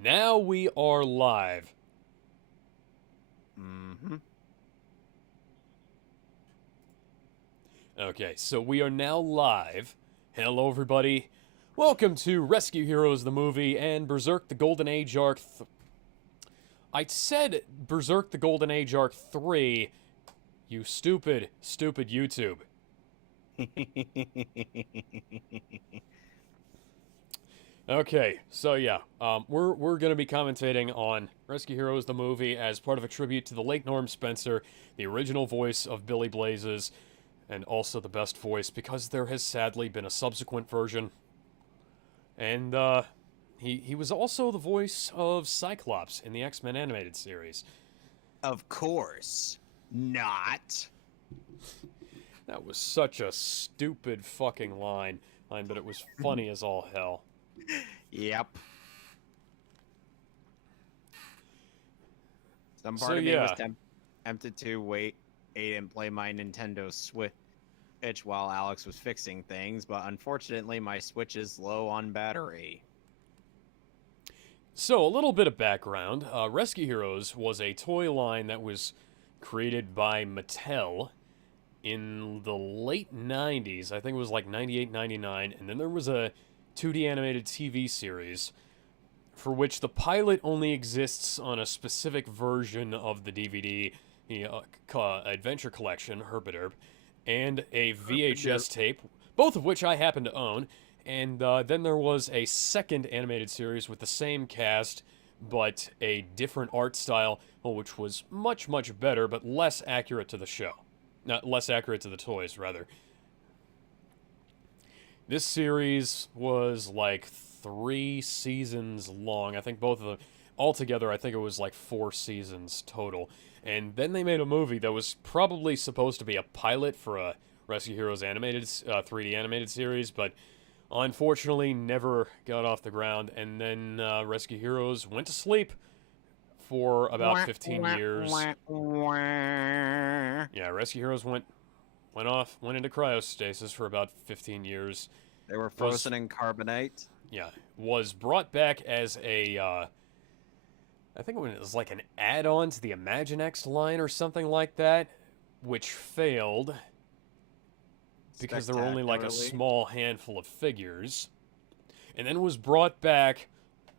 Now we are live. Mm-hmm. Okay, so we are now live. Hello, everybody. Welcome to Rescue Heroes the movie and Berserk the Golden Age Arc. I said Berserk the Golden Age Arc 3. You stupid, stupid YouTube. Okay, so yeah, we're gonna be commentating on Rescue Heroes the movie as part of a tribute to the late Norm Spencer, the original voice of Billy Blazes, and also the best voice because there has sadly been a subsequent version. And he was also the voice of Cyclops in the X-Men animated series. Of course not. That was such a stupid fucking line, but it was funny as all hell. Yep. Some So part of me was yeah, tempted to wait and play my Nintendo Switch while Alex was fixing things, but unfortunately my Switch is low on battery. so a little bit of background. Rescue Heroes was a toy line that was created by Mattel in the late 90s. I think it was like 98, 99. And then there was a 2D animated TV series for which the pilot only exists on a specific version of the DVD, the Adventure Collection, Herbiderb, and a VHS tape, both of which I happen to own. And then there was a second animated series with the same cast, but a different art style, which was much, much better, but less accurate to the show. Not less accurate to the toys, rather. This series was like 3 seasons long. I think both of them, altogether, I think it was like 4 seasons total. And then they made a movie that was probably supposed to be a pilot for a Rescue Heroes animated 3D animated series, but unfortunately never got off the ground. And then Rescue Heroes went to sleep for about 15 years. Yeah, Rescue Heroes went into cryostasis for about 15 years. They were Was frozen in carbonate. Yeah, was brought back as a I think it was like an add-on to the Imaginext line or something like that, which failed because there were only like a Spectacularly. small handful of figures. And then was brought back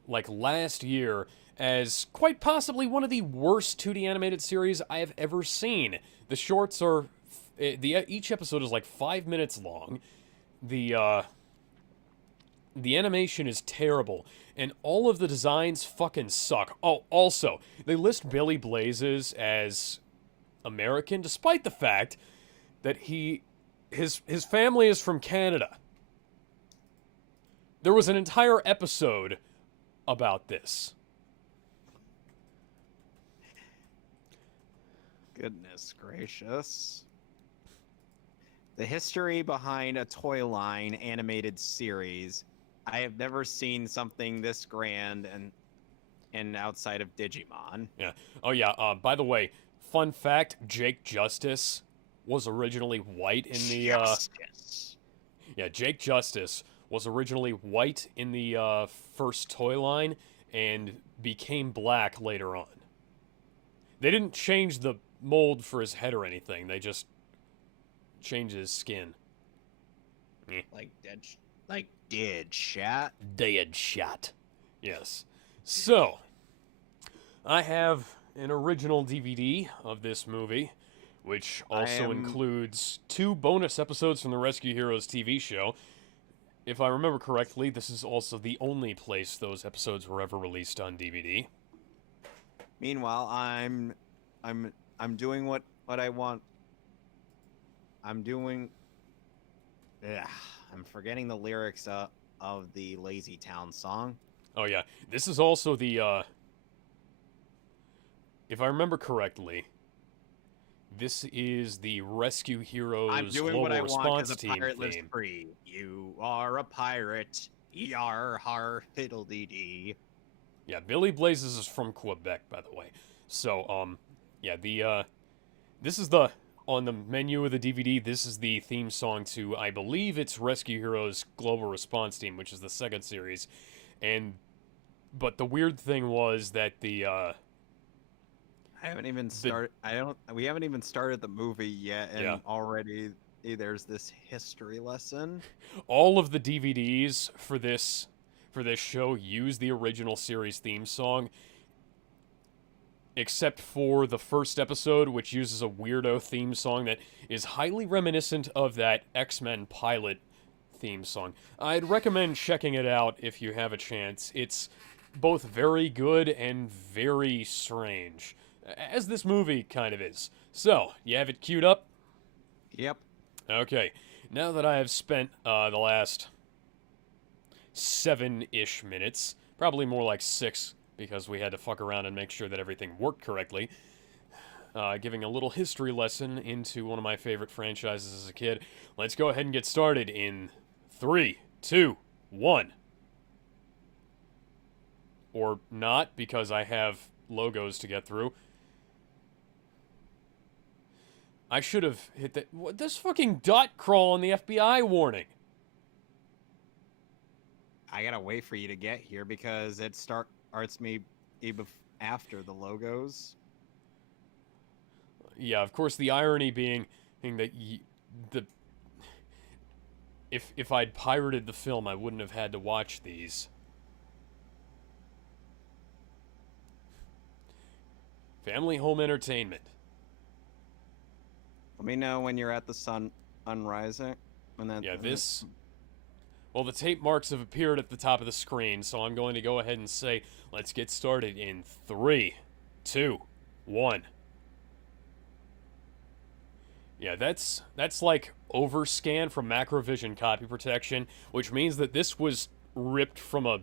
like last year as quite possibly one of the worst 2D animated series I have ever seen. The shorts are each episode is like 5 minutes long. The animation is terrible, and all of the designs fucking suck. Oh, also, they list Billy Blazes as American, despite the fact that his family is from Canada. There was an entire episode about this. Goodness gracious. The history behind a toy line animated series. I have never seen something this grand and outside of Digimon. Yeah. Oh yeah. By the way, fun fact: Jake Justice was originally white in the. Justice. Yeah, Jake Justice was originally white in the first toy line and became black later on. They didn't change the mold for his head or anything. They just changed his skin. Like dead shot. Dead shot. Yes. So, I have an original DVD of this movie, which also includes 2 bonus episodes from the Rescue Heroes TV show. If I remember correctly, this is also the only place those episodes were ever released on DVD. Meanwhile, I'm doing what I want. I'm doing. Ugh, I'm forgetting the lyrics of the Lazy Town song. Oh yeah, this is also the if I remember correctly, this is the Rescue Heroes I'm doing Global what I want Response because a Team pirate lives theme. free. You are a pirate. Yar har fiddle dee dee. Yeah, Billy Blazes is from Quebec, by the way. So, yeah, this is the on the menu of the DVD. This is the theme song to, I believe it's Rescue Heroes Global Response Team, which is the second series, and But the weird thing was that I haven't even started. I don't. We haven't even started the movie yet, yeah, and already there's this history lesson. all of the DVDs for this show use the original series theme song, except for the first episode, which uses a weirdo theme song that is highly reminiscent of that X-Men pilot theme song. I'd recommend checking it out if you have a chance. It's both very good and very strange, as this movie kind of is. So, you have it queued up? Yep. Okay, now that I have spent the last 7-ish minutes, probably more like 6, because we had to fuck around and make sure that everything worked correctly, giving a little history lesson into one of my favorite franchises as a kid, let's go ahead and get started in 3, 2, 1. Or not, because I have logos to get through. I should have hit that. What, this fucking dot crawl on the FBI warning. I gotta wait for you to get here because it starts me even after the logos. Yeah, of course. The irony being that the if I'd pirated the film, I wouldn't have had to watch these. Family home entertainment. Let me know when you're at the sun unrising. Yeah, this. Well, the tape marks have appeared at the top of the screen, so I'm going to go ahead and say, let's get started in 3, 2, 1. Yeah, that's like overscan from Macrovision copy protection, which means that this was ripped from a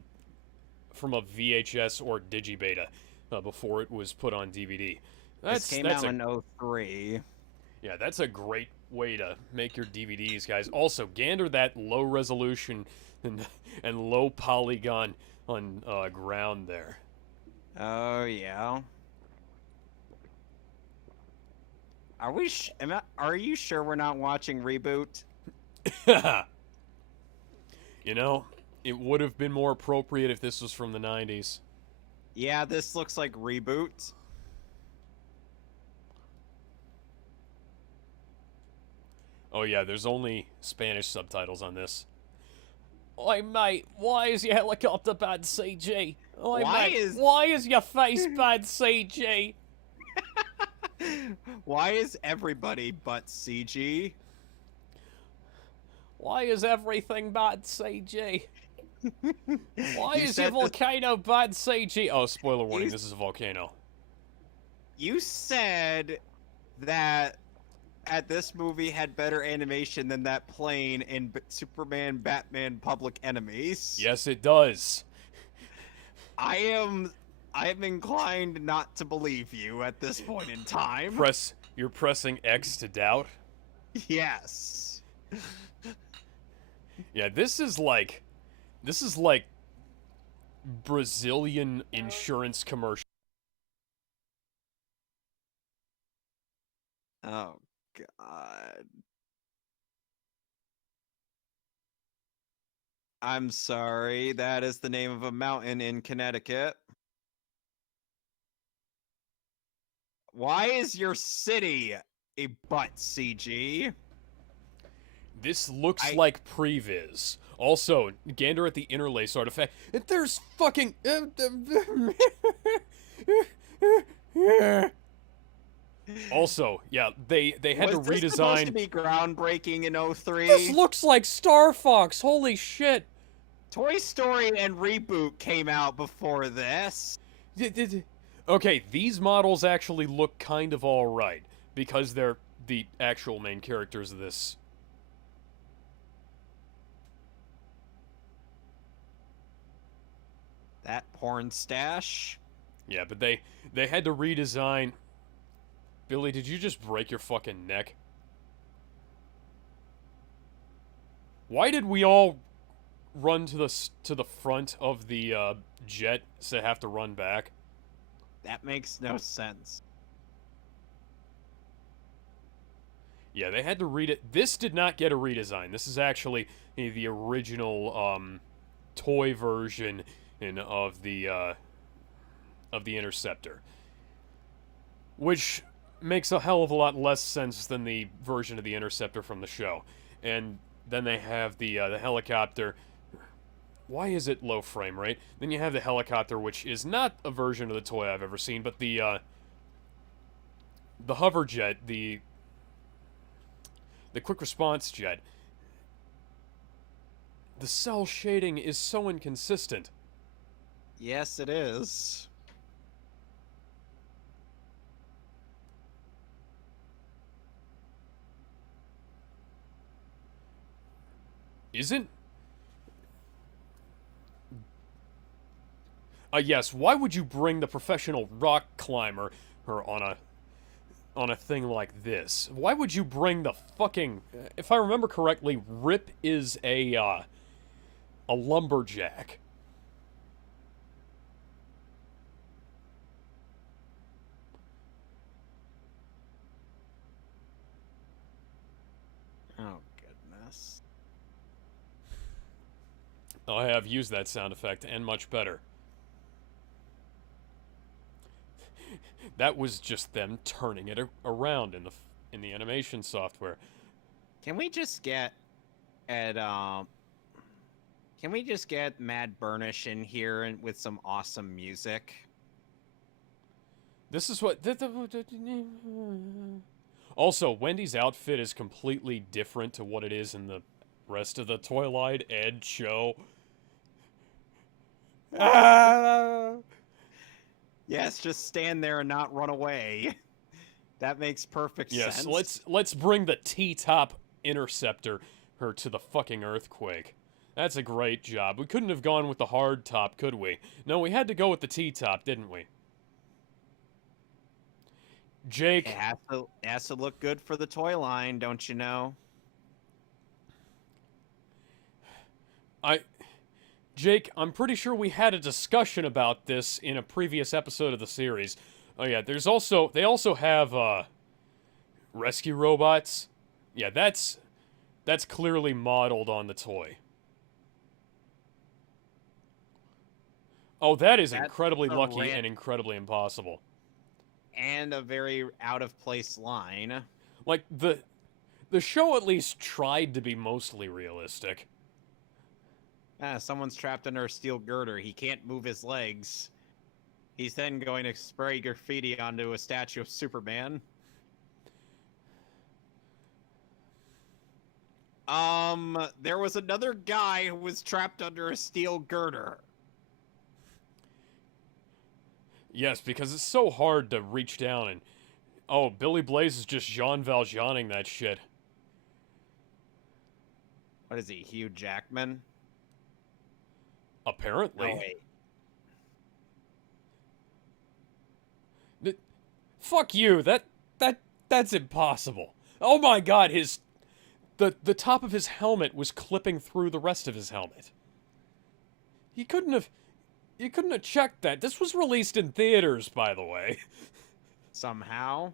VHS or digibeta before it was put on DVD. This came out in 03. Yeah, that's a great way to make your DVDs, guys. Also, gander that low resolution and low polygon on ground there. Oh yeah. Are we? Are you sure we're not watching Reboot? You know, it would have been more appropriate if this was from the 90s. Yeah, this looks like Reboot. Oh yeah, there's only Spanish subtitles on this. Oi mate, why is your helicopter bad CG? Oi mate, why is your face bad CG? Why is everybody but CG? Why is everything bad CG? Why is your volcano bad CG? Oh, spoiler warning, this is a volcano. You said that this movie had better animation than that plane in Superman Batman Public Enemies. Yes, it does. I am inclined not to believe you at this point in time. You're pressing X to doubt? Yes. Yeah, this is like Brazilian insurance commercial. Oh God. I'm sorry, that is the name of a mountain in Connecticut. Why is your city a butt CG? This looks like previs. Also, gander at the interlace artifact. There's fucking... Also, yeah, they had to redesign... Was this supposed to be groundbreaking in 03? This looks like Star Fox, holy shit! Toy Story and Reboot came out before this. Okay, these models actually look kind of alright, because they're the actual main characters of this. That porn stash? Yeah, but they had to redesign... Billy, did you just break your fucking neck? Why did we all run to the front of the jet to have to run back? That makes no sense. Yeah, they had to read it. This did not get a redesign. This is actually the original toy version of the Interceptor, which makes a hell of a lot less sense than the version of the Interceptor from the show. And then they have the helicopter. Why is it low frame rate? Then you have the helicopter, which is not a version of the toy I've ever seen, but the hover jet, the quick response jet. The cell shading is so inconsistent. Yes, it is. Isn't? Yes, why would you bring the professional rock climber on a thing like this? Why would you bring the fucking... If I remember correctly, Rip is a lumberjack. Oh, goodness. I have used that sound effect, and much better. That was just them turning it around in the animation software. Can we just get Mad Burnish in here and with some awesome music? This is what... Also, Wendy's outfit is completely different to what it is in the rest of the Twilight Edge show. Yes, just stand there and not run away. That makes perfect sense. Yes, let's bring the T-top Interceptor her to the fucking earthquake. That's a great job. We couldn't have gone with the hard top, could we? No, we had to go with the T-top, didn't we? Jake... It has to look good for the toy line, don't you know? Jake, I'm pretty sure we had a discussion about this in a previous episode of the series. Oh yeah, they also have rescue robots. Yeah, that's clearly modeled on the toy. Oh, that's incredibly lucky and incredibly impossible. And a very out of place line. Like the show at least tried to be mostly realistic. Someone's trapped under a steel girder. He can't move his legs. He's then going to spray graffiti onto a statue of Superman. There was another guy who was trapped under a steel girder. Yes, because it's so hard to reach down and... Oh, Billy Blaze is just Jean Valjeaning that shit. What is he, Hugh Jackman? Apparently. Oh, wait. Fuck you. That's impossible. Oh my god, the top of his helmet was clipping through the rest of his helmet. You couldn't have checked that. This was released in theaters, by the way. Somehow.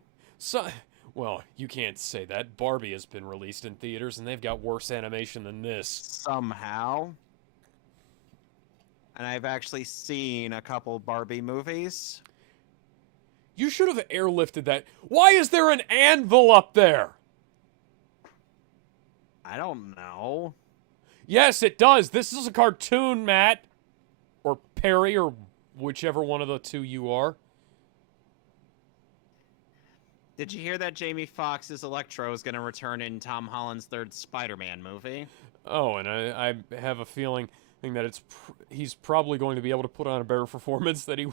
Well, you can't say that. Barbie has been released in theaters and they've got worse animation than this. Somehow. And I've actually seen a couple Barbie movies. You should have airlifted that. Why is there an anvil up there? I don't know. Yes, it does. This is a cartoon, Matt. Or Perry, or whichever one of the two you are. Did you hear that Jamie Foxx's Electro is going to return in Tom Holland's third Spider-Man movie? Oh, and I have a feeling that he's probably going to be able to put on a better performance than he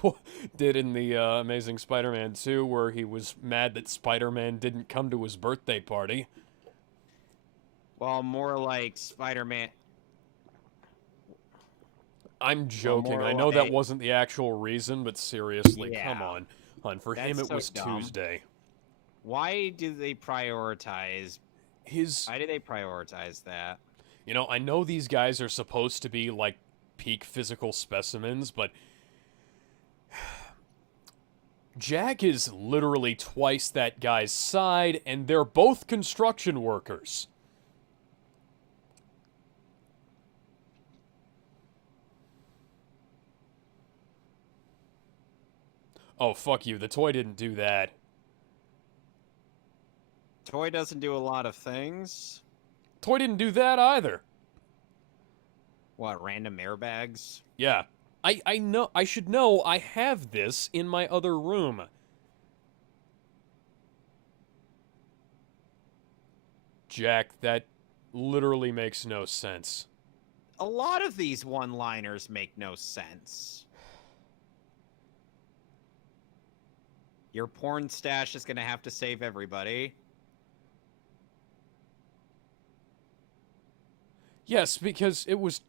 did in the Amazing Spider-Man 2, where he was mad that Spider-Man didn't come to his birthday party. Well, more like Spider-Man... I'm joking. Well, I know that wasn't the actual reason, but seriously, yeah. come on. Hun, for him it was dumb. Tuesday. Why do they prioritize... Why do they prioritize that? You know, I know these guys are supposed to be, like, peak physical specimens, but... Jack is literally twice that guy's side, and they're both construction workers. Oh, fuck you. The toy didn't do that. Toy doesn't do a lot of things. Toy didn't do that either. What, random airbags? Yeah. I know. I should know. I have this in my other room. Jack, that literally makes no sense. A lot of these one-liners make no sense. Your porn stash is gonna have to save everybody. Yes, because it was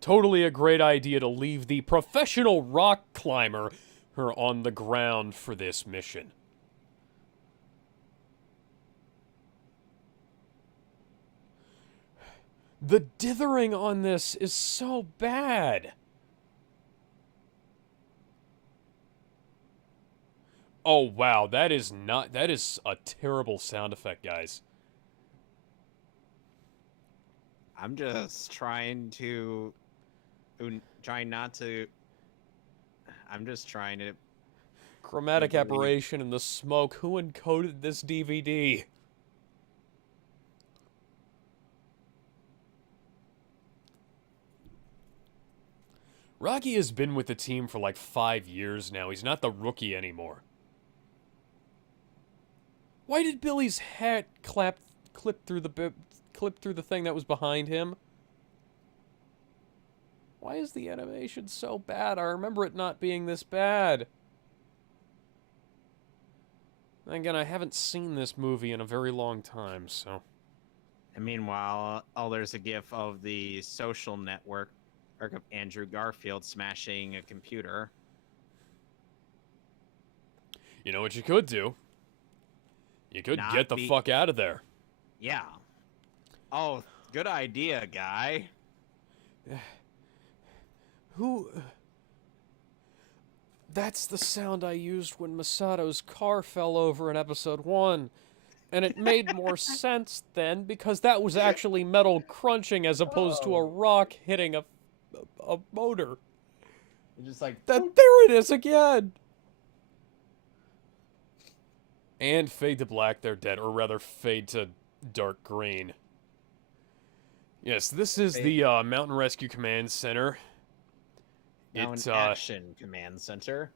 totally a great idea to leave the professional rock climber on the ground for this mission. The dithering on this is so bad. Oh, wow, that is a terrible sound effect, guys. I'm just trying not to. I'm just trying to. Chromatic aberration and the smoke. Who encoded this DVD? Rocky has been with the team for like 5 years now. He's not the rookie anymore. Why did Billy's hat clip through the thing that was behind him? Why is the animation so bad? I remember it not being this bad. Again, I haven't seen this movie in a very long time, so. And meanwhile, there's a gif of the Social Network of Andrew Garfield smashing a computer. You know what you could do? You could get the fuck out of there. Yeah. Oh, good idea, guy. Who... That's the sound I used when Masato's car fell over in episode 1. And it made more sense then, because that was actually metal crunching as opposed to a rock hitting a motor. Just like... There it is again! And fade to black, they're dead. Or rather, fade to dark green. Yes, this is the Mountain Rescue Command Center. Mountain Action Command Center.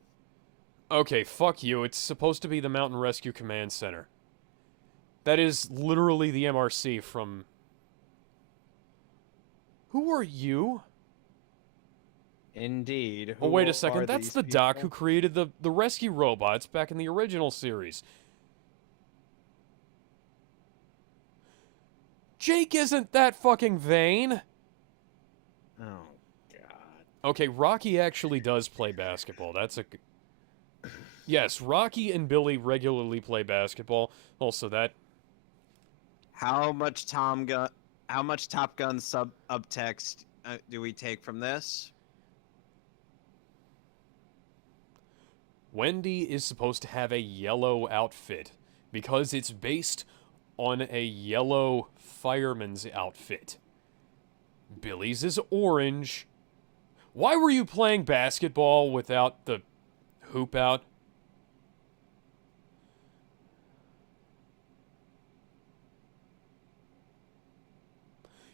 Okay, fuck you. It's supposed to be the Mountain Rescue Command Center. That is literally the MRC from... Who are you? Indeed. Oh, wait a second. That's the doc who created the rescue robots back in the original series. Jake isn't that fucking vain. Oh, God. Okay, Rocky actually does play basketball. That's a... Yes, Rocky and Billy regularly play basketball. Also, that... How much Top Gun subtext do we take from this? Wendy is supposed to have a yellow outfit because it's based on a yellow fireman's outfit. Billy's is orange. Why were you playing basketball without the hoop out?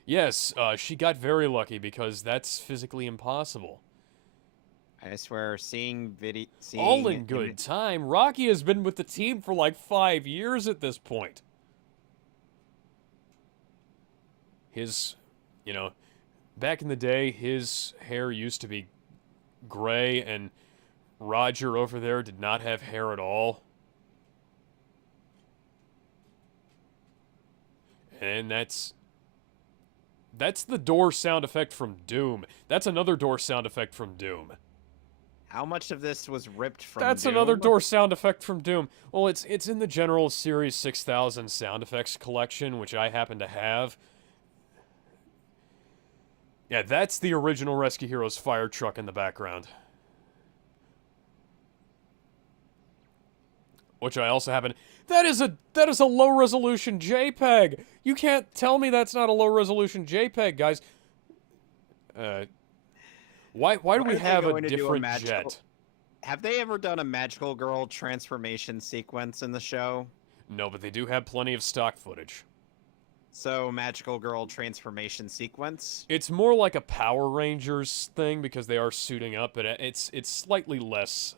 Yes, she got very lucky because that's physically impossible. I swear, seeing all in good time. Rocky has been with the team for like 5 years at this point. His, you know, back in the day, his hair used to be gray, and Roger over there did not have hair at all. And that's the door sound effect from Doom. That's another door sound effect from Doom. How much of this was ripped from That's Doom? another door sound effect from Doom. Well, it's in the general Series 6000 sound effects collection, which I happen to have. Yeah, that's the original Rescue Heroes fire truck in the background. Which I also happen... That is a low-resolution JPEG! You can't tell me that's not a low-resolution JPEG, guys. Why do we have a different jet? Have they ever done a magical girl transformation sequence in the show? No, but they do have plenty of stock footage. So, magical girl transformation sequence? It's more like a Power Rangers thing because they are suiting up, but it's slightly less.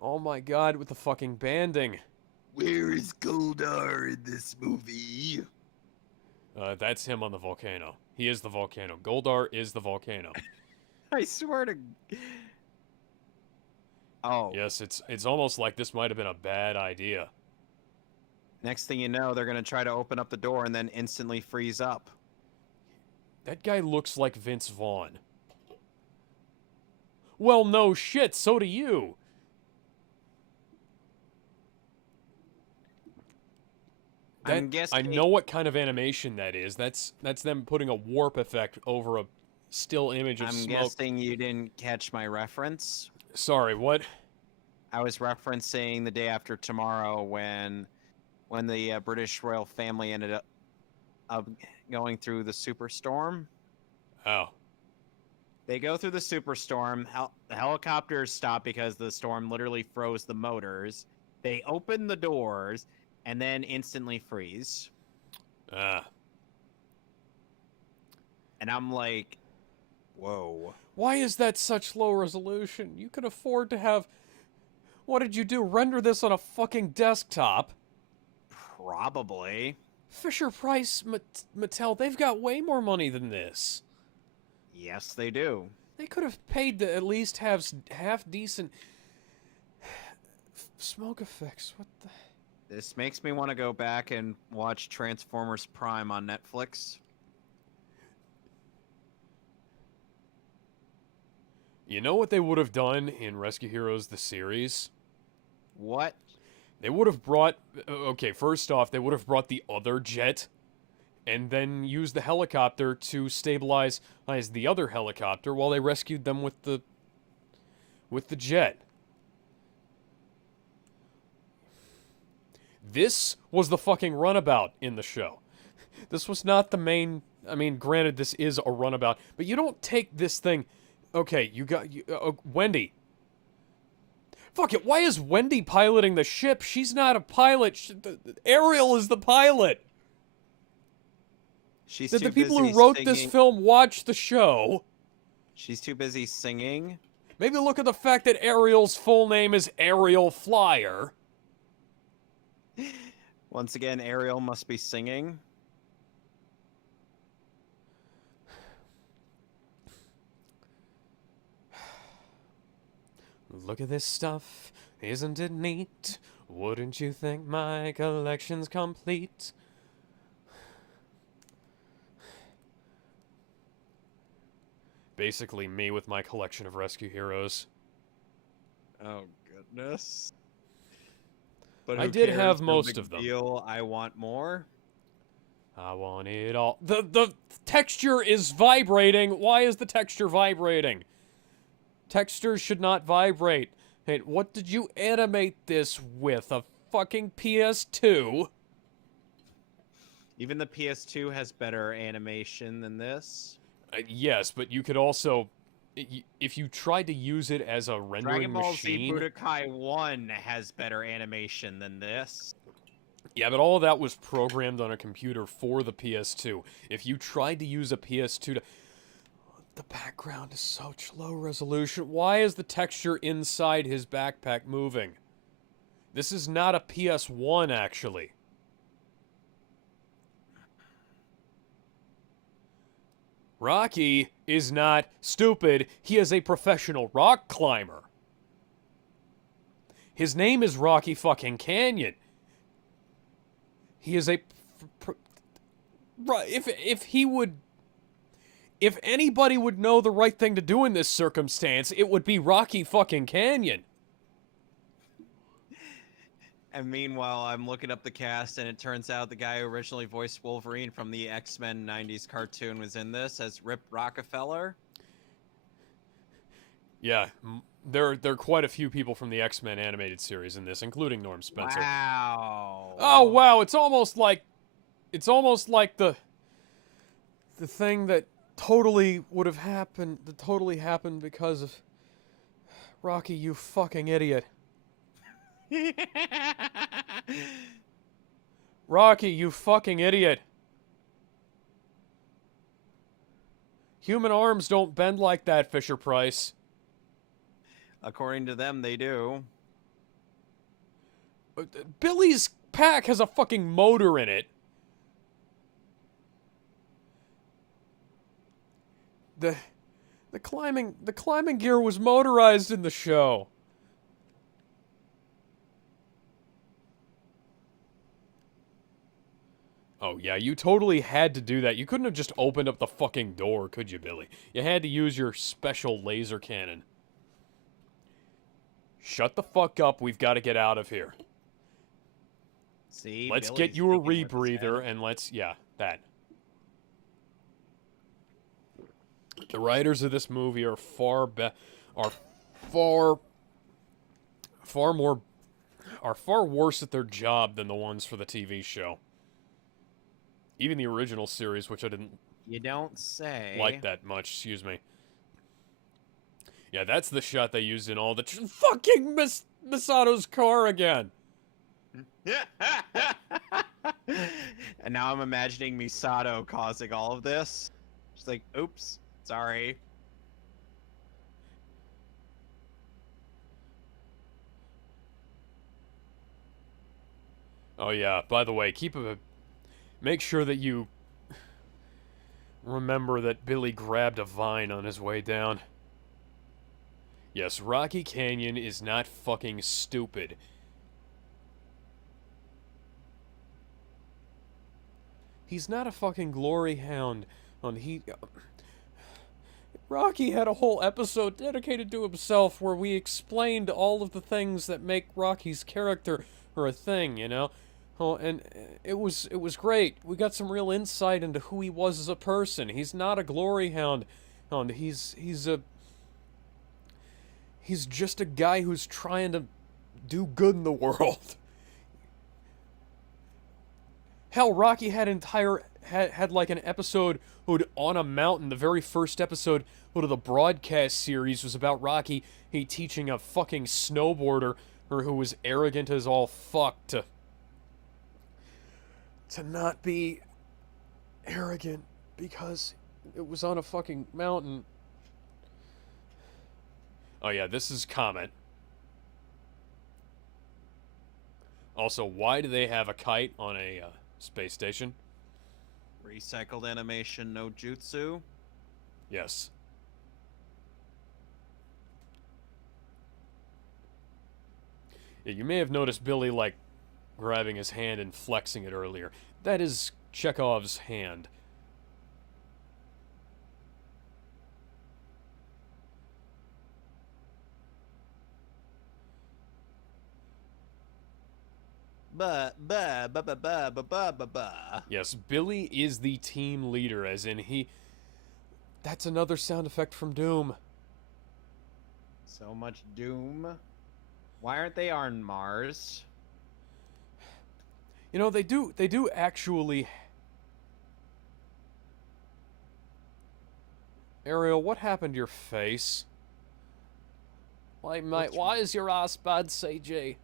Oh my god, with the fucking banding. Where is Goldar in this movie? That's him on the volcano. He is the volcano. Goldar is the volcano. I swear to. Oh. Yes, it's almost like this might have been a bad idea. Next thing you know, they're gonna try to open up the door and then instantly freeze up. That guy looks like Vince Vaughn. Well, no shit, so do you. I'm guessing. I know what kind of animation that is. That's them putting a warp effect over a still image of I'm smoke. guessing you didn't catch my reference. Sorry, what? I was referencing The Day After Tomorrow when the British royal family ended up going through the superstorm. Oh. They go through the superstorm. The helicopters stop because the storm literally froze the motors. They open the doors and then instantly freeze. Ah. And I'm like, whoa. Why is that such low resolution? You could afford to have... What did you do? Render this on a fucking desktop? Probably. Fisher-Price, Mattel, they've got way more money than this. Yes, they do. They could have paid to at least have half-decent... smoke effects, what the... This makes me want to go back and watch Transformers Prime on Netflix. You know what they would have done in Rescue Heroes the series? What? They would have brought... Okay, first off, they would have brought the other jet, and then used the helicopter to stabilize the other helicopter while they rescued them with the jet. This was the fucking runabout in the show. This was not the main... I mean, granted, this is a runabout, but you don't take this thing... Okay, you got... Wendy. Fuck it, why is Wendy piloting the ship? She's not a pilot. Ariel is the pilot. She's Did too the people busy who wrote singing. this film watch the show? She's too busy singing. Maybe look at the fact that Ariel's full name is Ariel Flyer. Once again, Ariel must be singing. Look at this stuff, isn't it neat? Wouldn't you think my collection's complete? Basically me with my collection of Rescue Heroes. Oh, goodness. But I who did cares? have No most big of them. Deal. I want more. I want it all. The texture is vibrating. Why is the texture vibrating? Textures should not vibrate. Hey, what did you animate this with? A fucking PS2? Even the PS2 has better animation than this. Yes, but you could also... If you tried to use it as a rendering Dragon Ball machine... Z Budokai 1 has better animation than this. Yeah, but all of that was programmed on a computer for the PS2. If you tried to use a PS2 to... The background is such low resolution. Why is the texture inside his backpack moving? This is not a PS1, actually. Rocky is not stupid. He is a professional rock climber. His name is Rocky fucking Canyon. He is a... If he would... If anybody would know the right thing to do in this circumstance, it would be Rocky fucking Canyon. And meanwhile, I'm looking up the cast, and it turns out the guy who originally voiced Wolverine from the X-Men 90s cartoon was in this as Rip Rockefeller. Yeah, there are quite a few people from the X-Men animated series in this, including Norm Spencer. Wow. Oh wow, it's almost like the thing that totally would have happened, because of Rocky, you fucking idiot. Rocky, you fucking idiot. Human arms don't bend like that, Fisher-Price. According to them, they do. Billy's pack has a fucking motor in it. The climbing gear was motorized in the show. Oh yeah, you totally had to do that. You couldn't have just opened up the fucking door, could you, Billy? You had to use your special laser cannon. Shut the fuck up, we've got to get out of here. See, let's Billy's get you a thinking with his rebreather head. and let's, yeah, that. The writers of this movie are far worse at their job than the ones for the TV show. Even the original series, which I didn't You don't say. like that much, excuse me. Yeah, that's the shot they used in all the fucking Misato's car again. And now I'm imagining Misato causing all of this. She's like, oops, sorry. Oh yeah, by the way, make sure that you remember that Billy grabbed a vine on his way down. Yes, Rocky Canyon is not fucking stupid. He's not a fucking glory hound. Rocky had a whole episode dedicated to himself where we explained all of the things that make Rocky's character or a thing, you know? Oh, and it was great. We got some real insight into who he was as a person. He's not a glory hound. He's just a guy who's trying to do good in the world. Hell, Rocky had like an episode on a mountain. The very first episode of the broadcast series was about Rocky teaching a fucking snowboarder who was arrogant as all fuck to not be arrogant because it was on a fucking mountain. Oh yeah, this is Comet. Also, why do they have a kite on a space station? Recycled animation, no jutsu. Yes. Yeah, you may have noticed Billy, like, grabbing his hand and flexing it earlier. That is Chekhov's hand. Yes, Billy is the team leader, as in that's another sound effect from Doom. So much doom. Why aren't they on Mars? You know, they do actually... Ariel, what happened to your face? Like, mate, why is your ass bad, CG?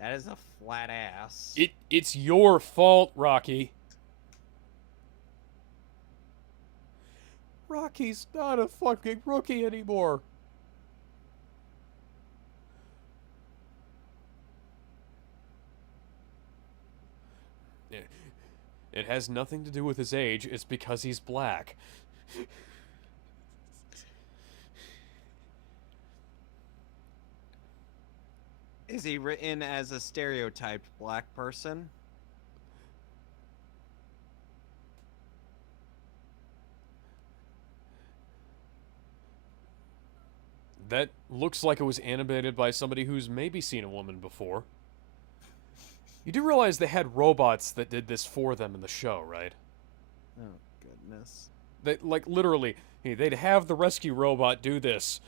That is a flat ass. It's your fault, Rocky. Rocky's not a fucking rookie anymore. It has nothing to do with his age. It's because he's black. Is he written as a stereotyped black person? That looks like it was animated by somebody who's maybe seen a woman before. You do realize they had robots that did this for them in the show, right? Oh, goodness. They, like, literally, they'd have the rescue robot do this.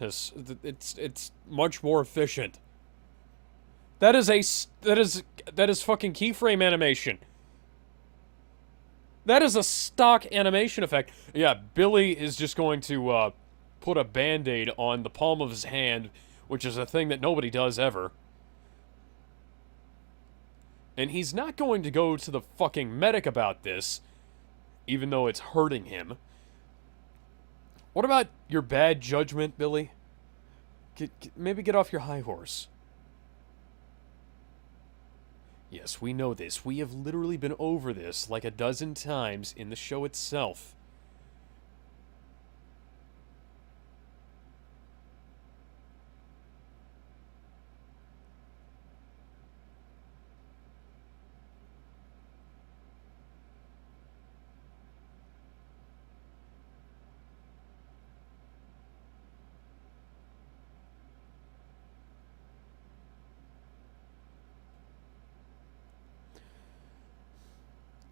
It's much more efficient. That is fucking keyframe animation. That is a stock animation effect. Yeah, Billy is just going to put a Band-Aid on the palm of his hand, which is a thing that nobody does ever. And he's not going to go to the fucking medic about this, even though it's hurting him. What about your bad judgment, Billy? Maybe get off your high horse. Yes, we know this. We have literally been over this like a dozen times in the show itself.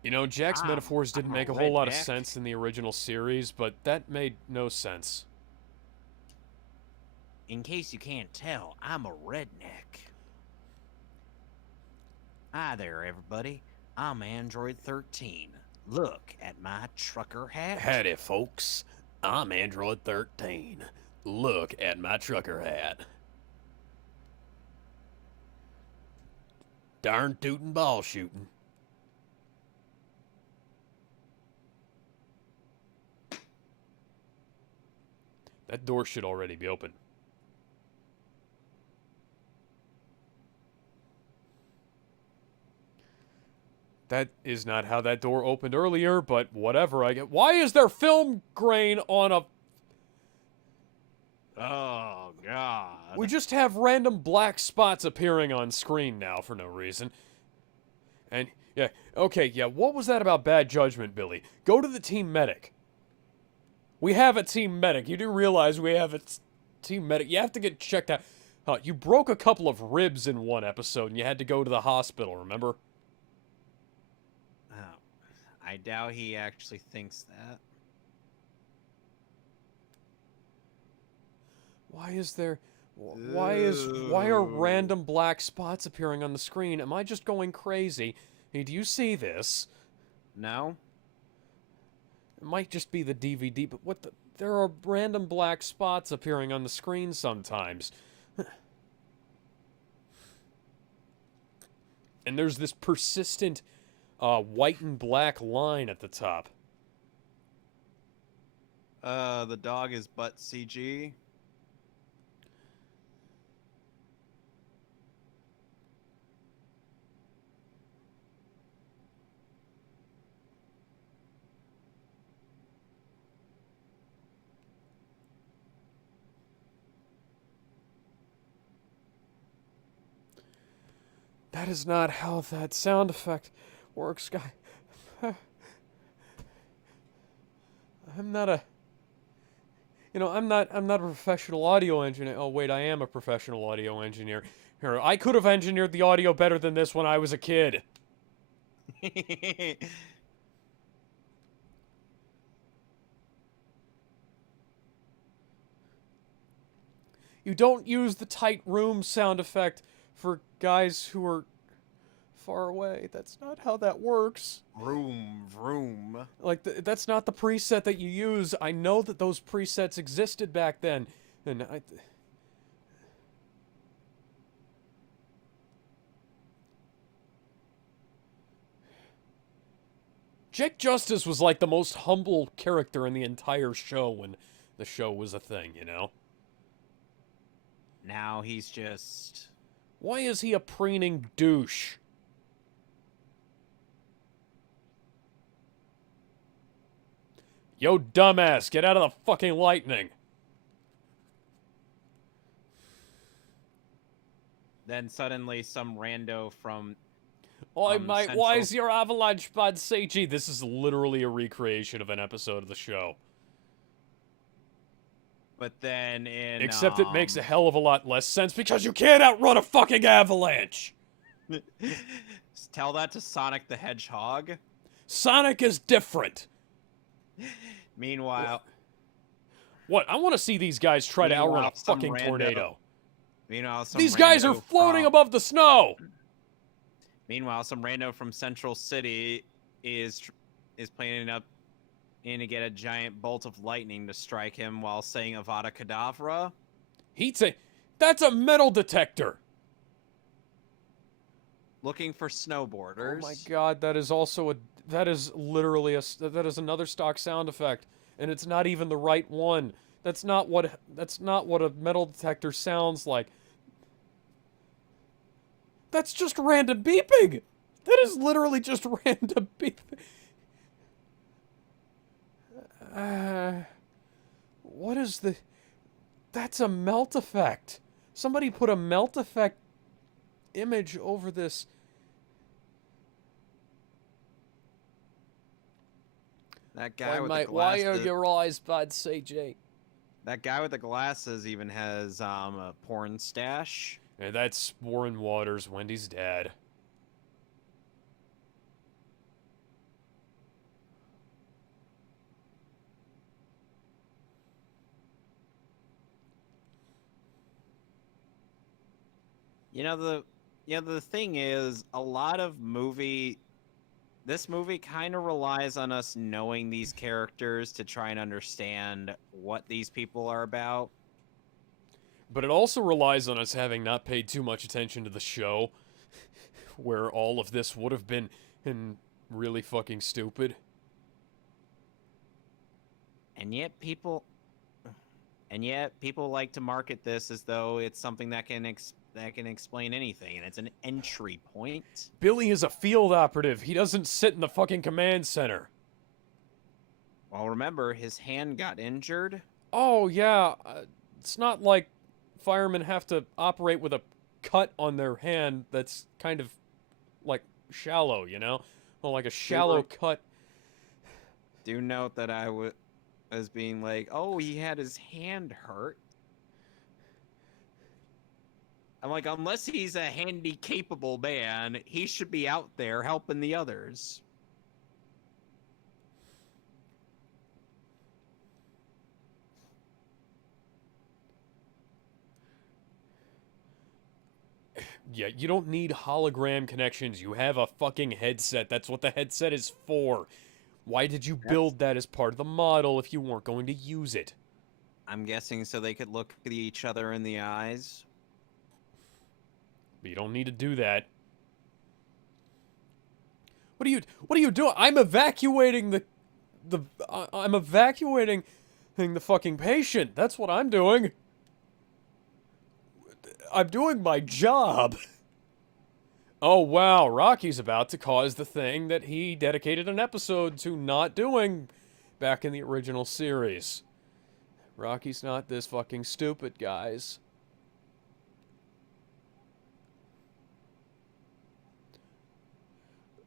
You know, Jack's metaphors didn't make a whole lot of sense in the original series, but that made no sense. In case you can't tell, I'm a redneck. Hi there, everybody. I'm Android 13. Look at my trucker hat. Howdy, folks. I'm Android 13. Look at my trucker hat. Darn tootin' ball shooting. That door should already be open. That is not how that door opened earlier, but whatever. I get. Why is there film grain on a... Oh, God. We just have random black spots appearing on screen now for no reason. And, yeah, okay, yeah, what was that about bad judgment, Billy? Go to the team medic. We have a team medic. You do realize we have a team medic. You have to get checked out. You broke a couple of ribs in one episode, and you had to go to the hospital, remember? Oh, I doubt he actually thinks that. Why is there... Why are random black spots appearing on the screen? Am I just going crazy? Hey, do you see this? No? It might just be the DVD, but what the... There are random black spots appearing on the screen sometimes. And there's this persistent white and black line at the top. The dog is butt CG. That is not how that sound effect works, guy. I'm not a... You know, I'm not a professional audio engineer. Oh, wait, I am a professional audio engineer. Here, I could have engineered the audio better than this when I was a kid. You don't use the tight room sound effect for guys who are far away. That's not how that works. Vroom, vroom. Like, that's not the preset that you use. I know that those presets existed back then. And Jake Justice was like the most humble character in the entire show when the show was a thing, you know? Now he's just... Why is he a preening douche? Yo, dumbass, get out of the fucking lightning. Then suddenly some rando from... Oi, mate, why is your avalanche bud CG? This is literally a recreation of an episode of the show. But then in... Except it makes a hell of a lot less sense because you can't outrun a fucking avalanche! Tell that to Sonic the Hedgehog. Sonic is different! Meanwhile... What? I want to see these guys try to outrun a fucking tornado. Meanwhile, these guys are floating above the snow! Meanwhile, some rando from Central City is planning up and to get a giant bolt of lightning to strike him while saying Avada Kedavra. That's a metal detector. Looking for snowboarders. Oh my god, that is literally that is another stock sound effect, and it's not even the right one. That's not what a metal detector sounds like. That's just random beeping. That is literally just random beeping. What is the... That's a melt effect. Somebody put a melt effect image over this. That guy with the glasses. Why are your eyes bad, CJ? That guy with the glasses even has a porn stash. Yeah, that's Warren Waters, Wendy's dad. The thing is, a lot of this movie kind of relies on us knowing these characters to try and understand what these people are about. But it also relies on us having not paid too much attention to the show, where all of this would have been really fucking stupid. And yet people like to market this as though it's something that can explain anything, and it's an entry point. Billy is a field operative. He doesn't sit in the fucking command center. Well, remember, his hand got injured. Oh, yeah. It's not like firemen have to operate with a cut on their hand that's kind of, like, shallow, you know? Well, like a shallow cut. Do note that I was being like, oh, he had his hand hurt. I'm like, unless he's a handy-capable man, he should be out there helping the others. Yeah, you don't need hologram connections. You have a fucking headset. That's what the headset is for. Why did you build that as part of the model if you weren't going to use it? I'm guessing so they could look at each other in the eyes. But you don't need to do that. What are you doing? I'm evacuating I'm evacuating the fucking patient. That's what I'm doing. I'm doing my job. Oh, wow. Rocky's about to cause the thing that he dedicated an episode to not doing back in the original series. Rocky's not this fucking stupid, guys.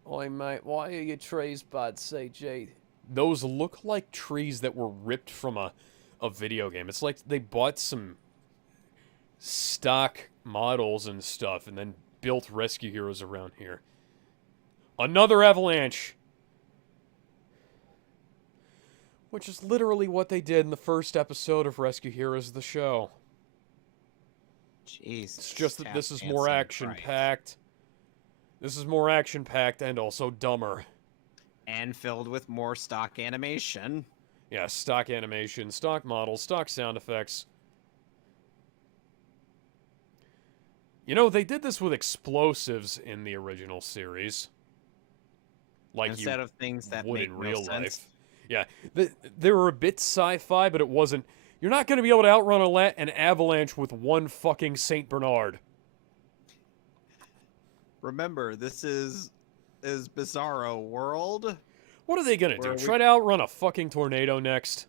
Oi, mate, why are your trees bad, CG? Those look like trees that were ripped from a video game. It's like they bought some stock models and stuff and then built rescue heroes around here. Another avalanche! Which is literally what they did in the first episode of Rescue Heroes, the show. Jeez. It's just that this is more action-packed. This is more action-packed and also dumber. And filled with more stock animation. Yeah, stock animation, stock models, stock sound effects. You know, they did this with explosives in the original series. Like instead of things that would make in real no life. sense. Yeah, they were a bit sci-fi, but it wasn't. You're not going to be able to outrun an avalanche with one fucking Saint Bernard. Remember, this is Bizarro World. What are they going to do? Try to outrun a fucking tornado next?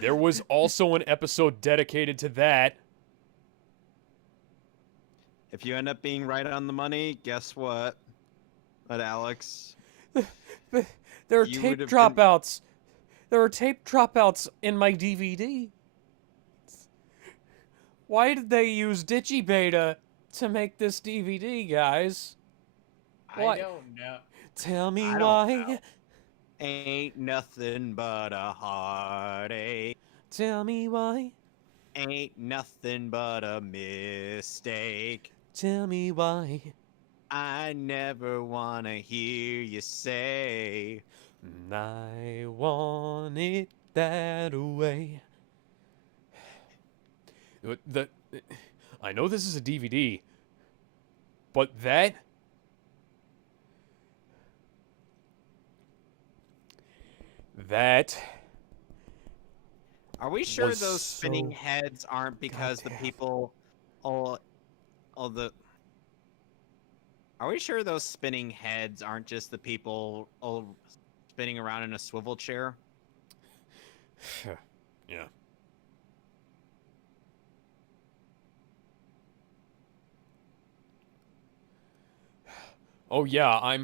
There was also an episode dedicated to that. If you end up being right on the money, guess what? But Alex, there are tape dropouts. There are tape dropouts in my DVD. Why did they use DigiBeta to make this DVD, guys? Why? I don't know. Tell me why. Ain't nothing but a heartache. Tell me why. Ain't nothing but a mistake. Tell me why. I never wanna hear you say, And I want it that way. The, I know this is a DVD, but that Are we sure was those spinning so heads aren't because the goddamn. people, all the? Are we sure those spinning heads aren't just the people all spinning around in a swivel chair? Yeah. Oh yeah,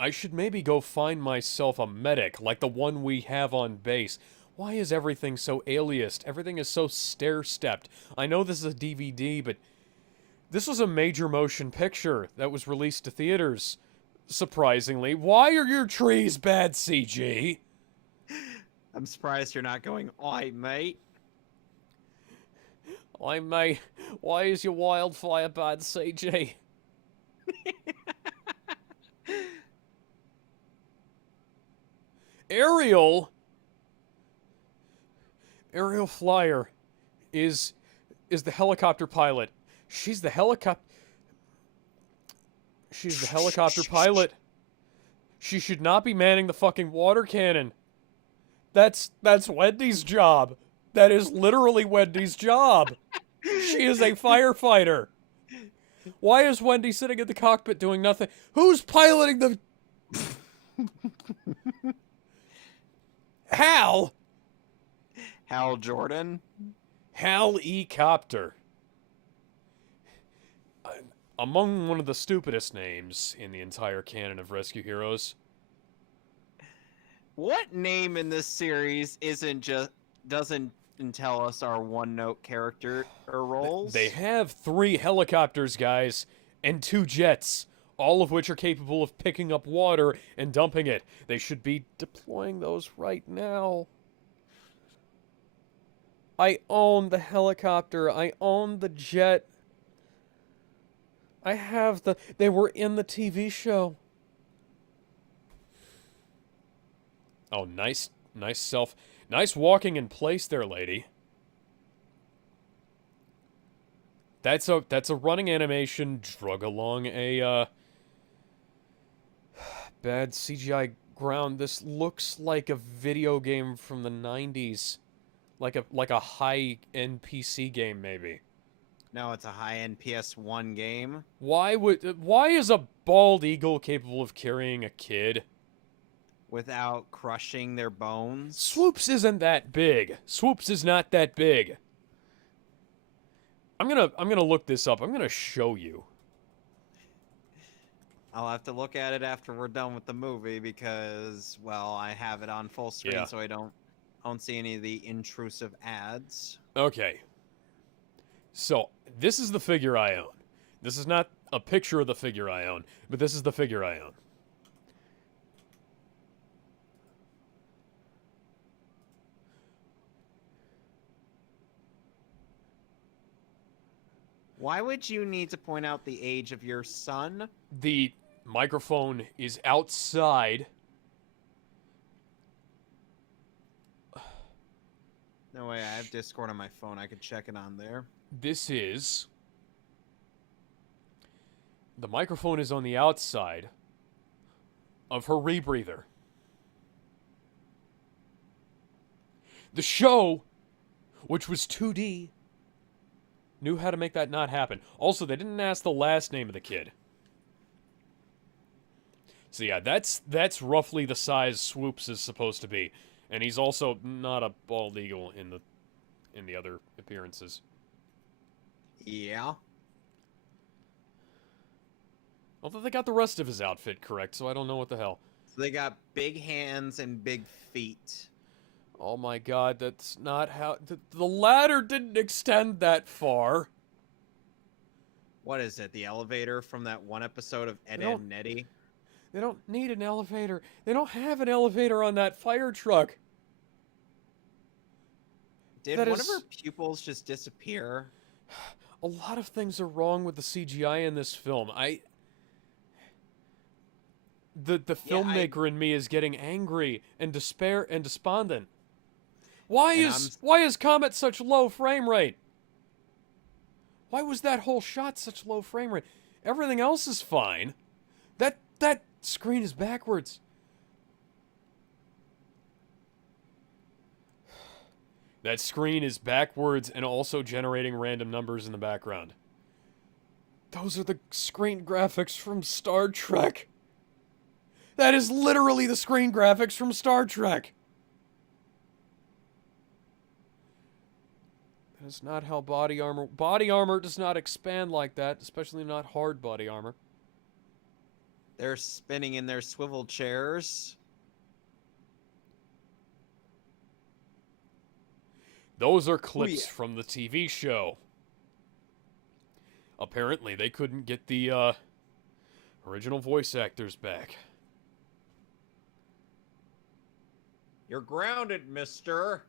I should maybe go find myself a medic like the one we have on base. Why is everything so aliased? Everything is so stair-stepped. I know this is a DVD, but this was a major motion picture that was released to theaters. Surprisingly, why are your trees bad CG? I'm surprised you're not going, "Oi, mate." Why is your wildfire bad CG? Ariel Flyer is the helicopter pilot. She's the helicopter pilot. She should not be manning the fucking water cannon. That's Wendy's job. That is literally Wendy's job. She is a firefighter. Why is Wendy sitting in the cockpit doing nothing? Who's piloting the Hal? Hal Jordan. Hal E. Copter. Among one of the stupidest names in the entire canon of Rescue Heroes. What name in this series doesn't tell us our one-note character or roles? They have 3 helicopters, guys, and 2 jets, all of which are capable of picking up water and dumping it. They should be deploying those right now. I own the helicopter. I own the jet. I have they were in the TV show. Oh, nice walking in place there, lady. That's a running animation drug along a bad CGI ground. This looks like a video game from the 90s. Like a high-end PC game maybe. No, it's a high-end PS1 game. Why is a bald eagle capable of carrying a kid Without crushing their bones? Swoops isn't that big. Swoops is not that big. I'm gonna look this up. I'm gonna show you. I'll have to look at it after we're done with the movie because, well, I have it on full screen, Yeah. so I don't see any of the intrusive ads. Okay. So, this is the figure I own. This is not a picture of the figure I own, but this is the figure I own. Why would you need to point out the age of your son? The microphone is outside. No way, I have Discord on my phone. I could check it on there. This is... The microphone is on the outside of her rebreather. The show, which was 2D, knew how to make that not happen. Also, they didn't ask the last name of the kid. So yeah, that's roughly the size Swoops is supposed to be. And he's also not a bald eagle in the other appearances. Yeah. Although they got the rest of his outfit correct, so I don't know what the hell. So they got big hands and big feet. Oh my god, that's not how... The ladder didn't extend that far. What is it? The elevator from that one episode of Ed, Edd and Eddy? They don't need an elevator. They don't have an elevator on that fire truck. Did one of her pupils just disappear? A lot of things are wrong with the CGI in this film. The Yeah, filmmaker in me is getting angry and despair and despondent. and Why is Comet such low frame rate? Why was that whole shot such low frame rate? Everything else is fine. That screen is backwards. That screen is backwards and also generating random numbers in the background. Those are the screen graphics from Star Trek. That is literally the screen graphics from Star Trek. That is not how body armor does not expand like that, especially not hard body armor. they're spinning in their swivel chairs. Those are clips yeah. from the TV show. Apparently, they couldn't get the original voice actors back. You're grounded, mister.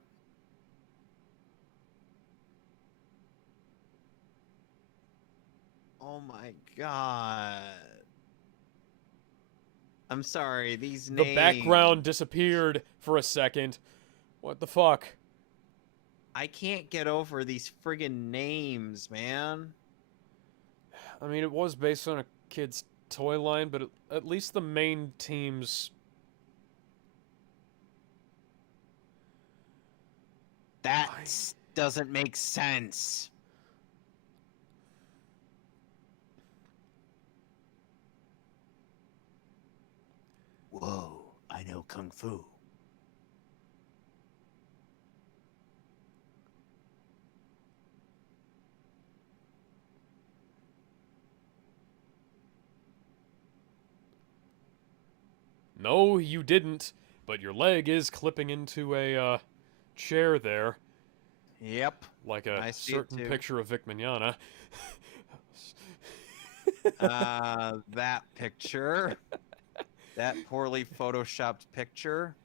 Oh my god. I'm sorry, these names. The background disappeared for a second. What the fuck? I can't get over these friggin' names, man. I mean, it was based on a kid's toy line, but at least the main teams... That doesn't make sense. Whoa, I know Kung Fu. No, you didn't, but your leg is clipping into a chair there. Yep. Like a certain picture of Vic Mignogna. That picture. That poorly photoshopped picture.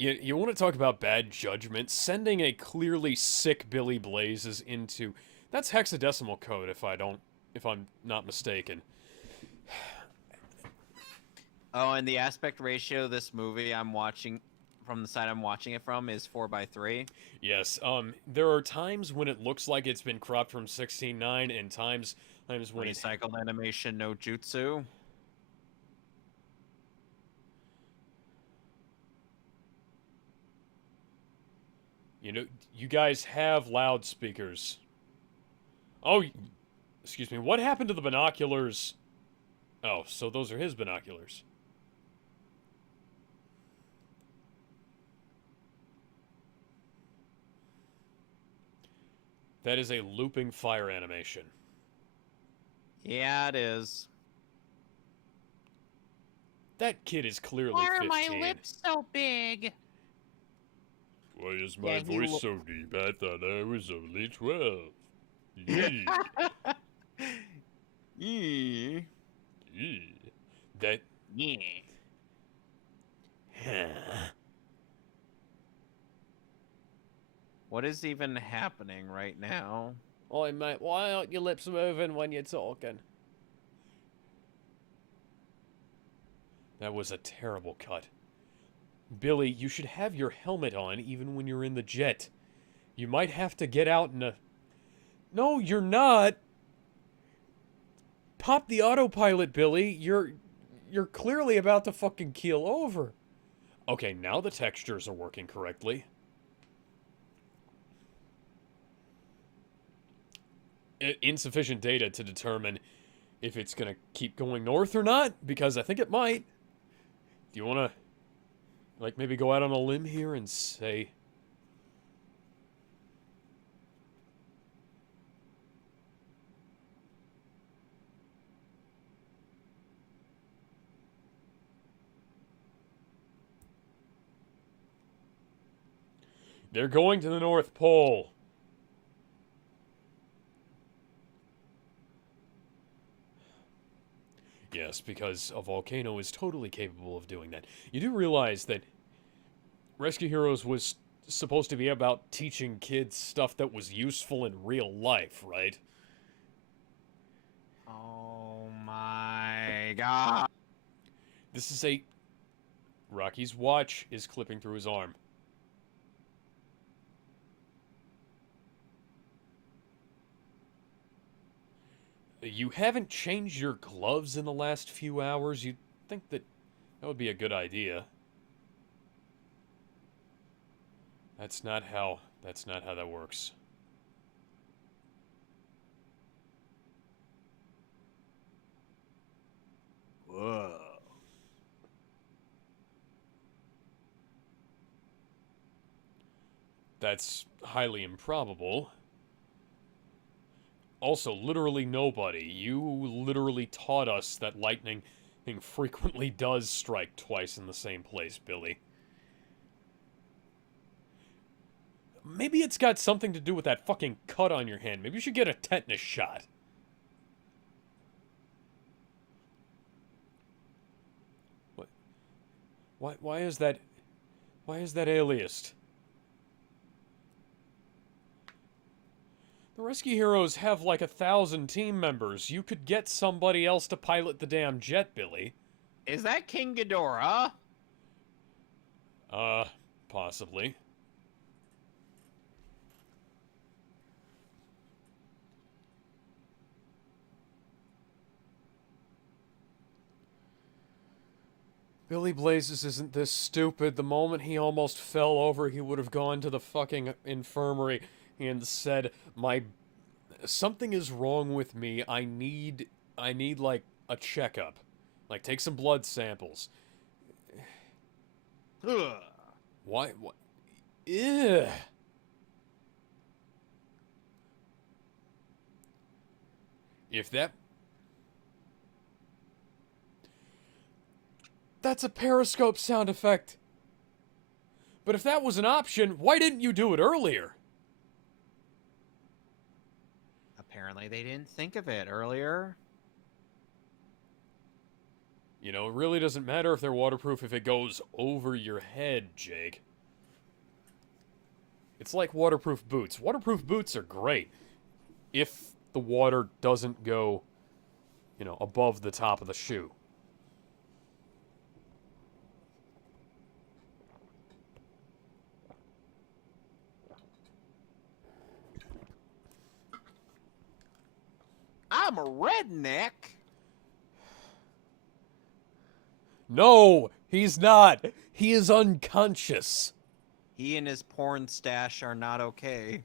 You want to talk about bad judgment? Sending a clearly sick Billy Blazes into... That's hexadecimal code, if I'm not mistaken. Oh, and the aspect ratio of this movie I'm watching, from the side I'm watching it from, is 4:3. Yes, there are times when it looks like it's been cropped from 16:9, and times when Recycled animation no jutsu. You know, you guys have loudspeakers. Oh, excuse me, what happened to the binoculars? Oh, so those are his binoculars. That is a looping fire animation. Yeah, it is. That kid is clearly Why 15. are my lips so big? Why is my voice so deep? I thought I was only 12. Yee. Yee. Yee. That... Yeah. What is even happening right now? Oi, mate, why aren't your lips moving when you're talking? That was a terrible cut. Billy, you should have your helmet on even when you're in the jet. You might have to get out in a... No, you're not! Pop the autopilot, Billy. You're clearly about to fucking keel over. Okay, now the textures are working correctly. Insufficient data to determine if it's gonna keep going north or not, because I think it might. Do you wanna, like, maybe go out on a limb here and say... They're going to the North Pole. Yes, because a volcano is totally capable of doing that. You do realize that Rescue Heroes was supposed to be about teaching kids stuff that was useful in real life, right? my god. This is a... Rocky's watch is clipping through his arm. You haven't changed your gloves in the last few hours? You'd think that would be a good idea. That's not how that works. Whoa. That's highly improbable. Also, literally nobody. You literally taught us that lightning frequently does strike twice in the same place, Billy. Maybe it's got something to do with that fucking cut on your hand. Maybe you should get a tetanus shot. What? Why is that aliased? The Rescue Heroes have like 1,000 team members. You could get somebody else to pilot the damn jet, Billy. Is that King Ghidorah? Possibly. Billy Blazes isn't this stupid. The moment he almost fell over, he would have gone to the fucking infirmary and said, something is wrong with me. I need like a checkup. Like, take some blood samples. Ugh. Why? Ew. If that's a Periscope sound effect. But if that was an option, why didn't you do it earlier? Apparently they didn't think of it earlier. You know, it really doesn't matter if they're waterproof if it goes over your head, Jake. It's like waterproof boots. Waterproof boots are great if the water doesn't go, you know, above the top of the shoe. I'm a redneck. No, he's not. He is unconscious. He and his porn stash are not okay.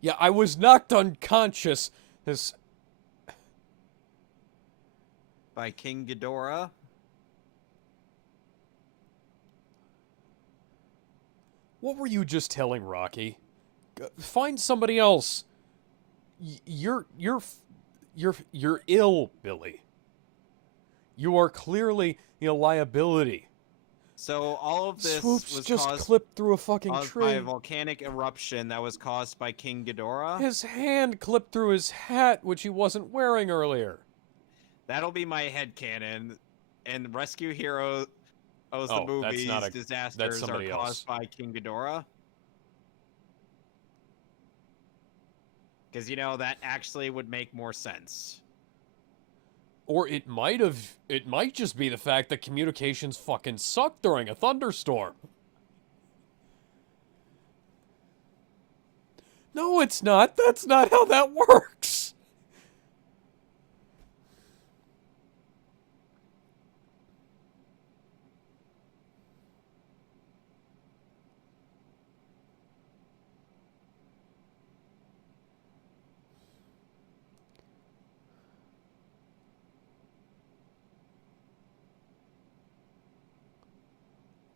Yeah, I was knocked unconscious. By King Ghidorah. What were you just telling Rocky? Find somebody else. You're ill, Billy. You are clearly a liability. So all of this Swoops was just caused clipped through a fucking by tree. a volcanic eruption that was caused by King Ghidorah. His hand clipped through his hat, which he wasn't wearing earlier. That'll be my headcanon. And Rescue Heroes, the movies, disasters are caused by King Ghidorah. Because, you know, that actually would make more sense. Or it might just be the fact that communications fucking suck during a thunderstorm. No, it's not. That's not how that works.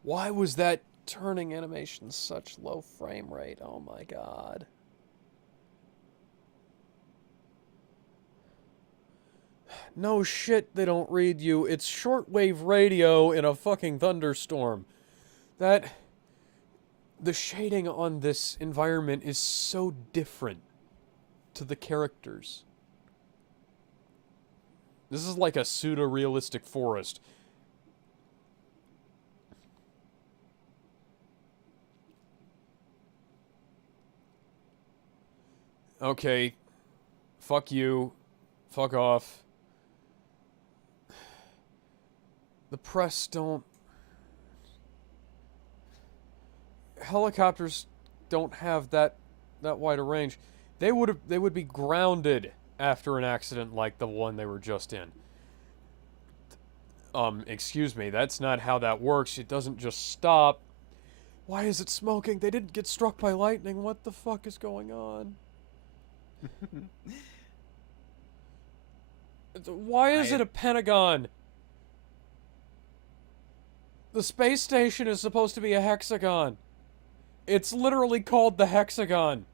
Why was that turning animation such low frame rate? Oh my god. No shit, they don't read you. It's shortwave radio in a fucking thunderstorm. The shading on this environment is so different to the characters. This is like a pseudo-realistic forest. Okay, fuck you. Fuck off. The press don't... Helicopters don't have that wide a range. They would be grounded after an accident like the one they were just in. Excuse me, that's not how that works. It doesn't just stop. Why is it smoking? They didn't get struck by lightning. What the fuck is going on? Why is it a pentagon? The space station is supposed to be a hexagon. It's literally called the hexagon.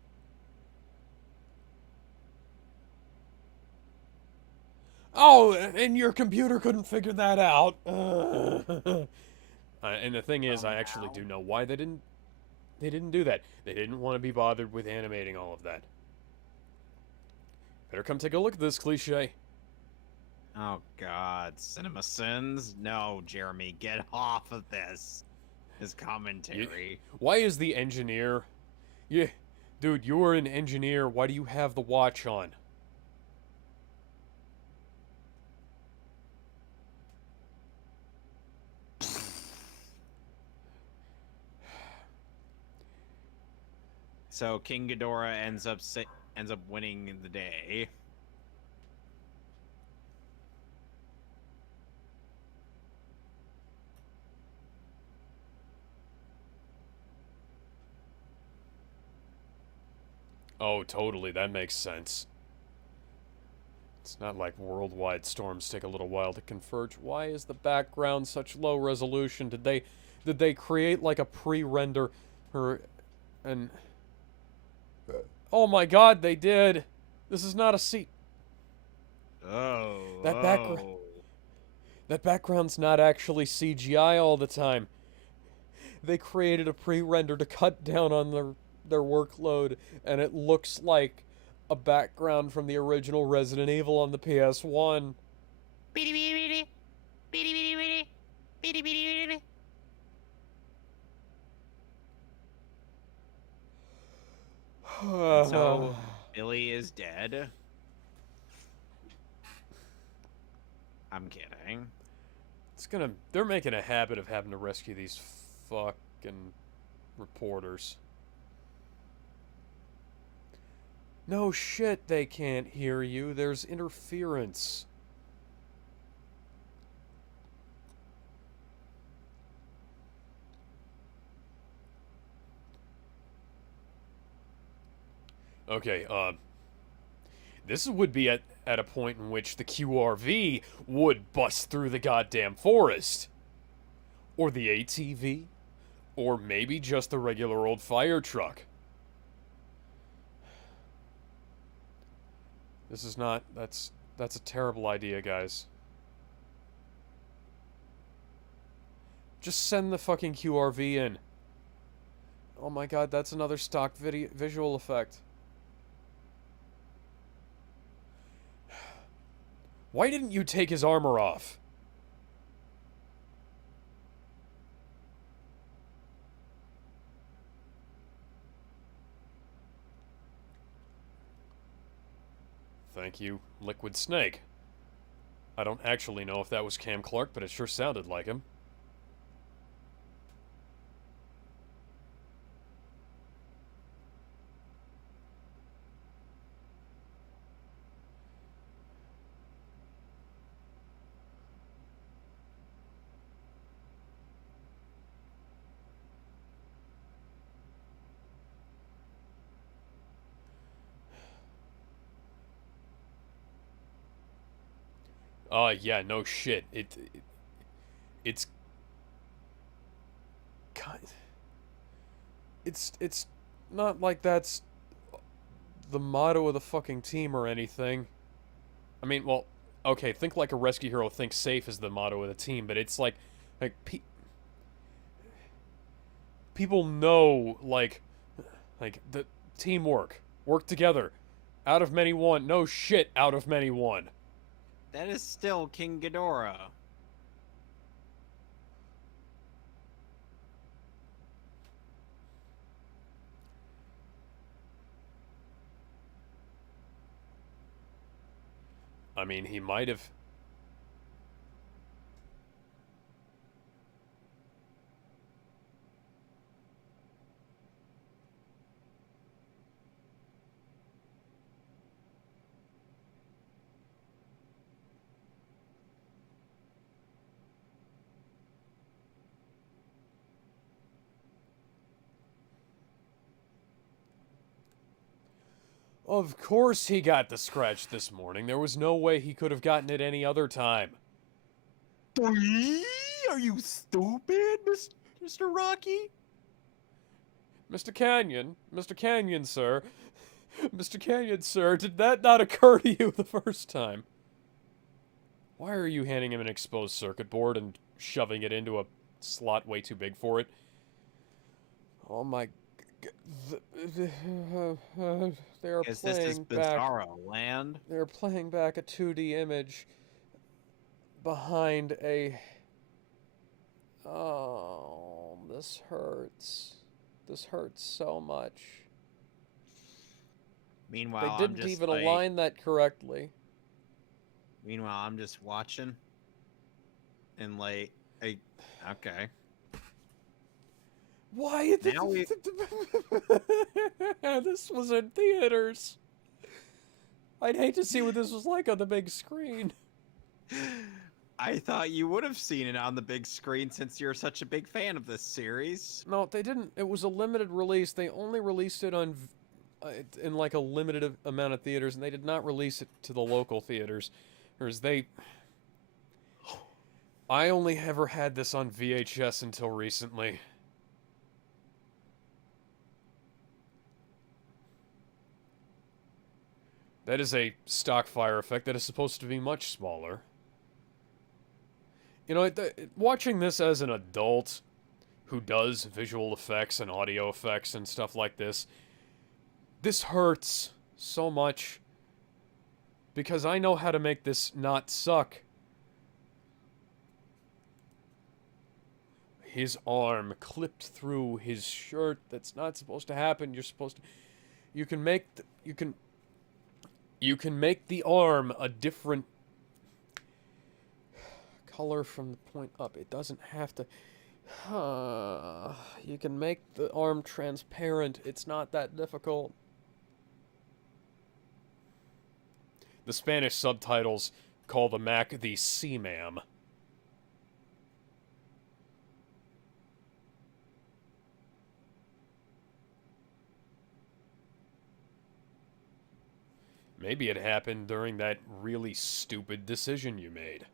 Oh, and your computer couldn't figure that out. And the thing is, I actually do know why they didn't do that. They didn't want to be bothered with animating all of that. Better come take a look at this cliche. Oh God, cinema sins? No, Jeremy, get off of this. His commentary. Why is the engineer... Yeah, dude, you're an engineer. Why do you have the watch on? So King Ghidorah ends up winning the day. Oh, totally. That makes sense. It's not like worldwide storms take a little while to converge. Why is the background such low resolution? Did they create like a pre-render or an... Oh my God, they did. This is not a seat. Oh. That background's not actually CGI all the time. They created a pre-render to cut down on their workload, and it looks like a background from the original Resident Evil on the PS1. So Billy is dead. I'm kidding. They're making a habit of having to rescue these fucking reporters. No shit, they can't hear you. There's interference. Okay, this would be at a point in which the QRV would bust through the goddamn forest. Or the ATV. Or maybe just the regular old fire truck. This is not... That's a terrible idea, guys. Just send the fucking QRV in. Oh my God, that's another stock visual effect. Why didn't you take his armor off? Thank you, Liquid Snake. I don't actually know if that was Cam Clark, but it sure sounded like him. Yeah, no shit. It's kind. It's not like that's the motto of the fucking team or anything. I mean, well, okay, think like a rescue hero thinks safe is the motto of the team, but it's like people know like the teamwork, work together. Out of many one. No shit, out of many one. That is still King Ghidorah. I mean, he might have... Of course he got the scratch this morning. There was no way he could have gotten it any other time. Are you stupid, Mr. Rocky? Mr. Canyon, sir. Mr. Canyon, sir, did that not occur to you the first time? Why are you handing him an exposed circuit board and shoving it into a slot way too big for it? Oh my... They are Is this playing back... Bizarro Land? They're playing back a 2D image behind a... Oh, this hurts. This hurts so much. Meanwhile, They didn't even align that correctly. Meanwhile, I'm just watching. And like, okay. Why? Now we... This was in theaters. I'd hate to see what this was like on the big screen. I thought you would have seen it on the big screen since you're such a big fan of this series. No, they didn't. It was a limited release. They only released it on in like a limited amount of theaters, and they did not release it to the local theaters. Whereas I only ever had this on VHS until recently. That is a stock fire effect that is supposed to be much smaller. You know, watching this as an adult who does visual effects and audio effects and stuff like this, this hurts so much because I know how to make this not suck. His arm clipped through his shirt. That's not supposed to happen. You're supposed to... You can make the arm a different color from the point up. It doesn't have to... You can make the arm transparent. It's not that difficult. The Spanish subtitles call the Mac the C-Mam. Maybe it happened during that really stupid decision you made.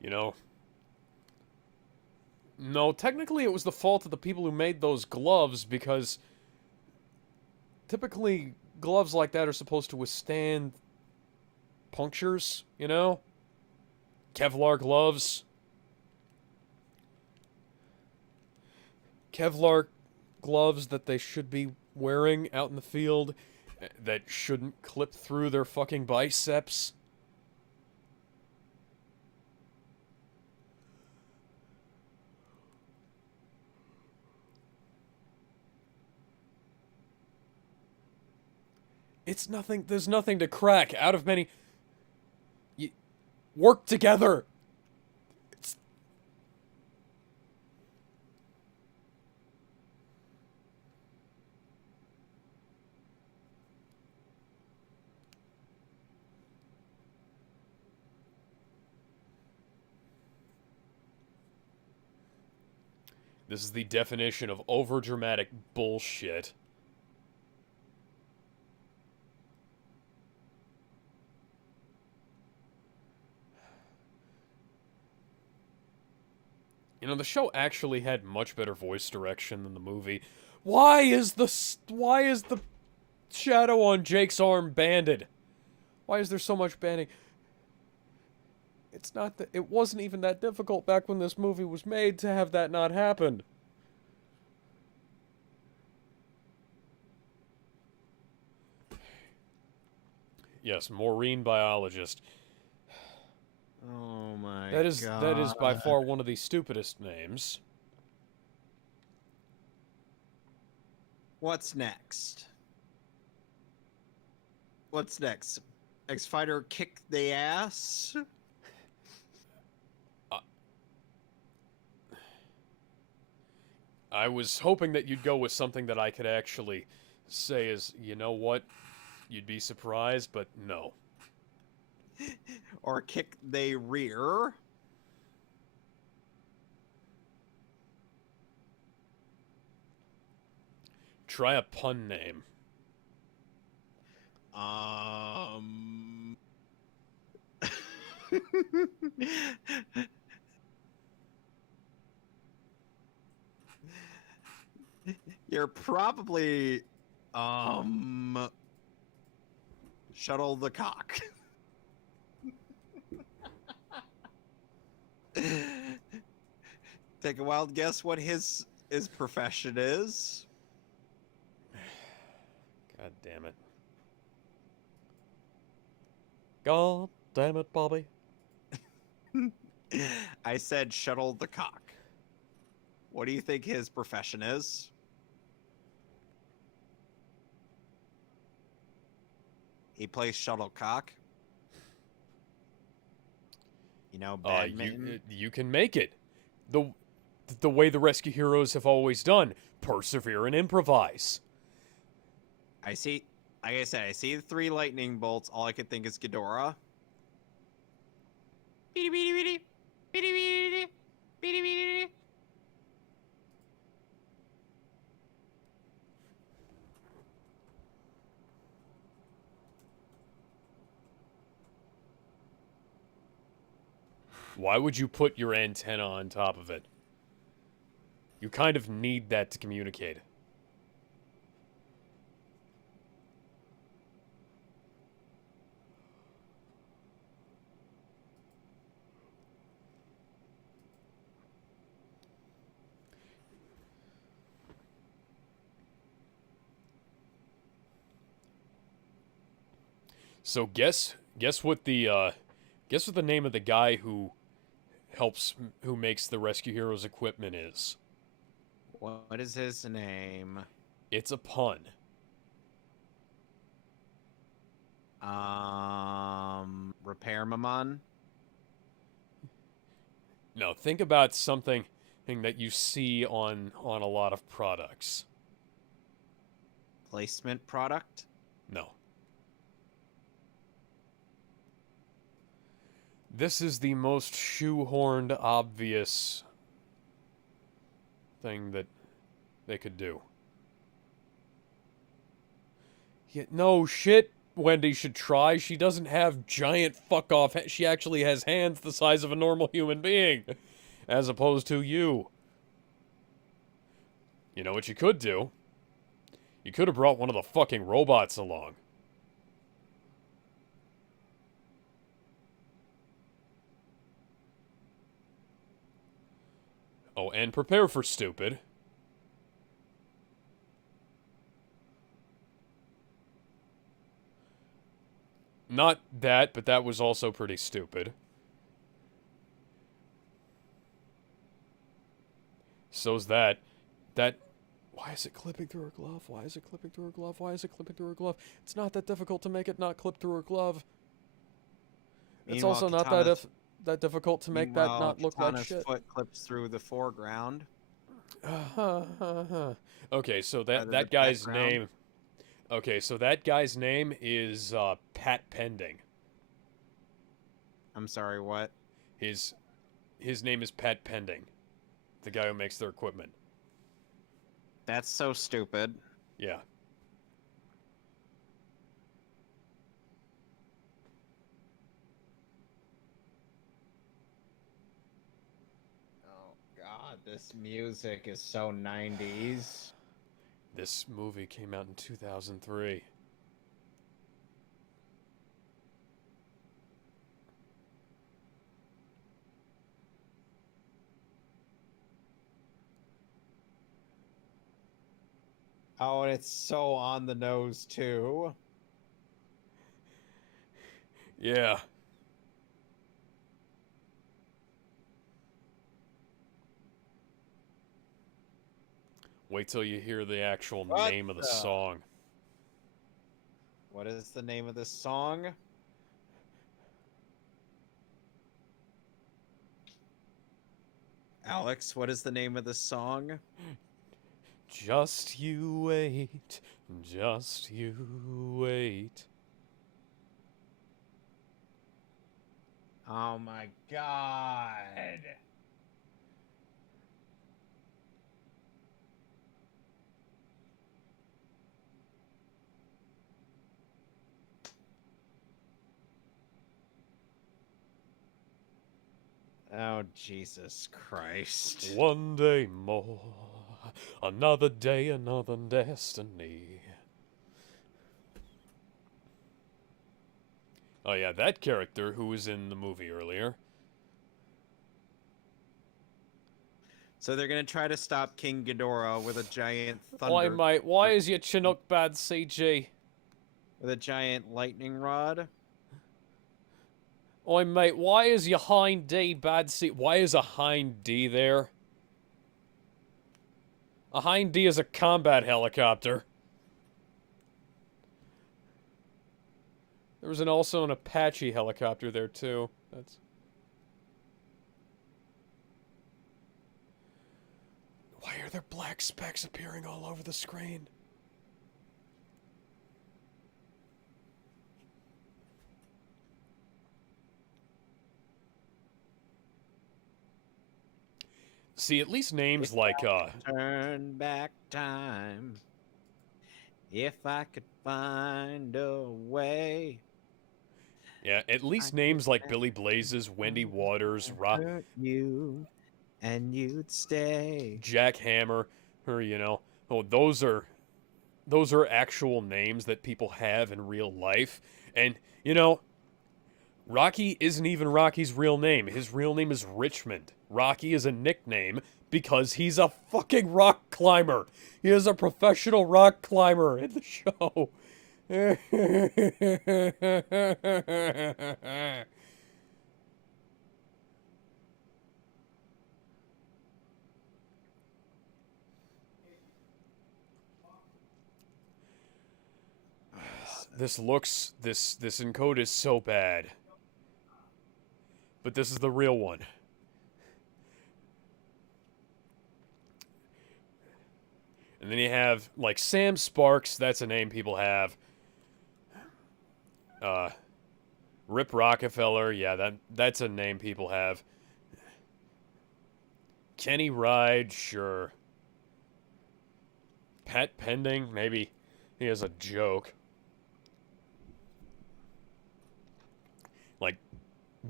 You know? No, technically it was the fault of the people who made those gloves because typically gloves like that are supposed to withstand punctures, you know? Kevlar gloves. Kevlar gloves that they should be wearing out in the field that shouldn't clip through their fucking biceps. It's nothing, there's nothing to crack. Out of many... work together! It's... This is the definition of overdramatic bullshit. You know, the show actually had much better voice direction than the movie. Why is the shadow on Jake's arm banded? Why is there so much banding? It's not that... It wasn't even that difficult back when this movie was made to have that not happen. Yes, marine biologist. Oh my That is god. by far one of the stupidest names. What's next? What's next? X-Fighter kick the ass? I was hoping that you'd go with something that I could actually say is, you know what? You'd be surprised, but no. Or kick they rear? Try a pun name. You're probably shuttle the cock. Take a wild guess what his profession is. God damn it. God damn it, Bobby. I said shuttle the cock. What do you think his profession is? He plays shuttlecock. You know, badminton. You can make it. The way the rescue heroes have always done. Persevere and improvise. I see. Like I said, I see the 3 lightning bolts. All I could think is Ghidorah. Beady beady beady. Beady beady beady beady. Why would you put your antenna on top of it? You kind of need that to communicate. So guess what the name of the guy who makes the rescue heroes equipment is. What is his name? It's a pun. Repairmaman. No, think about something that you see on a lot of products. Placement product. No. This is the most shoehorned, obvious thing that they could do. Yeah, no shit. Wendy should try. She doesn't have giant fuck off. She actually has hands the size of a normal human being, as opposed to you. You know what you could do? You could have brought one of the fucking robots along. Oh, and prepare for stupid. Not that, but that was also pretty stupid. So's that. Why is it clipping through her glove? Why is it clipping through her glove? Why is it clipping through her glove? It's not that difficult to make it not clip through her glove. It's also not that difficult to make that not look like Katana's shit. foot clips through the foreground. Okay, so Rather that than guy's background. name. Okay, so that guy's name is Pat Pending. I'm sorry, what? His name is Pat Pending, the guy who makes their equipment. That's so stupid. Yeah. Oh god, this music is so 90s. This movie came out in 2003. Oh, and it's so on the nose too. Yeah. Wait till you hear the actual What name of the the- song. What is the name of this song? Alex, what is the name of this song? Just you wait, just you wait. Oh my god. Oh, Jesus Christ. One day more, another day, another destiny. Oh yeah, that character who was in the movie earlier. So they're gonna try to stop King Ghidorah with a giant Why, thunder, mate, why is your Chinook bad CG? with a giant lightning rod. Oi, mate, why is your hind D bad Why is a hind D there? A hind D is a combat helicopter. There was also an Apache helicopter there, too. That's... Why are there black specks appearing all over the screen? See, at least names If like, Turn back time. If I could find a way. yeah, at least names like Billy Blazes, Wendy Waters, Hurt you, and you'd stay. Jack Hammer, or, you know, oh, those are actual names that people have in real life. And, you know, Rocky isn't even Rocky's real name. His real name is Richmond. Rocky is a nickname because he's a fucking rock climber. He is a professional rock climber in the show. This encode is so bad. But this is the real one. And then you have, like, Sam Sparks, that's a name people have. Rip Rockefeller, yeah, that's a name people have. Kenny Ride, sure. Pat Pending, maybe he has a joke. Like,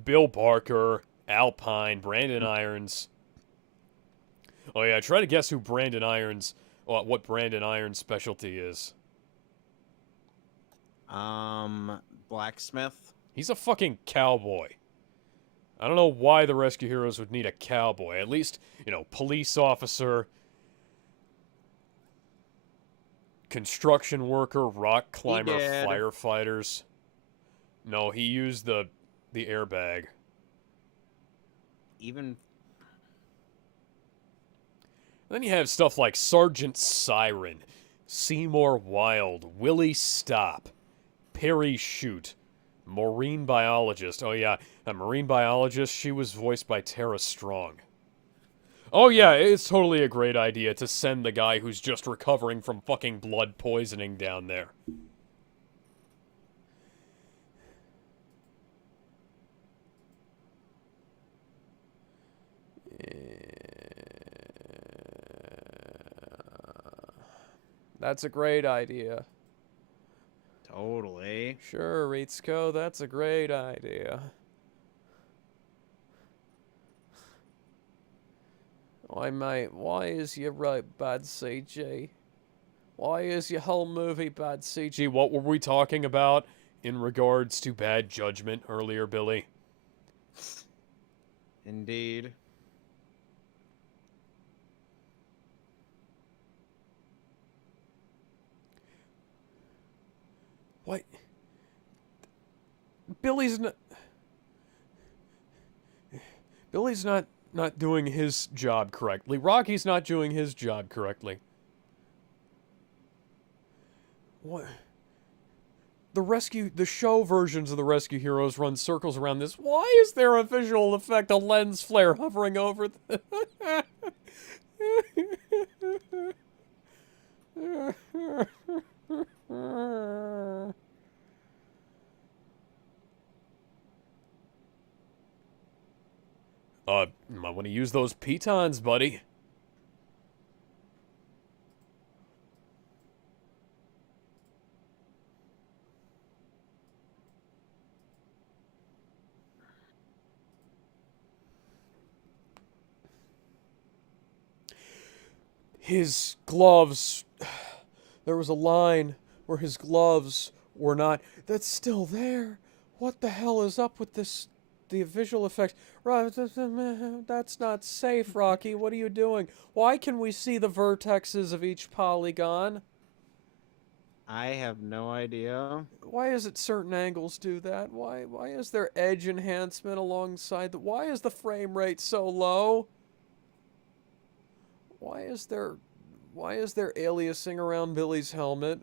Bill Barker, Alpine, Brandon Irons. Oh yeah, try to guess who Brandon Irons, what Brandon Irons' specialty is. Blacksmith. He's a fucking cowboy. I don't know why the rescue heroes would need a cowboy. At least, you know, police officer, construction worker, rock climber, did. firefighters. No, he used the airbag. Even Then you have stuff like Sergeant Siren, Seymour Wilde, Willie Stop, Perry Shoot, marine biologist. Oh yeah, a marine biologist, she was voiced by Tara Strong. Oh yeah, it's totally a great idea to send the guy who's just recovering from fucking blood poisoning down there. That's a great idea. totally. Sure, Ritsuko, that's a great idea. Why, mate, why is your right bad CG? Why is your whole movie bad CG? What were we talking about in regards to bad judgment earlier, Billy? Indeed. What? Billy's not... Billy's not doing his job correctly. Rocky's not doing his job correctly. What? The show versions of the Rescue Heroes run circles around this. Why is there a visual effect, a lens flare hovering over the... Might want to use those pitons, buddy. His gloves... There was a line where his gloves were not... That's still there. What the hell is up with this... The visual effects... That's not safe, Rocky. What are you doing? Why can we see the vertexes of each polygon? I have no idea. Why is it certain angles do that? Why is there edge enhancement alongside the... Why is the frame rate so low? Why is there aliasing around Billy's helmet?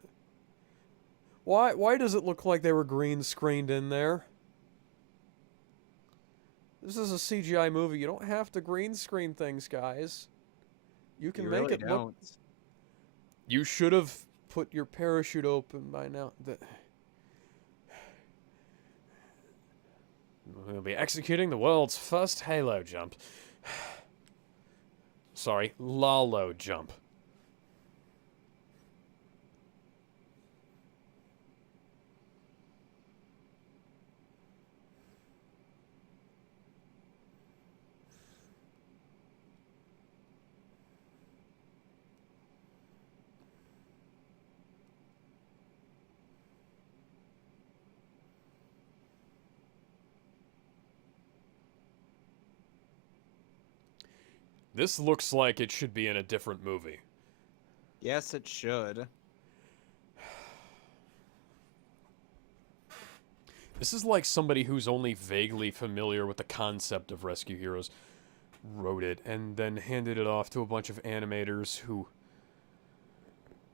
Why does it look like they were green screened in there? This is a CGI movie. You don't have to green screen things, guys. You can make it look... You should have put your parachute open by now. We'll be executing the world's first Halo jump. Sorry, Lalo jump. This looks like it should be in a different movie. Yes, it should. This is like somebody who's only vaguely familiar with the concept of Rescue Heroes wrote it and then handed it off to a bunch of animators who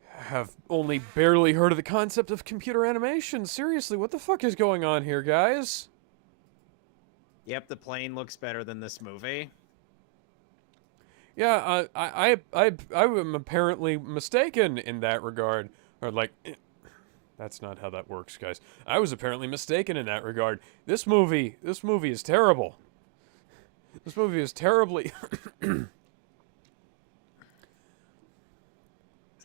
have only barely heard of the concept of computer animation. Seriously, what the fuck is going on here, guys? Yep, the plane looks better than this movie. Yeah, I am apparently mistaken in that regard. Or like, that's not how that works, guys. I was apparently mistaken in that regard. This movie is terrible. This movie is terribly... It's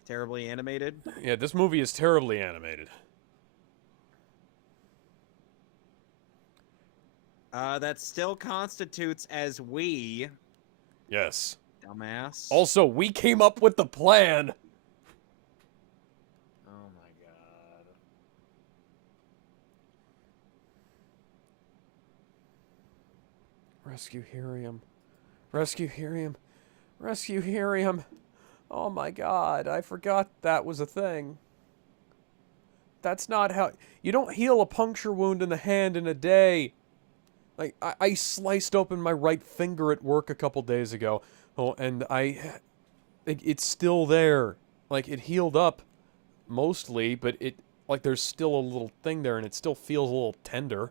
terribly animated. Yeah, this movie is terribly animated. That still constitutes as we... Yes. Dumbass. Also, we came up with the plan. Oh my god. Rescue Helium. Rescue Helium. Rescue Helium. Oh my god, I forgot that was a thing. That's not how... You don't heal a puncture wound in the hand in a day. Like, I sliced open my right finger at work a couple days ago. Oh, and it's still there. Like, it healed up mostly, but like, there's still a little thing there, and it still feels a little tender.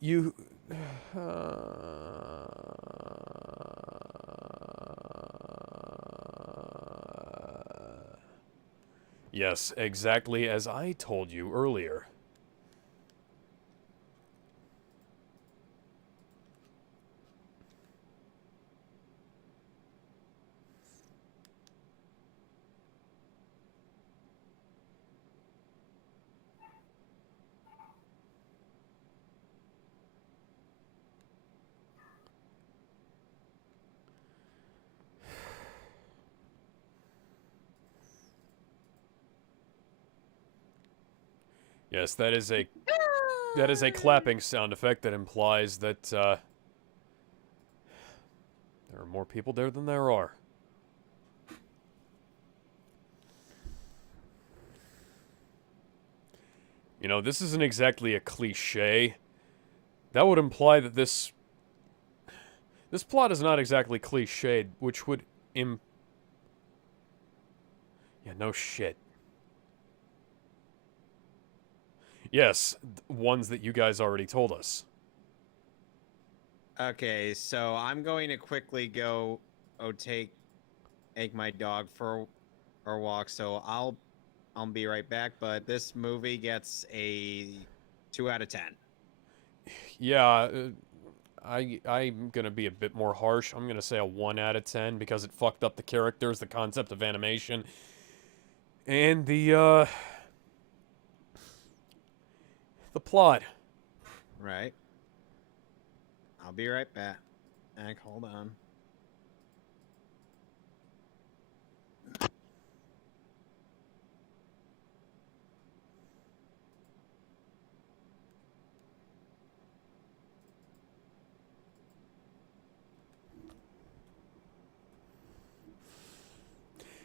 You... Yes, exactly as I told you earlier. Yes, that is a clapping sound effect that implies that there are more people there than there are. You know, this isn't exactly a cliche. That would imply that this plot is not exactly cliched, which would yeah, no shit. Yes, ones that you guys already told us. Okay, so I'm going to quickly go take my dog for a walk. So I'll be right back. But this movie gets a 2 out of 10. Yeah, I'm gonna be a bit more harsh. I'm gonna say a 1 out of 10 because it fucked up the characters, the concept of animation, and the plot. Right. I'll be right back. Hold on.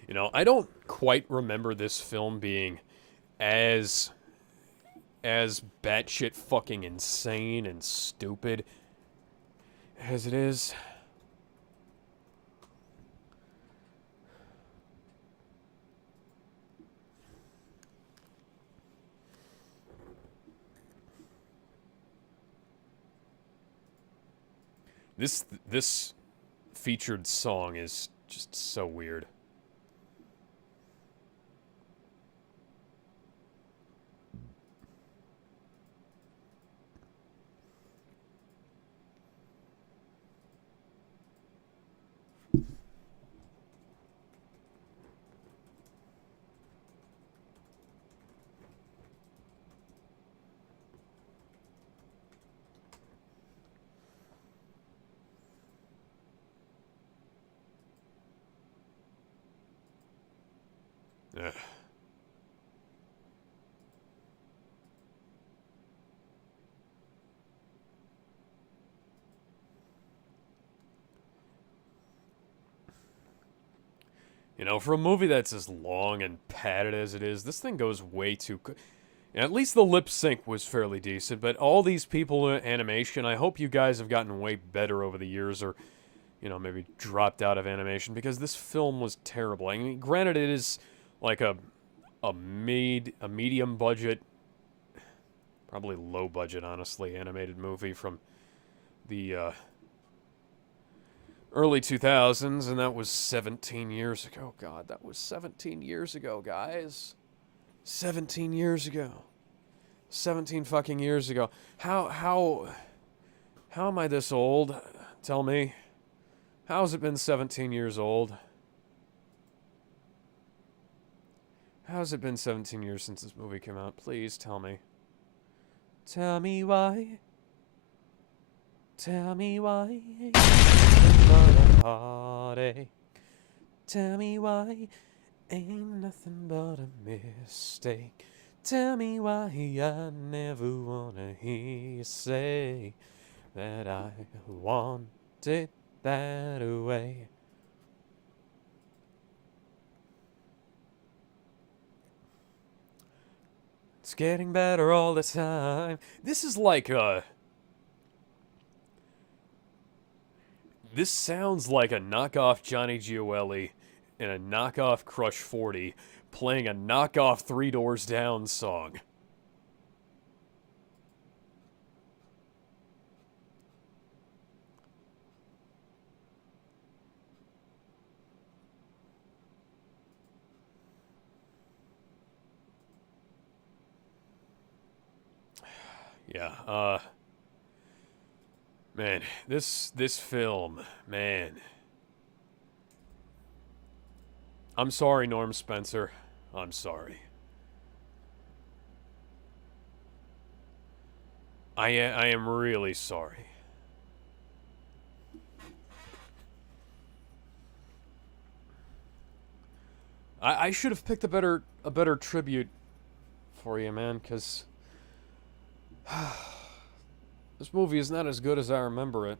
You know, I don't quite remember this film being as batshit fucking insane and stupid as it is. This featured song is just so weird. Ugh. You know, for a movie that's as long and padded as it is, this thing goes way too... At least the lip sync was fairly decent, but all these people in animation, I hope you guys have gotten way better over the years, or, you know, maybe dropped out of animation, because this film was terrible. I mean, granted, it is like a medium budget, probably low budget, honestly, animated movie from the early 2000s, and that was 17 years ago. God, that was 17 years ago, guys. 17 years ago. 17 fucking years ago. How am I this old? Tell me. How's it been 17 years old? How's it been 17 years since this movie came out? Please tell me. Tell me why. Tell me why. But a heartache. Tell me why. Ain't nothing but a mistake. Tell me why I never wanna hear you say that I want it that way. It's getting better all the time. This is like this sounds like a knockoff Johnny Gioeli and a knockoff Crush 40 playing a knockoff Three Doors Down song. Yeah, man, this film, man. I'm sorry, Norm Spencer. I'm sorry. I am really sorry. I should have picked a better tribute for you, man, because this movie is not as good as I remember it.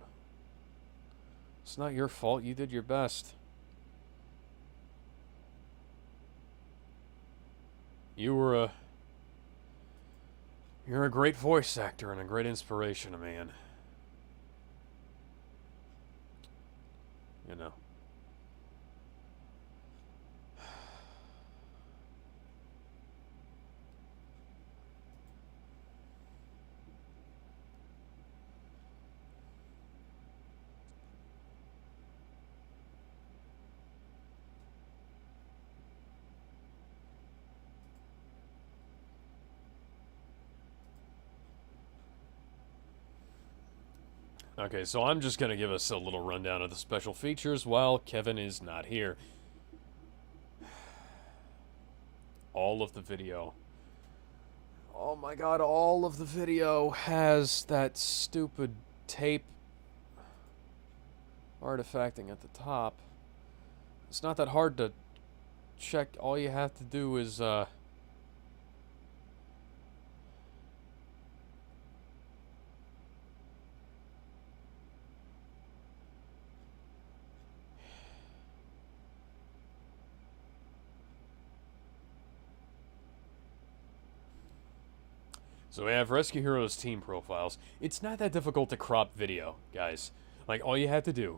It's not your fault. You did your best. You were You're a great voice actor and a great inspiration, man. You know. Okay, so I'm just going to give us a little rundown of the special features while Kevin is not here. All of the video. Oh my god, all of the video has that stupid tape artifacting at the top. It's not that hard to check. All you have to do is, So we have Rescue Heroes team profiles. It's not that difficult to crop video, guys. Like, all you have to do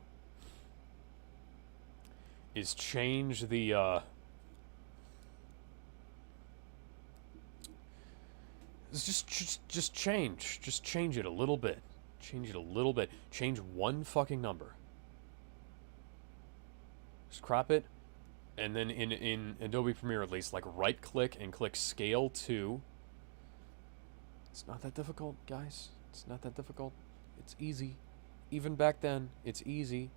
is change the, just change it a little bit. Change it a little bit. Change one fucking number. Just crop it, and then in Adobe Premiere at least, like, right-click and click Scale to. It's not that difficult, guys. It's not that difficult. It's easy. Even back then, it's easy.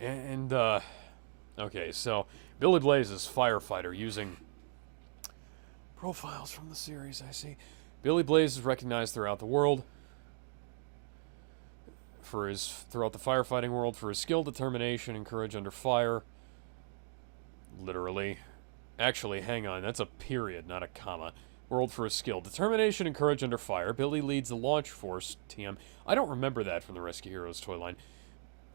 And, okay, so Billy Blaze is firefighter using profiles from the series, I see. Billy Blaze is recognized throughout the world throughout the firefighting world for his skill, determination, and courage under fire. Literally. Actually, hang on, that's a period, not a comma. World for his skill, determination, and courage under fire. Billy leads the launch force, TM. I don't remember that from the Rescue Heroes toy line.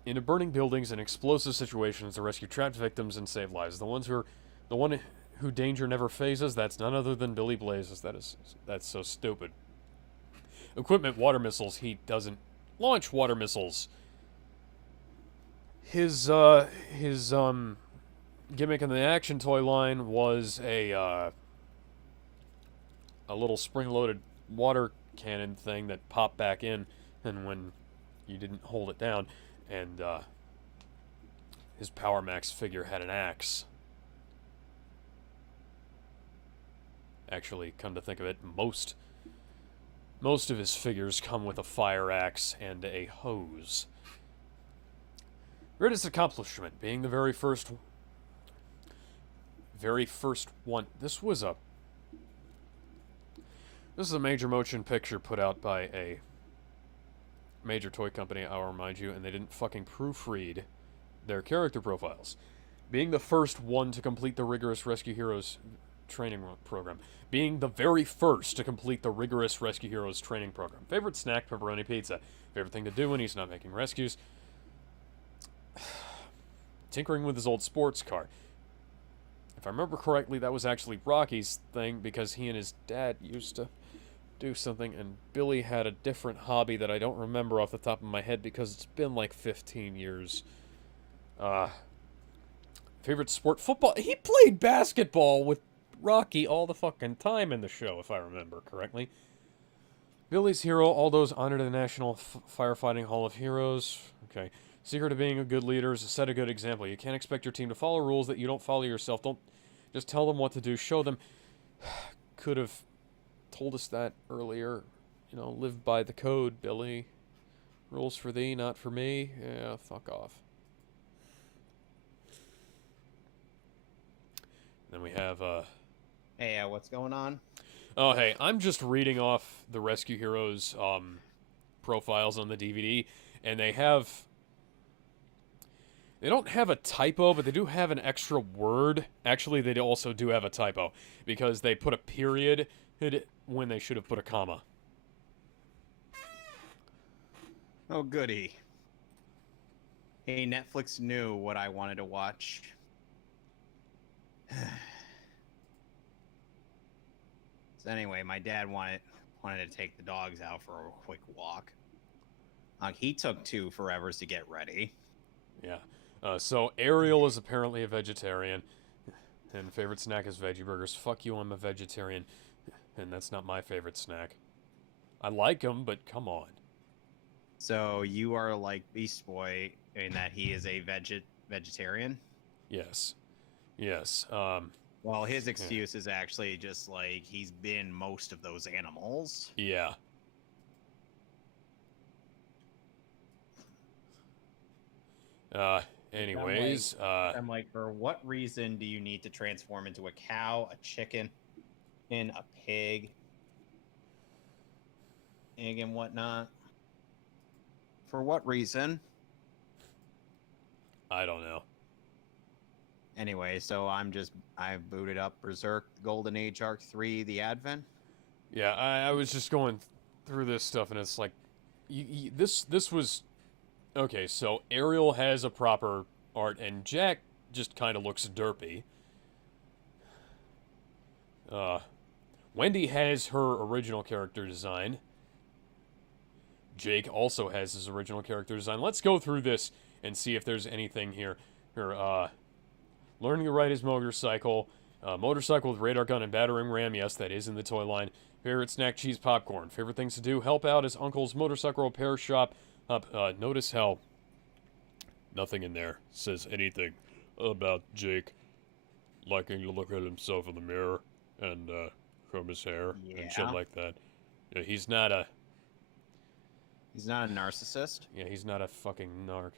Into burning buildings and explosive situations to rescue trapped victims and save lives. The one who danger never phases, that's none other than Billy Blazes. That's so stupid. Equipment, water missiles. He doesn't launch water missiles. His gimmick in the action toy line was a little spring-loaded water cannon thing that popped back in, and when you didn't hold it down. And his Power Max figure had an axe. Actually, come to think of it, most of his figures come with a fire axe and a hose. Greatest accomplishment, being the very first one. This is a major motion picture put out by a major toy company, I'll remind you, and they didn't fucking proofread their character profiles. Being the first one to complete the rigorous Rescue Heroes training program. Being the very first to complete the rigorous Rescue Heroes training program. Favorite snack, pepperoni pizza. Favorite thing to do when he's not making rescues. Tinkering with his old sports car. If I remember correctly, that was actually Rocky's thing because he and his dad used to do something, and Billy had a different hobby that I don't remember off the top of my head because it's been like 15 years. Favorite sport? Football. He played basketball with Rocky all the fucking time in the show, if I remember correctly. Billy's hero, all those honored in the National Firefighting Hall of Heroes. Okay. Secret to being a good leader is to set a good example. You can't expect your team to follow rules that you don't follow yourself. Don't just tell them what to do. Show them. Could have told us that earlier. You know, live by the code, Billy. Rules for thee, not for me. Yeah, fuck off. Then we have, Hey, what's going on? Oh, hey, I'm just reading off the Rescue Heroes, profiles on the DVD, and they have They don't have a typo, but they do have an extra word. Actually, they also do have a typo because they put a period when they should have put a comma. Oh, goody. Hey, Netflix knew what I wanted to watch. So anyway, my dad wanted to take the dogs out for a quick walk. He took 2 forevers to get ready. Yeah. So Ariel is apparently a vegetarian, and favorite snack is veggie burgers. Fuck you, I'm a vegetarian, and that's not my favorite snack. I like them, but come on. So you are like Beast Boy in that he is a vegetarian? Yes. Yes. Well, his excuse is actually just like he's been most of those animals. Yeah. Anyways, I'm like, for what reason do you need to transform into a cow, a chicken, and a pig, and whatnot? For what reason? I don't know. Anyway, so I booted up Berserk, Golden Age Arc 3, The Advent. Yeah, I was just going through this stuff, and it's like, this was okay. So Ariel has a proper art, and Jack just kind of looks derpy. Wendy has her original character design. Jake also has his original character design. Let's go through this and see if there's anything here. Learning to ride his motorcycle. Motorcycle with radar gun and battering ram. Yes, that is in the toy line. Favorite snack, cheese popcorn. Favorite things to do, help out his uncle's motorcycle repair shop. Notice how nothing in there says anything about Jake liking to look at himself in the mirror and comb his hair and shit like that. Yeah, he's not a narcissist. Yeah, he's not a fucking narc.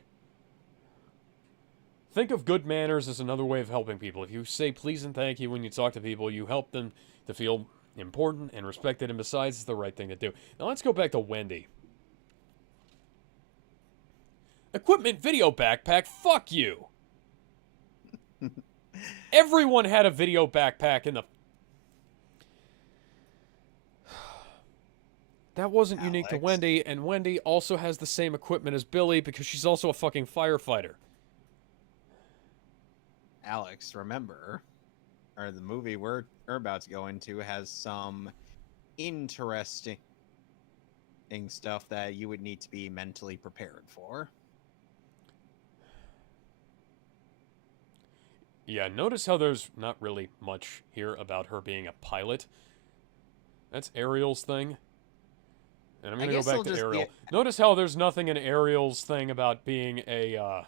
Think of good manners as another way of helping people. If you say please and thank you when you talk to people, you help them to feel important and respected, and besides, it's the right thing to do. Now let's go back to Wendy. Equipment video backpack, fuck you! Everyone had a video backpack in the... That wasn't unique to Wendy, and Wendy also has the same equipment as Billy because she's also a fucking firefighter. Alex, remember, or the movie we're about to go into has some interesting stuff that you would need to be mentally prepared for. Yeah, notice how there's not really much here about her being a pilot. That's Ariel's thing. And I'm going to go back to Ariel. Notice how there's nothing in Ariel's thing about being a,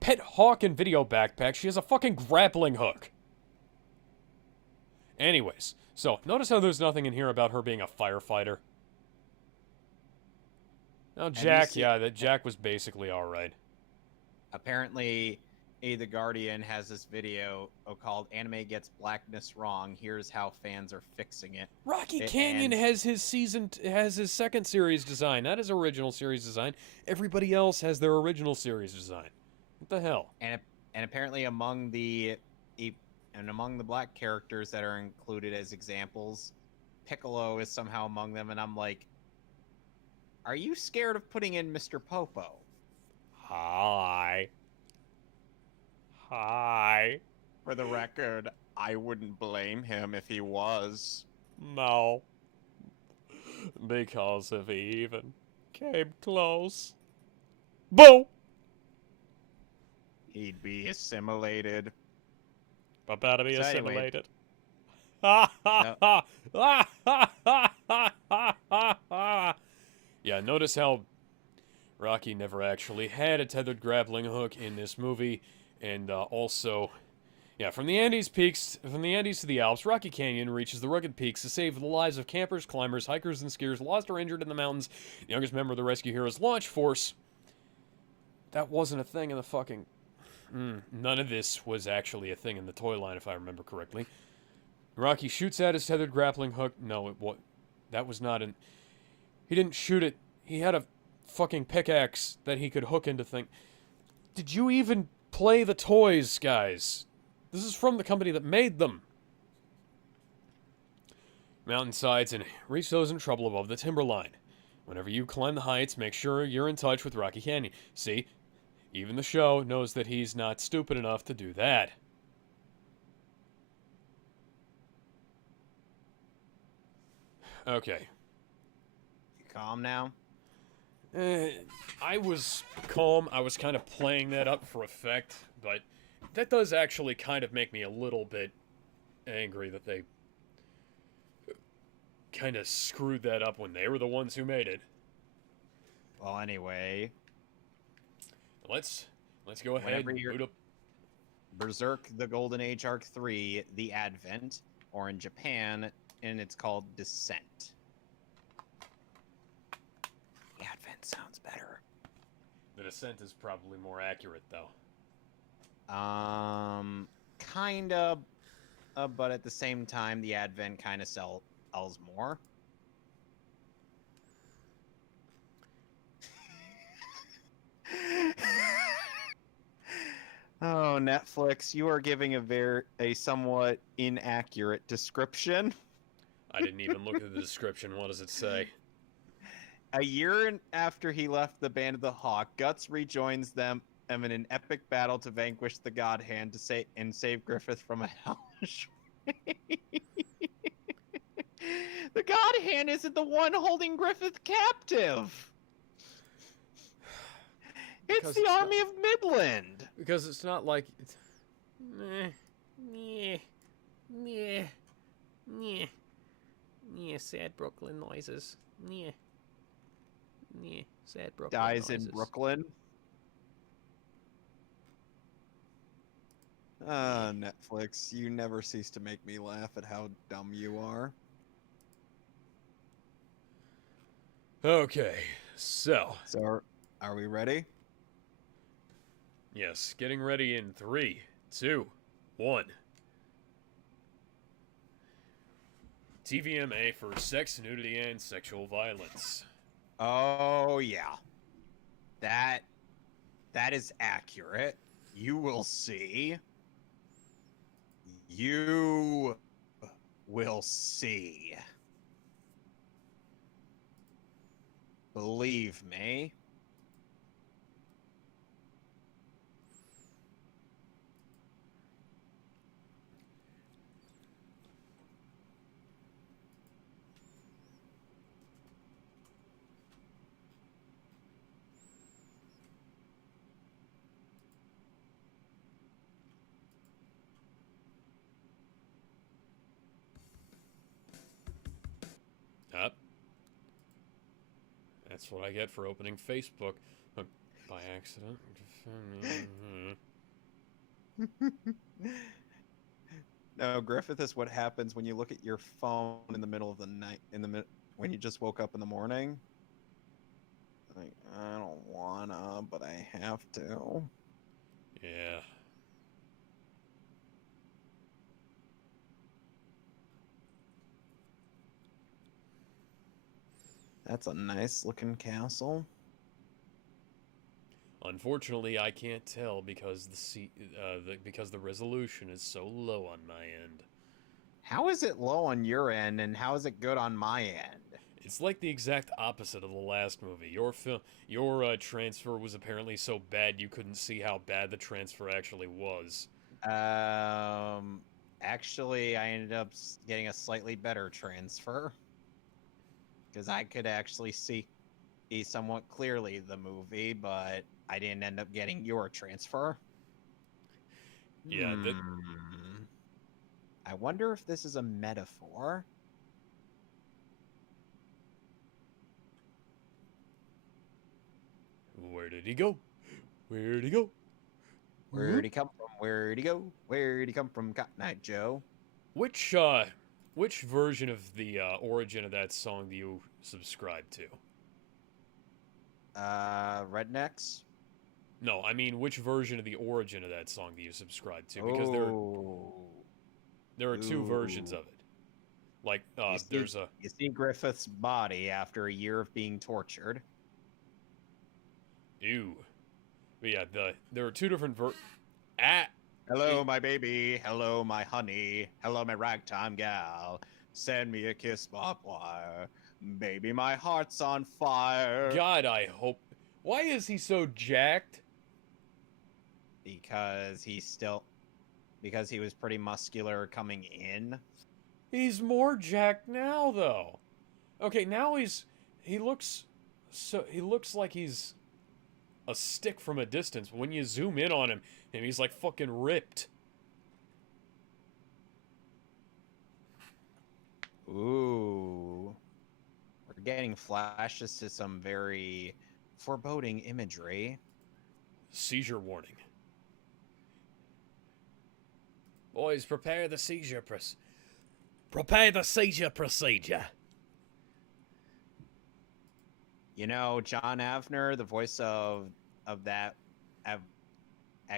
pet hawk and video backpack. She has a fucking grappling hook. Anyways, so notice how there's nothing in here about her being a firefighter. Now Jack, that Jack was basically alright. Apparently, The Guardian has this video called "Anime Gets Blackness Wrong. Here's how fans are fixing it." Rocky Canyon has his second series design, not his original series design. Everybody else has their original series design. What the hell? And apparently among the black characters that are included as examples, Piccolo is somehow among them, and I'm like, are you scared of putting in Mr. Popo? Hi. For the record, I wouldn't blame him if he was. No. Because if he even came close. Boo! He'd be assimilated. About to be assimilated. Yeah, notice how Rocky never actually had a tethered grappling hook in this movie, and also, yeah, from the Andes to the Alps, Rocky Canyon reaches the rugged peaks to save the lives of campers, climbers, hikers, and skiers lost or injured in the mountains. The youngest member of the Rescue Heroes launch force. That wasn't a thing in the fucking... none of this was actually a thing in the toy line, if I remember correctly. Rocky shoots at his tethered grappling hook. No, that was not an... He didn't shoot it. He had a fucking pickaxe that he could hook into thing. Did you even play the toys, guys? This is from the company that made them. Mountainsides and reach those in trouble above the timberline. Whenever you climb the heights, make sure you're in touch with Rocky Canyon. See? Even the show knows that he's not stupid enough to do that. Okay. You calm now? I was calm. I was kind of playing that up for effect, but that does actually kind of make me a little bit angry that they kind of screwed that up when they were the ones who made it. Well, anyway, Let's go ahead Whenever and you're- boot up. Berserk: The Golden Age Arc 3: The Advent, or in Japan, and it's called Descent. The Advent sounds better. The Descent is probably more accurate, though. Kind of, but at the same time, the Advent kind of sells more. Oh, Netflix, you are giving a somewhat inaccurate description. I didn't even look at the description. What does it say? A year after he left the Band of the Hawk, Guts rejoins them in an epic battle to vanquish the God Hand and save Griffith from a hellish fate. The God Hand isn't the one holding Griffith captive. It's Because the it's Army of Midland. Because it's not like... Sad Brooklyn noises. Sad Brooklyn Dies noises. in Brooklyn. Netflix, you never cease to make me laugh at how dumb you are. Okay, so... So, are we ready? Yes, getting ready in 3, 2, 1. TVMA for sex, nudity, and sexual violence. Oh yeah. That is accurate. You will see. You will see. Believe me. Up. That's what I get for opening Facebook by accident. No, Griffith is what happens when you look at your phone in the middle of the night, when you just woke up in the morning. Like, I don't wanna, but I have to. Yeah. That's a nice looking castle. Unfortunately, I can't tell because because the resolution is so low on my end. How is it low on your end, and how is it good on my end? It's like the exact opposite of the last movie. Your transfer was apparently so bad you couldn't see how bad the transfer actually was. Actually, I ended up getting a slightly better transfer because I could actually see somewhat clearly the movie, but I didn't end up getting your transfer. Yeah, I wonder if this is a metaphor. Where did he go? Where'd he go? Where'd he come from? Where'd he go? Where'd he come from, Cotton Eye Joe? Which version of the origin of that song do you subscribe to? Rednecks? No, I mean, which version of the origin of that song do you subscribe to? Because there are two versions of it. Like, there's a... You see Griffith's body after a year of being tortured. Ew. But yeah, there are two different Ah. Hello, my baby. Hello, my honey. Hello, my ragtime gal. Send me a kiss, Barbwire. Baby, my heart's on fire. God, I hope. Why is he so jacked? Because because he was pretty muscular coming in. He's more jacked now, though. Okay, now he looks like he's a stick from a distance. When you zoom in on him, and he's like fucking ripped. Ooh. We're getting flashes to some very foreboding imagery. Seizure warning. Boys, prepare the seizure procedure. You know, John Avner, the voice of that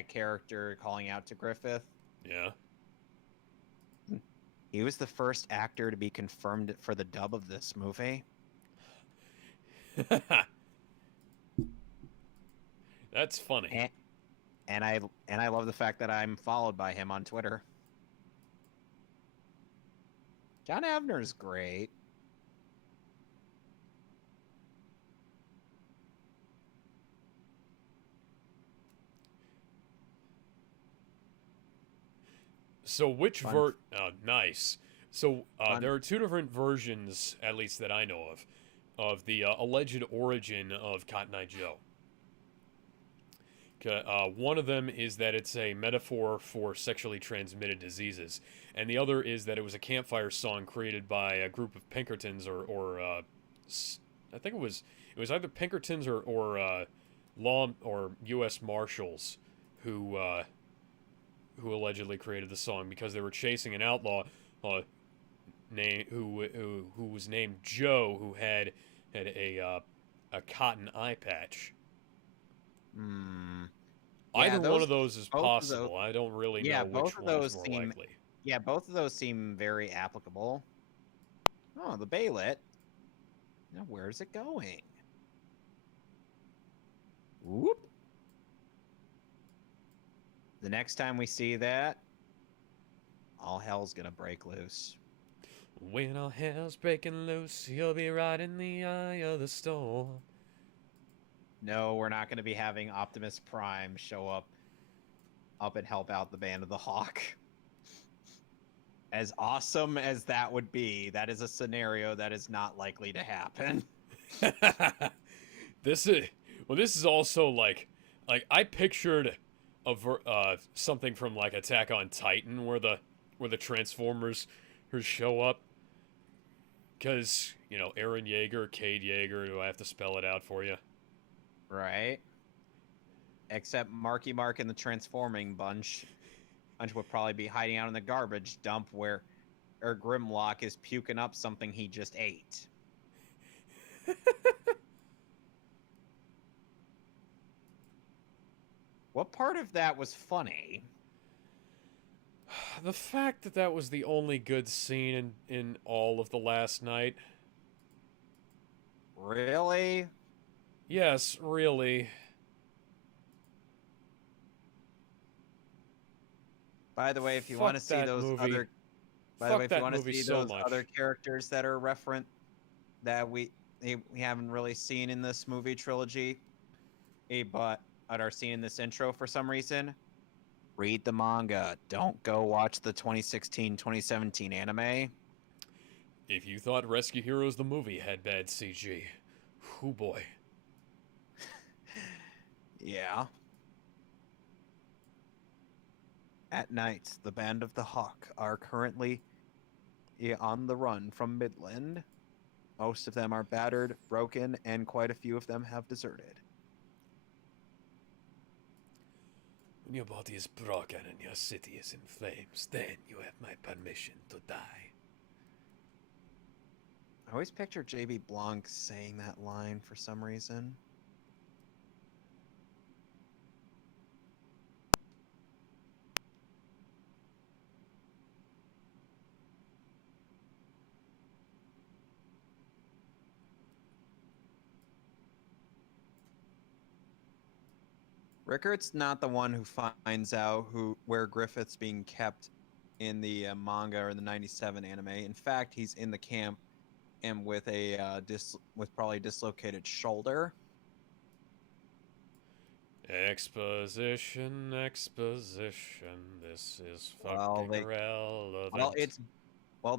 character calling out to Griffith. Yeah. He was the first actor to be confirmed for the dub of this movie. That's funny. And I love the fact that I'm followed by him on Twitter. John Avner's great. So which nice. So there are two different versions, at least that I know of the alleged origin of Cotton Eye Joe. One of them is that it's a metaphor for sexually transmitted diseases, and the other is that it was a campfire song created by a group of Pinkertons or I think it was either Pinkertons or law or U.S. Marshals who allegedly created the song because they were chasing an outlaw who was named Joe, who had a cotton eye patch. Hmm. Either one of those is possible. I don't really know which one is more likely. Yeah, both of those seem very applicable. Oh, the Baylet. Now, where's it going? Whoop. The next time we see that, all hell's gonna break loose. When all hell's breaking loose, you'll be right in the eye of the storm. No, we're not gonna be having Optimus Prime show up and help out the Band of the Hawk. As awesome as that would be, that is a scenario that is not likely to happen. This is also like I pictured something from like Attack on Titan where the Transformers show up, because Eren Yeager, Cade Yeager. Do I have to spell it out for you? Right. Except Marky Mark and the Transforming Bunch would probably be hiding out in the garbage dump where Grimlock is puking up something he just ate. What part of that was funny? The fact that was the only good scene in all of the last night. Really? Yes, really. By the way, if you want to see those other, other characters that are that we haven't really seen in this movie trilogy, but are seen in this intro for some reason, read the manga. Don't go watch the 2016-2017 anime. If you thought Rescue Heroes the movie had bad CG, oh boy. Yeah. At night, the Band of the Hawk are currently on the run from Midland. Most of them are battered, broken, and quite a few of them have deserted. When your body is broken and your city is in flames, then you have my permission to die. I always picture J.B. Blanc saying that line for some reason. Rickart's not the one who finds out where Griffith's being kept in the manga or the '97 anime. In fact, he's in the camp and with a with probably dislocated shoulder. Exposition, exposition. This is Well, fucking they irrelevant.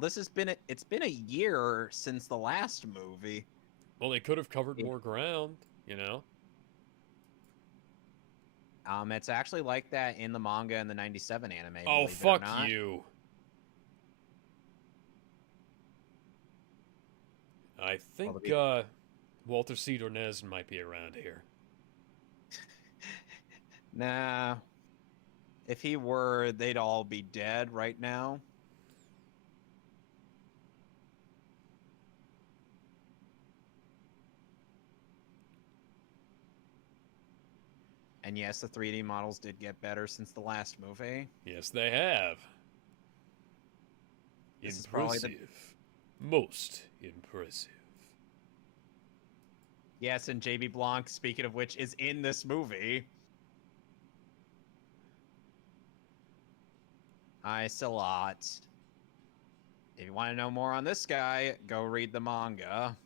this has been it's been a year since the last movie. Well, they could have covered more ground, you know? It's actually like that in the manga and the '97 anime. Oh, believe it or fuck not. you. I think Walter C. Dornez might be around here. Nah. If he were, they'd all be dead right now. And yes, the 3D models did get better since the last movie. Yes, they have. This is probably Impressive. Most impressive. Yes, and JB Blanc, speaking of which, is in this movie. Hi, Salat. If you want to know more on this guy, go read the manga.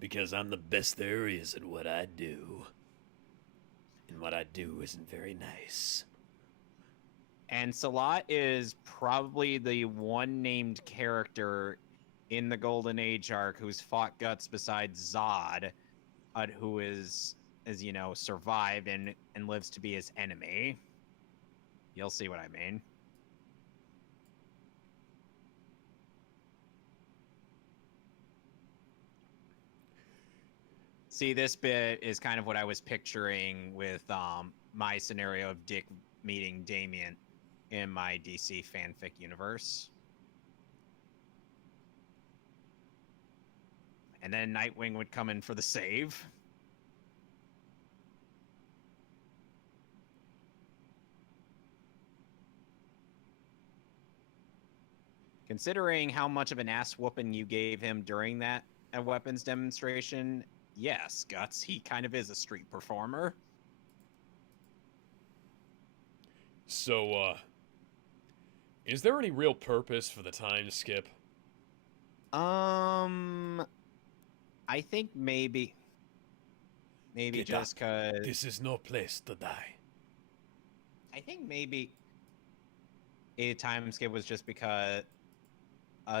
Because I'm the best there is at what I do. And what I do isn't very nice. And Salat is probably the one named character in the Golden Age arc who's fought Guts besides Zod, who is you know, survived and lives to be his enemy. You'll see what I mean. See, this bit is kind of what I was picturing with my scenario of Dick meeting Damien in my DC fanfic universe. And then Nightwing would come in for the save. Considering how much of an ass whooping you gave him during that weapons demonstration, yes, Guts, he kind of is a street performer. So, is there any real purpose for the time skip? I think maybe Get just because This is no place to die. I think maybe a time skip was just because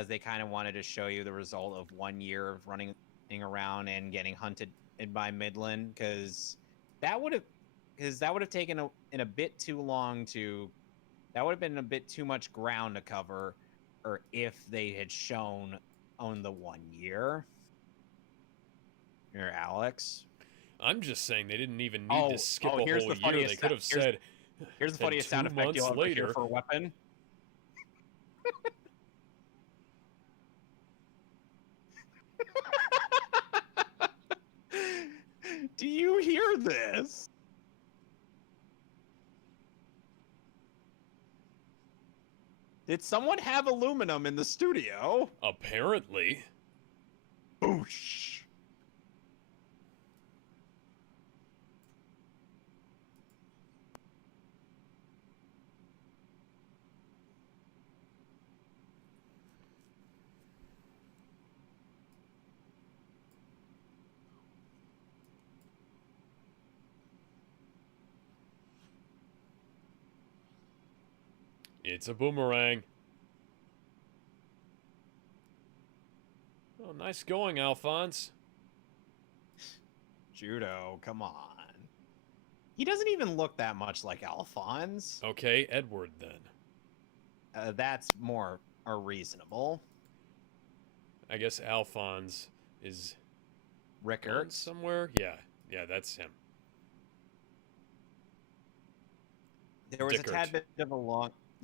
they kind of wanted to show you the result of 1 year of running around and getting hunted by Midland, because that would have taken a bit too long to. That would have been a bit too much ground to cover, or if they had shown on the 1 year. Here, Alex. I'm just saying they didn't even need to skip a whole here's the year. They could have said. Here's the then funniest 2 sound effect you'll months ever hear later. for a weapon. Do you hear this? Did someone have aluminum in the studio? Apparently. Boosh. It's a boomerang. Oh, nice going, Alphonse. Judo, come on. He doesn't even look that much like Alphonse. Okay, Edward then. That's more reasonable. I guess Alphonse is Rickert. somewhere. Yeah, that's him. There was Dickert.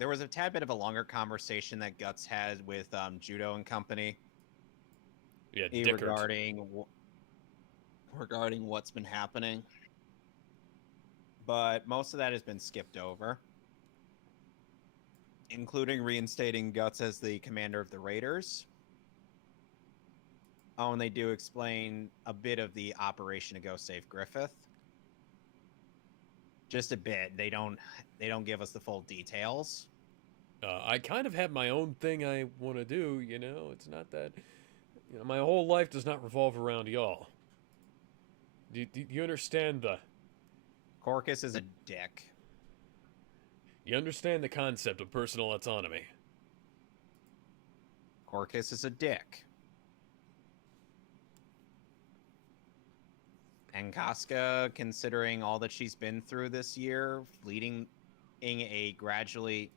There was a tad bit of a longer conversation that Guts had with Judo and company. Yeah, Dickert. regarding what's been happening. But most of that has been skipped over, including reinstating Guts as the commander of the Raiders. Oh, and they do explain a bit of the operation to go save Griffith. Just a bit. They don't give us the full details. I kind of have my own thing I want to do, you know? It's not that. You know, my whole life does not revolve around y'all. Do you understand the. Corcus is a dick. You understand the concept of personal autonomy? Corcus is a dick. And Casca, considering all that she's been through this year, leading a gradually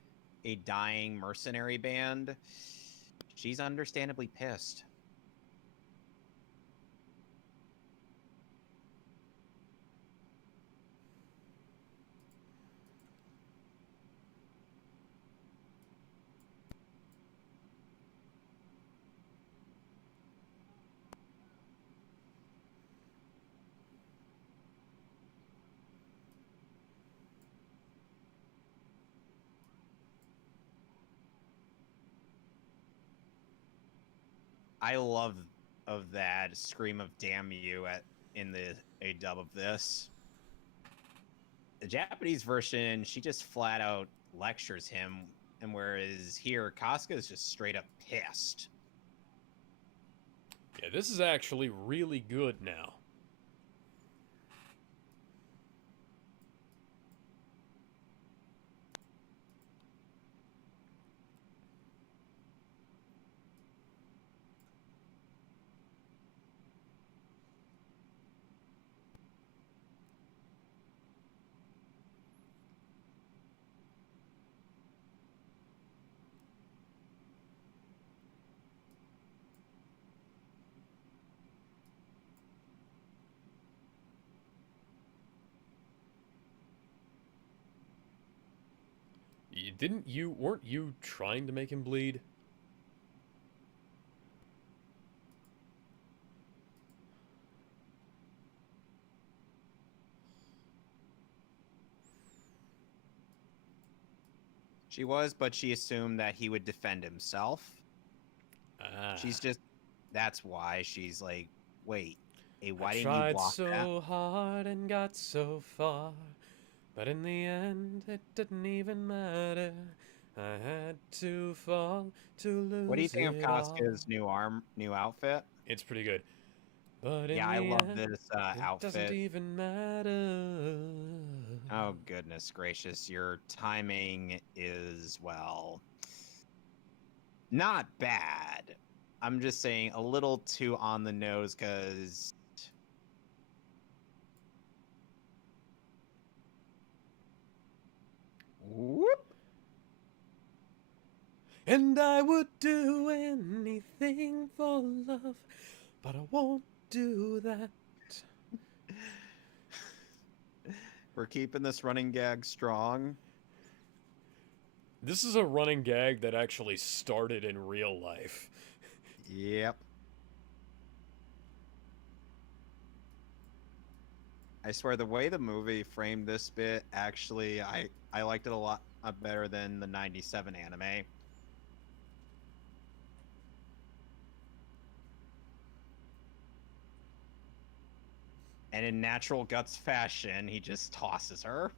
a dying mercenary band, she's understandably pissed. I love of that scream of "damn you" in the a dub of this. The Japanese version, she just flat out lectures him, and whereas here, Casca is just straight up pissed. Yeah, this is actually really good now. Weren't you trying to make him bleed? She was, but she assumed that he would defend himself. Ah. She's just, that's why she's like, wait, hey, why I didn't you tried block so that? hard and got so far, but in the end it didn't even matter. I had to fall to lose What do you think of it all. Casca's new outfit? It's pretty good. But in Yeah, I the love end, this it doesn't outfit. even matter. Oh, goodness gracious. Your timing is, well, not bad. I'm just saying a little too on the nose because. Whoop. And I would do anything for love, but I won't do that. We're keeping this running gag strong. This is a running gag that actually started in real life. Yep. I swear the way the movie framed this bit, actually, I liked it a lot better than the 97 anime. And in natural guts fashion, he just tosses her.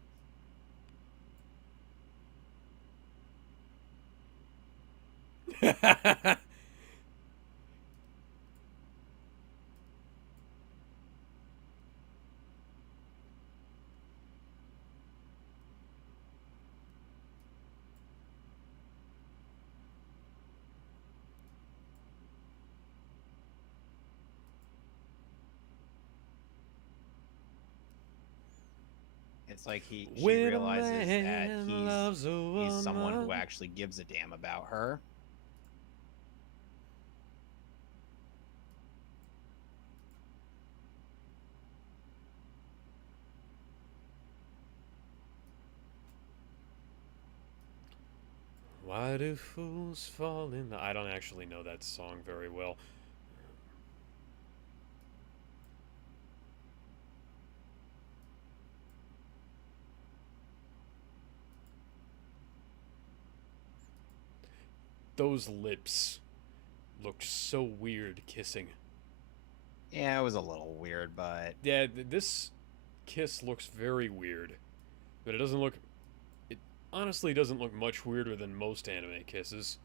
It's like she realizes that he's someone who actually gives a damn about her. Why do fools fall in the... I don't actually know that song very well. Those lips looked so weird kissing. Yeah, it was a little weird, but Yeah, this kiss looks very weird. But it doesn't look... It honestly doesn't look much weirder than most anime kisses.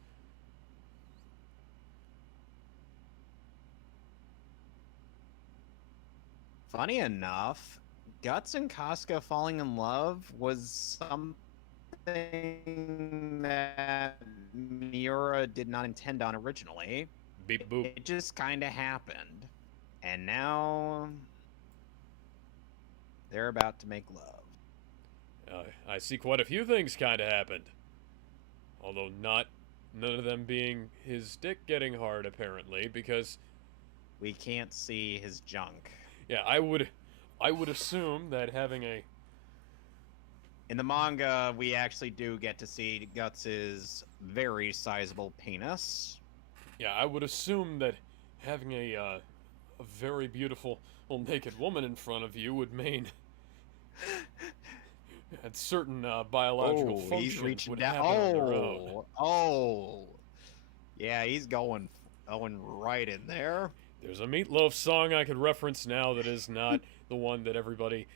Funny enough, Guts and Casca falling in love was something that Miura did not intend on originally. Beep boop. It just kind of happened. And now they're about to make love. I see quite a few things kind of happened. Although none of them being his dick getting hard, apparently, because... We can't see his junk. Yeah, I would assume that having a... In the manga, we actually do get to see Guts' very sizable penis. Yeah, I would assume that having a very beautiful naked woman in front of you would mean that certain biological He's functions reaching would down. happen on their own. Yeah, he's going right in there. There's a Meatloaf song I could reference now that is not the one that everybody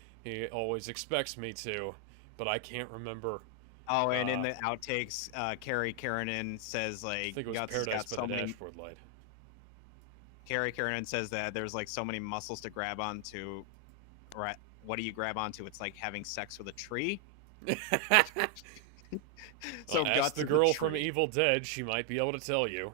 always expects me to, but I can't remember. Oh, and in the outtakes, Carrie Keranen says, like, I think it was Guts has Paradise got by so the many... Dashboard Light. Carrie Keranen says that there's, like, so many muscles to grab onto. Or what do you grab onto? It's like having sex with a tree. So Guts ask the is girl tree. from Evil Dead, she might be able to tell you.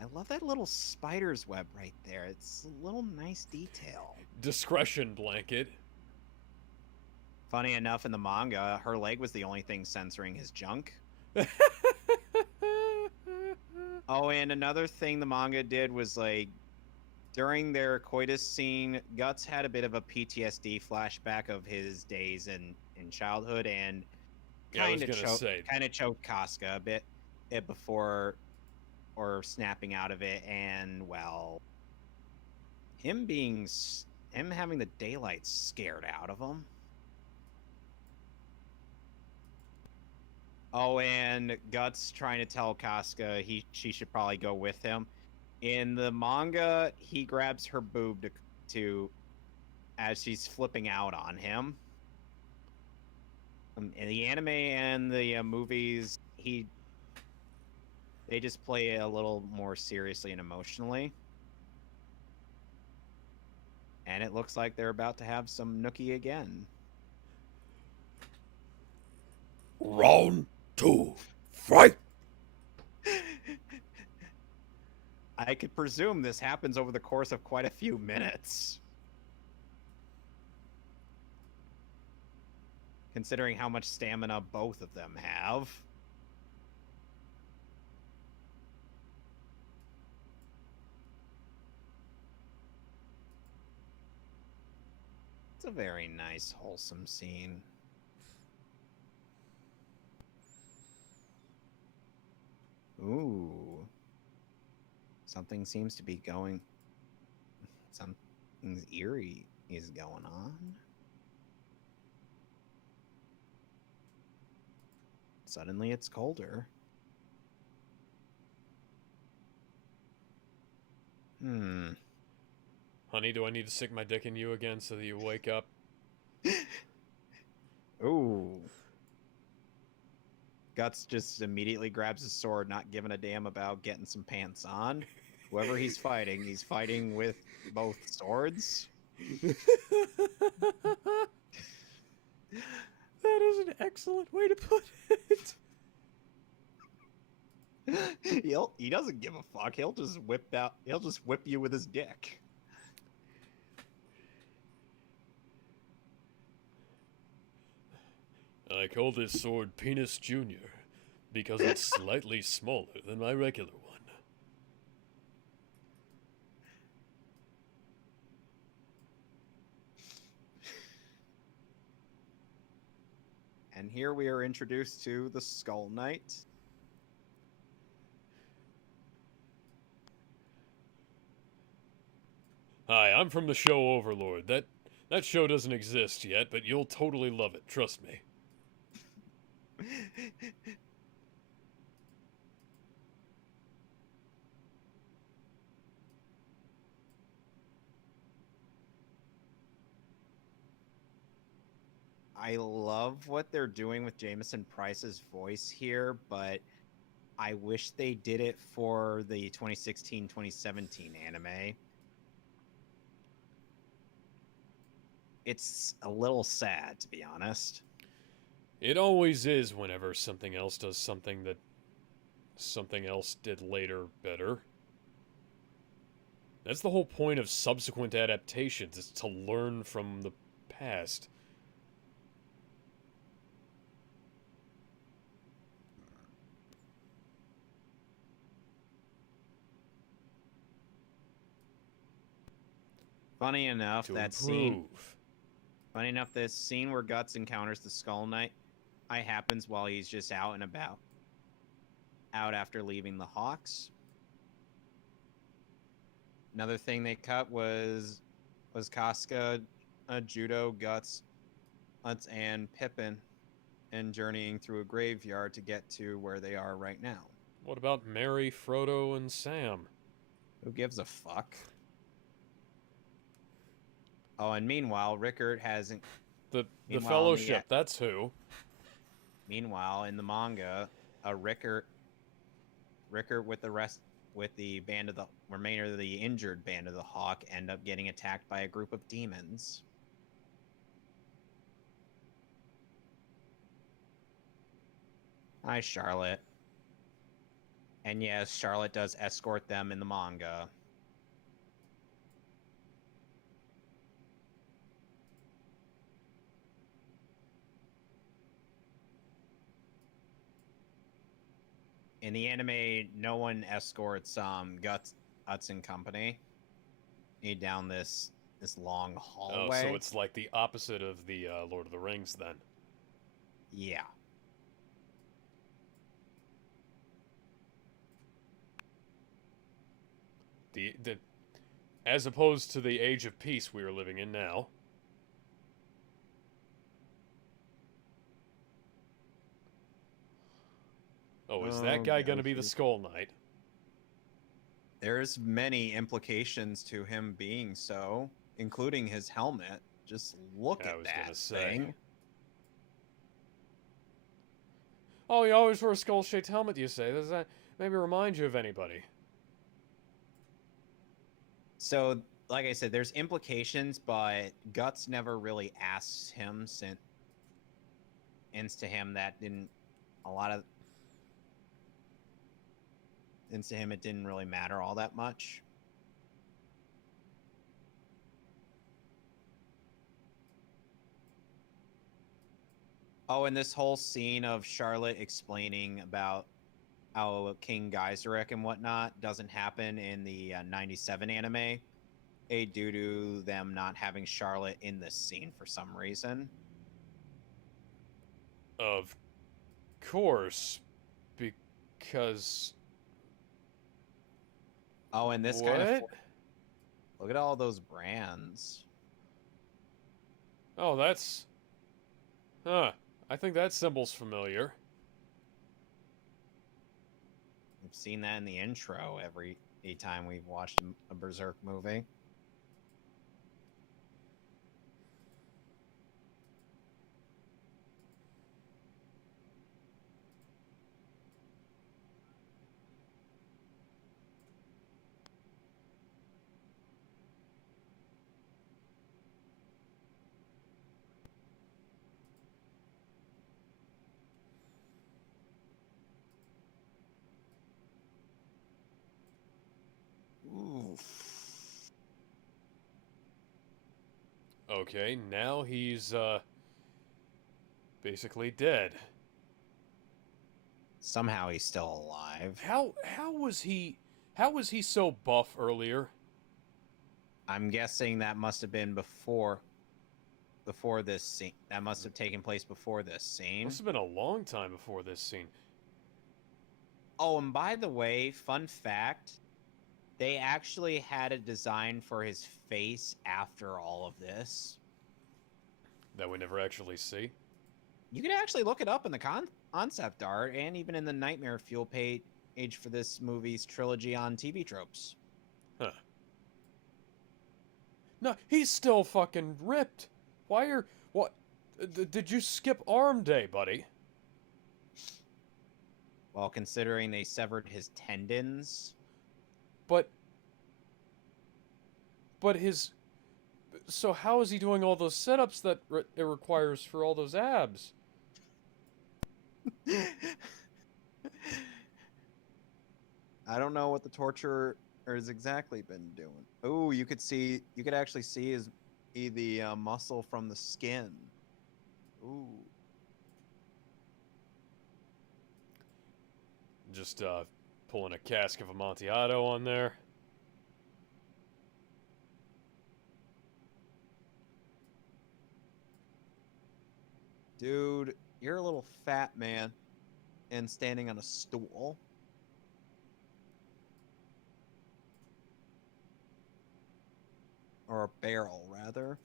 I love that little spider's web right there. It's a little nice detail. Discretion blanket. Funny enough, in the manga, her leg was the only thing censoring his junk. Oh, and another thing the manga did was, like, during their coitus scene, Guts had a bit of a PTSD flashback of his days in childhood, and kind of choked Casca a bit before, or snapping out of it, and, well, him having the daylight scared out of him. Oh, and Guts trying to tell Casca she should probably go with him. In the manga, he grabs her boob to as she's flipping out on him. In the anime and the movies, they just play it a little more seriously and emotionally. And it looks like they're about to have some nookie again. Round 2, fight! I could presume this happens over the course of quite a few minutes. Considering how much stamina both of them have. It's a very nice, wholesome scene. Ooh. Something seems to be going... Something's eerie is going on. Suddenly it's colder. Honey, do I need to stick my dick in you again so that you wake up? Ooh. Guts just immediately grabs his sword, not giving a damn about getting some pants on. Whoever he's fighting with both swords. That is an excellent way to put it. He doesn't give a fuck. He'll just whip you with his dick. I call this sword Penis Junior because it's slightly smaller than my regular one. And here we are introduced to the Skull Knight. Hi, I'm from the show Overlord. That show doesn't exist yet, but you'll totally love it, trust me. I love what they're doing with Jameson Price's voice here, but I wish they did it for the 2016-2017 anime. It's a little sad, to be honest. It always is whenever something else does something that something else did later better. That's the whole point of subsequent adaptations, is to learn from the past. Funny enough, To that scene. improve. Funny enough, this scene where Guts encounters the Skull Knight, happens while he's just out and about, out after leaving the Hawks. Another thing they cut was Casca, Judo, Guts, and Pippin, and journeying through a graveyard to get to where they are right now. What about Mary, Frodo, and Sam? Who gives a fuck? Oh, and meanwhile, Rickard hasn't. The Meanwhile, Fellowship, that's who. Meanwhile, in the manga, Rickard with the band of the remainder of the injured band of the Hawk end up getting attacked by a group of demons. Hi, Charlotte. And yes, Charlotte does escort them in the manga. In the anime, no one escorts Guts and company down this long hallway. Oh, so it's like the opposite of the Lord of the Rings, then. Yeah. The as opposed to the age of peace we are living in now. Oh, is that guy going to be the Skull Knight? There's many implications to him being so, including his helmet. Just look at that thing. Oh, he always wears a skull-shaped helmet, you say? Does that maybe remind you of anybody? So, like I said, there's implications, but Guts never really asks him since to him that didn't to him it didn't really matter all that much. Oh, and this whole scene of Charlotte explaining about how King Geyserek and whatnot doesn't happen in the 97 anime, due to them not having Charlotte in this scene for some reason. Of course, because... Oh, and this what? kind of... Look at all those brands. Oh, that's... Huh. I think that symbol's familiar. I've seen that in the intro every time we've watched a Berserk movie. Okay, now he's, basically dead. Somehow he's still alive. How was he so buff earlier? I'm guessing that must have been before this scene. That must have taken place before this scene. Must have been a long time before this scene. Oh, and by the way, fun fact, they actually had a design for his face after all of this. That we never actually see? You can actually look it up in the concept art and even in the Nightmare Fuel page for this movie's trilogy on TV tropes. Huh. No, he's still fucking ripped. What? Did you skip arm day, buddy? Well, considering they severed his tendons. But his... So how is he doing all those setups that it requires for all those abs? I don't know what the torturer has exactly been doing. Oh, you could actually see the muscle from the skin. Ooh. Just pulling a cask of Amontillado on there. Dude, you're a little fat man and standing on a stool. Or a barrel, rather.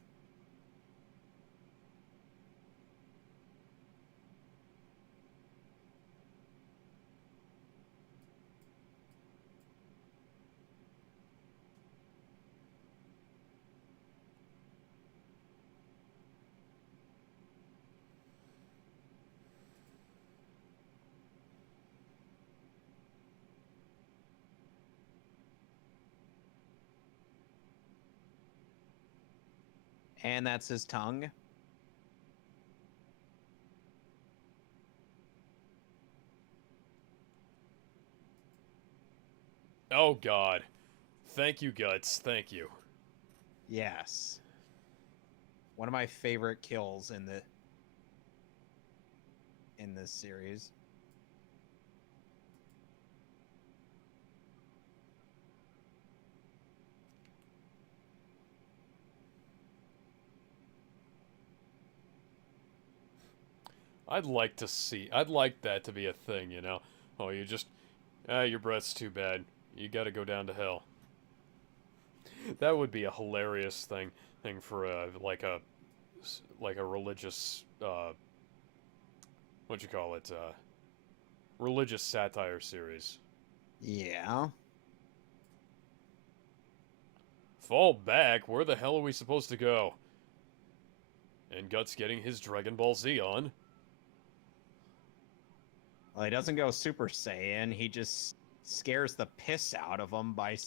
And that's his tongue. Oh, God. Thank you, Guts. Thank you. Yes. One of my favorite kills in this series. I'd like that to be a thing, you know? Oh, your breath's too bad. You gotta go down to hell. That would be a hilarious thing for like a religious, what you call it, religious satire series. Yeah. Fall back? Where the hell are we supposed to go? And Guts getting his Dragon Ball Z on. Well, he doesn't go Super Saiyan. He just scares the piss out of them by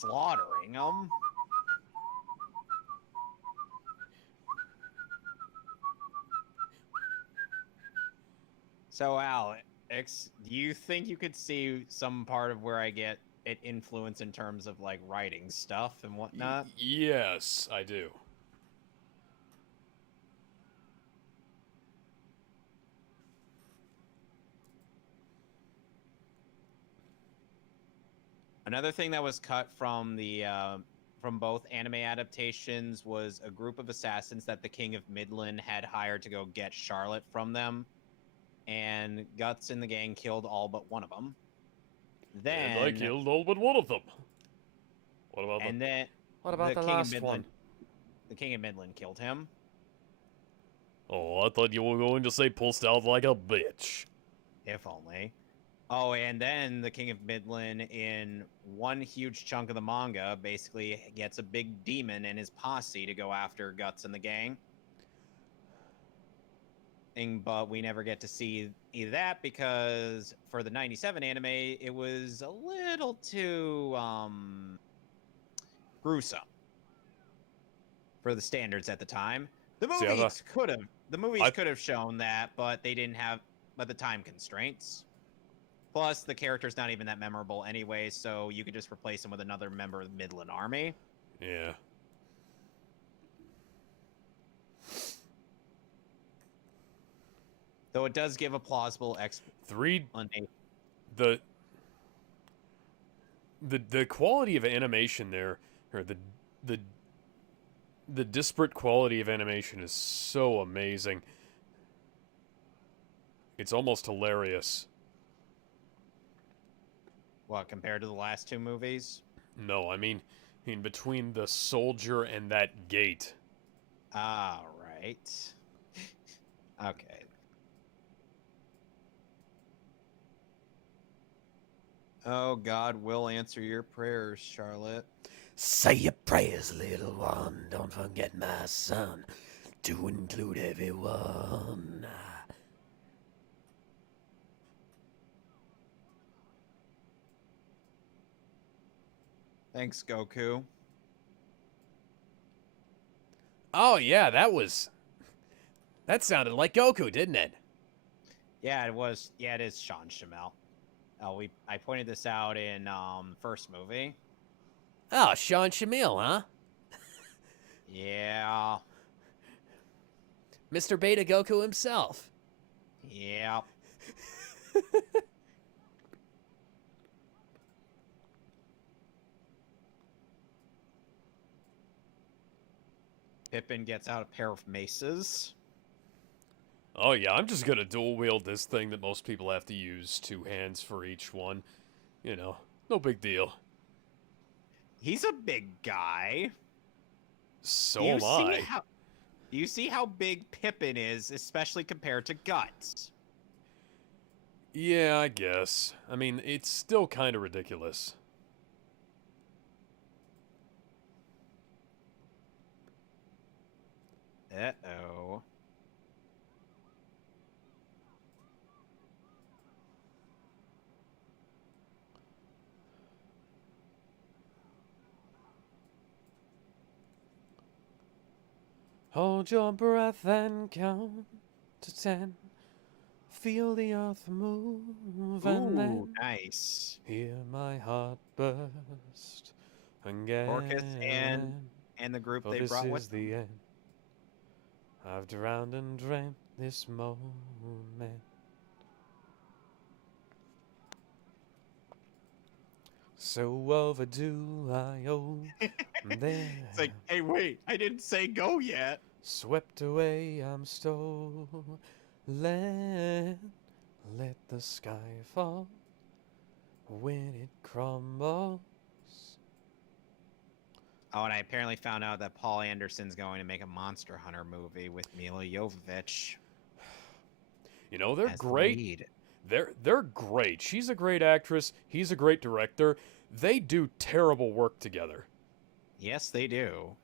slaughtering them. So, Alex, do you think you could see some part of where I get it influence in terms of like writing stuff and whatnot? Yes, I do. Another thing that was cut from from both anime adaptations was a group of assassins that the King of Midland had hired to go get Charlotte from them, and Guts and the gang killed all but one of them. Then And I killed all but one of them. What about the last one? The King of Midland killed him. Oh, I thought you were going to say pulsed out like a bitch. If only. Oh, and then the King of Midland, in one huge chunk of the manga, basically gets a big demon and his posse to go after Guts and the gang. But we never get to see either that because for the 97 anime, it was a little too gruesome for the standards at the time. The movies could have shown that, but they didn't have the time constraints. Plus, the character's not even that memorable anyway, so you could just replace him with another member of the Midland Army. Yeah. Though it does give a plausible the quality of animation there, or the disparate quality of animation is so amazing. It's almost hilarious. What, compared to the last two movies? No, I mean between the soldier and that gate. Ah, right. Okay. Oh, God will answer your prayers, Charlotte. Say your prayers, little one. Don't forget my son. to include everyone. Thanks, Goku. Oh yeah, that sounded like Goku, didn't it? Yeah, it was. Yeah, it is Sean Shamel. I pointed this out in first movie. Oh, Sean Shamil, huh? Yeah. Mr. Beta Goku himself. Yeah. Pippin gets out a pair of maces. Oh yeah, I'm just gonna dual wield this thing that most people have to use 2 hands for each one. You know, no big deal. He's a big guy. So am I. Do you see how big Pippin is, especially compared to Guts? Yeah, I guess. I mean, it's still kind of ridiculous. Uh-oh. Hold your breath and count to 10. Feel the earth move and Ooh, then nice. hear my heart burst again. Orcus and the group For they this brought is with them. the end. I've drowned and dreamt this moment. So overdue I owe there. It's like, hey, wait, I didn't say go yet. Swept away I'm stolen. Let the sky fall when it crumbles. Oh, and I apparently found out that Paul Anderson's going to make a Monster Hunter movie with Mila Jovovich. You know, they're as the great. lead. They're great. She's a great actress. He's a great director. They do terrible work together. Yes, they do.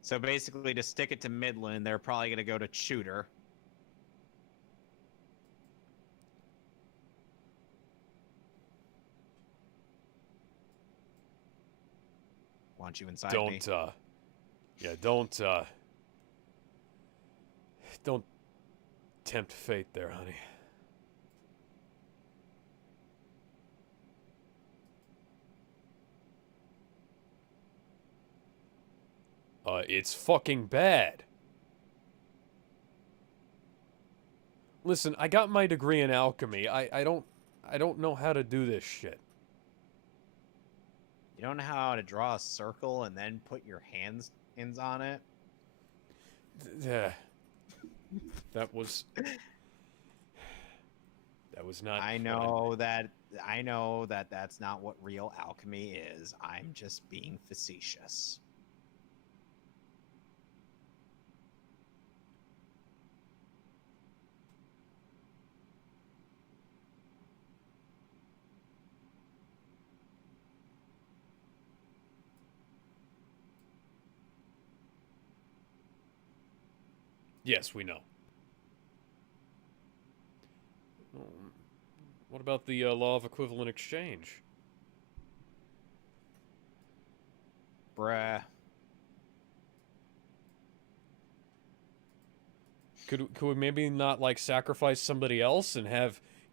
So basically, to stick it to Midland, they're probably going to go to Shooter. Want you inside me? Don't tempt fate there, honey. It's fucking bad. Listen, I got my degree in alchemy. I don't know how to do this shit. You don't know how to draw a circle and then put your hands on it? Yeah. That was not I know that that's not what real alchemy is. I'm just being facetious. Yes, we know. What about the law of equivalent exchange? Bruh. Could we maybe not like sacrifice somebody else and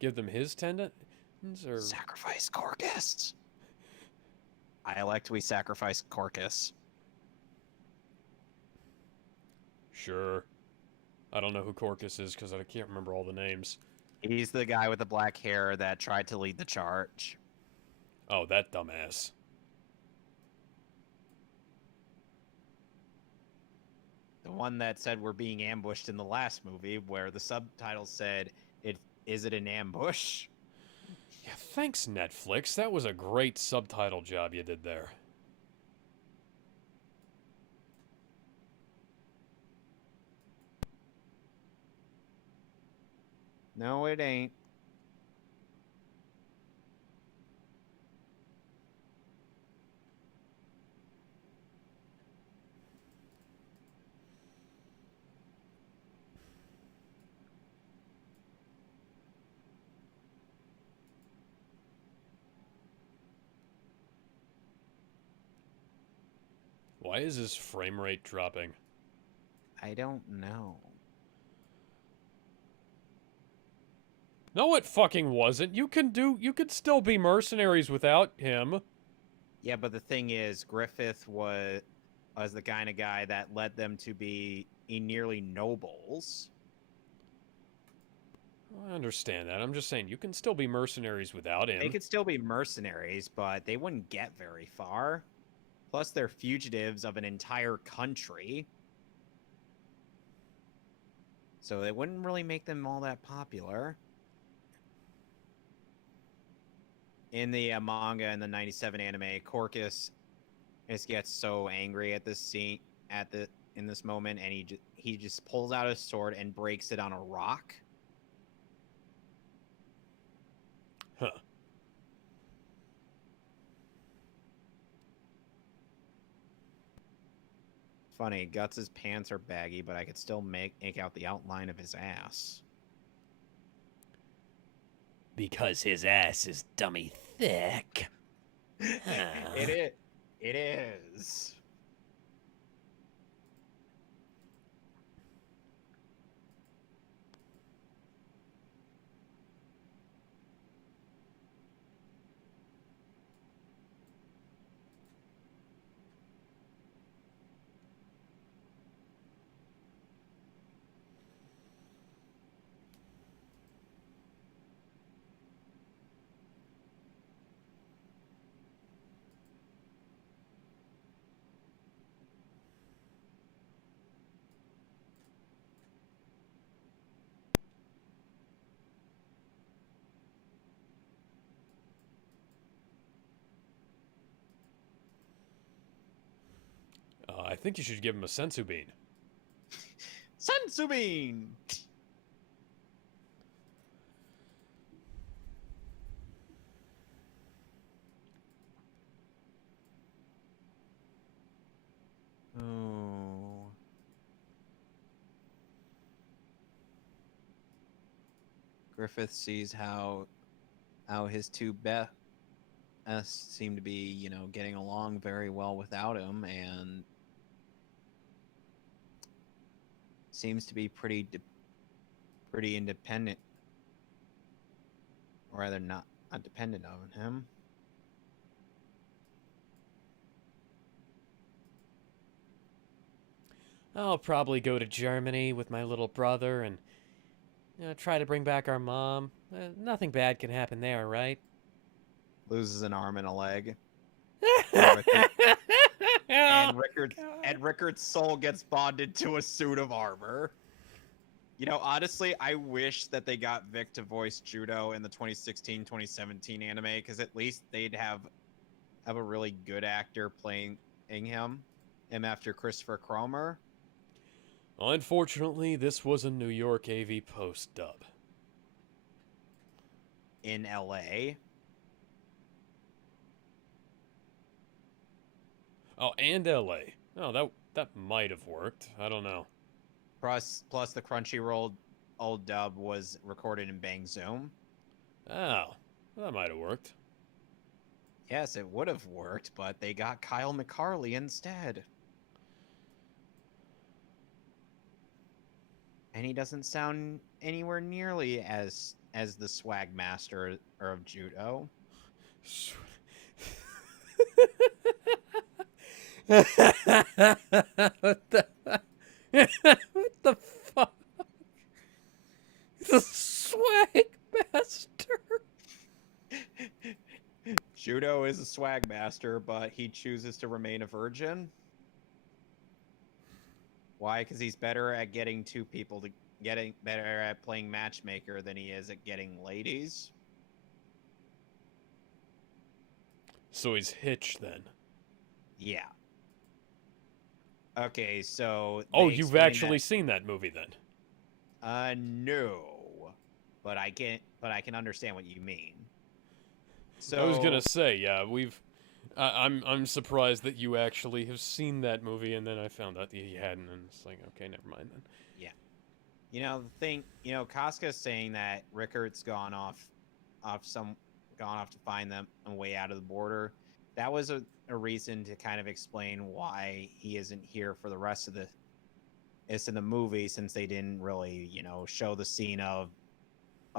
give them his tendons or Sacrifice Corcus. I elect we sacrifice Corcus. Sure. I don't know who Corcus is because I can't remember all the names. He's the guy with the black hair that tried to lead the charge. Oh, that dumbass. The one that said we're being ambushed in the last movie, where the subtitle said, "Is it an ambush?" Yeah, thanks, Netflix. That was a great subtitle job you did there. No, it ain't. Why is his frame rate dropping? I don't know. No, it fucking wasn't. You could still be mercenaries without him. Yeah, but the thing is, Griffith was the kind of guy that led them to be nearly nobles. I understand that. I'm just saying you can still be mercenaries without him. They could still be mercenaries, but they wouldn't get very far. Plus, they're fugitives of an entire country. So it wouldn't really make them all that popular. In the manga and the 97 anime, Corcus just gets so angry at this scene in this moment, and he just pulls out his sword and breaks it on a rock. Huh. Funny, Guts' pants are baggy, but I could still make out the outline of his ass. Because his ass is dummy thick. It is. It is. I think you should give him a sensu bean. Sensubin! Oh. Griffith sees how his two best seem to be, getting along very well without him, and seems to be pretty independent, or rather not dependent on him. I'll probably go to Germany with my little brother and try to bring back our mom. Nothing bad can happen there, right? Loses an arm and a leg. And And Rickard's soul gets bonded to a suit of armor. Honestly, I wish that they got Vic to voice Judo in the 2016-2017 anime, because at least they'd have a really good actor playing him after Christopher Cromer. Unfortunately, this was a New York AV Post dub. In LA. Oh, and LA. Oh, that might have worked. I don't know. Plus the Crunchyroll old dub was recorded in Bang Zoom. Oh, that might have worked. Yes, it would have worked, but they got Kyle McCarley instead. And he doesn't sound anywhere nearly as the swag master of Judo. What the fuck? The swag master. Judo is a swag master, but he chooses to remain a virgin. Why? Because he's better at getting two people getting better at playing matchmaker than he is at getting ladies. So he's Hitch then. Yeah. Okay, so Oh, you've actually seen that movie then? No, but I can understand what you mean. So I was gonna say, yeah, I'm surprised that you actually have seen that movie, and then I found out that you hadn't, and it's like, okay, never mind then. Yeah. The thing, Casca's saying that Rickard's gone off to find them a way out of the border. that was a reason to kind of explain why he isn't here for the rest of the it's in the movie, since they didn't really, show the scene of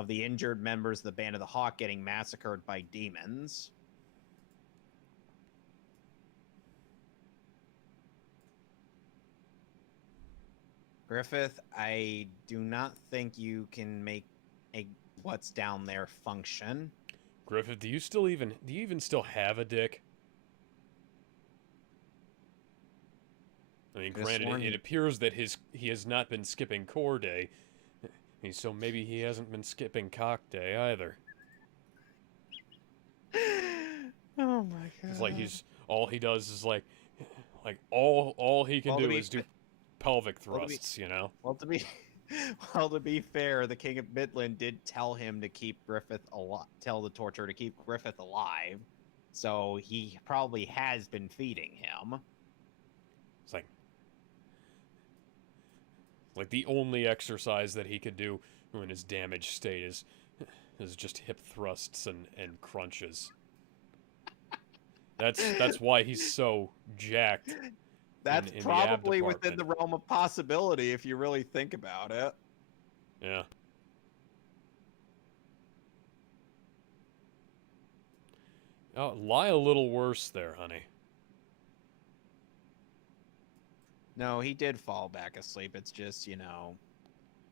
the injured members of the Band of the Hawk getting massacred by demons. Griffith, I do not think you can make what's down there function. Griffith, do you even still have a dick? I mean, granted, it appears that he has not been skipping core day, so maybe he hasn't been skipping cock day either. Oh my god! It's like all he does is like all he can do is do pelvic thrusts, you know. Well, to be fair, the King of Midland did tell him to keep Griffith alive. Tell the torturer to keep Griffith alive, so he probably has been feeding him. It's like the only exercise that he could do in his damaged state is just hip thrusts and crunches. That's why he's so jacked. That's probably within the realm of possibility if you really think about it. Yeah. Oh, lie a little worse there, honey. No, he did fall back asleep. It's just,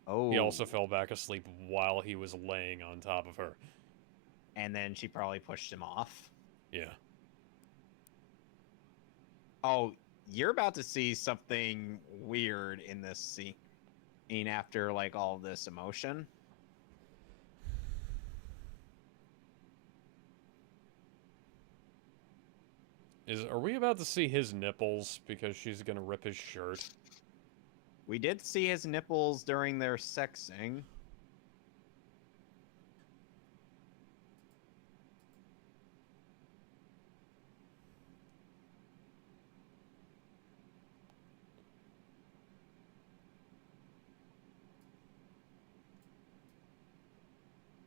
Oh. He also fell back asleep while he was laying on top of her. And then she probably pushed him off. Yeah. Oh, you're about to see something weird in this scene after, like, all this emotion. Are we about to see his nipples because she's gonna rip his shirt? We did see his nipples during their sexing.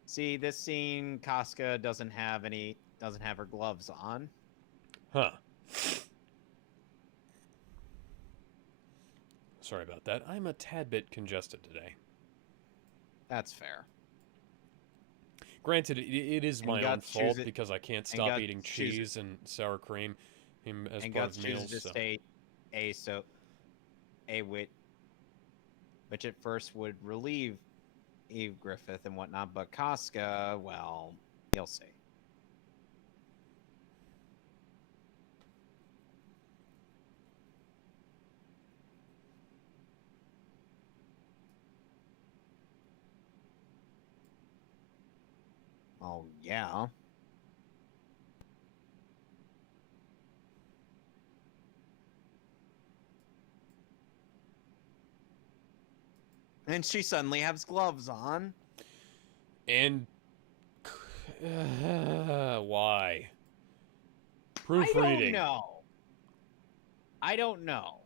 See, this scene, Casca doesn't have her gloves on. Huh. Sorry about that. I'm a tad bit congested today. That's fair. Granted, it is my own fault because I can't stop eating cheese and sour cream as part of meals. Just which at first would relieve Eve Griffith and whatnot, but Casca, well, you'll see. Oh, yeah. And she suddenly has gloves on. And why? Proofreading. I don't know.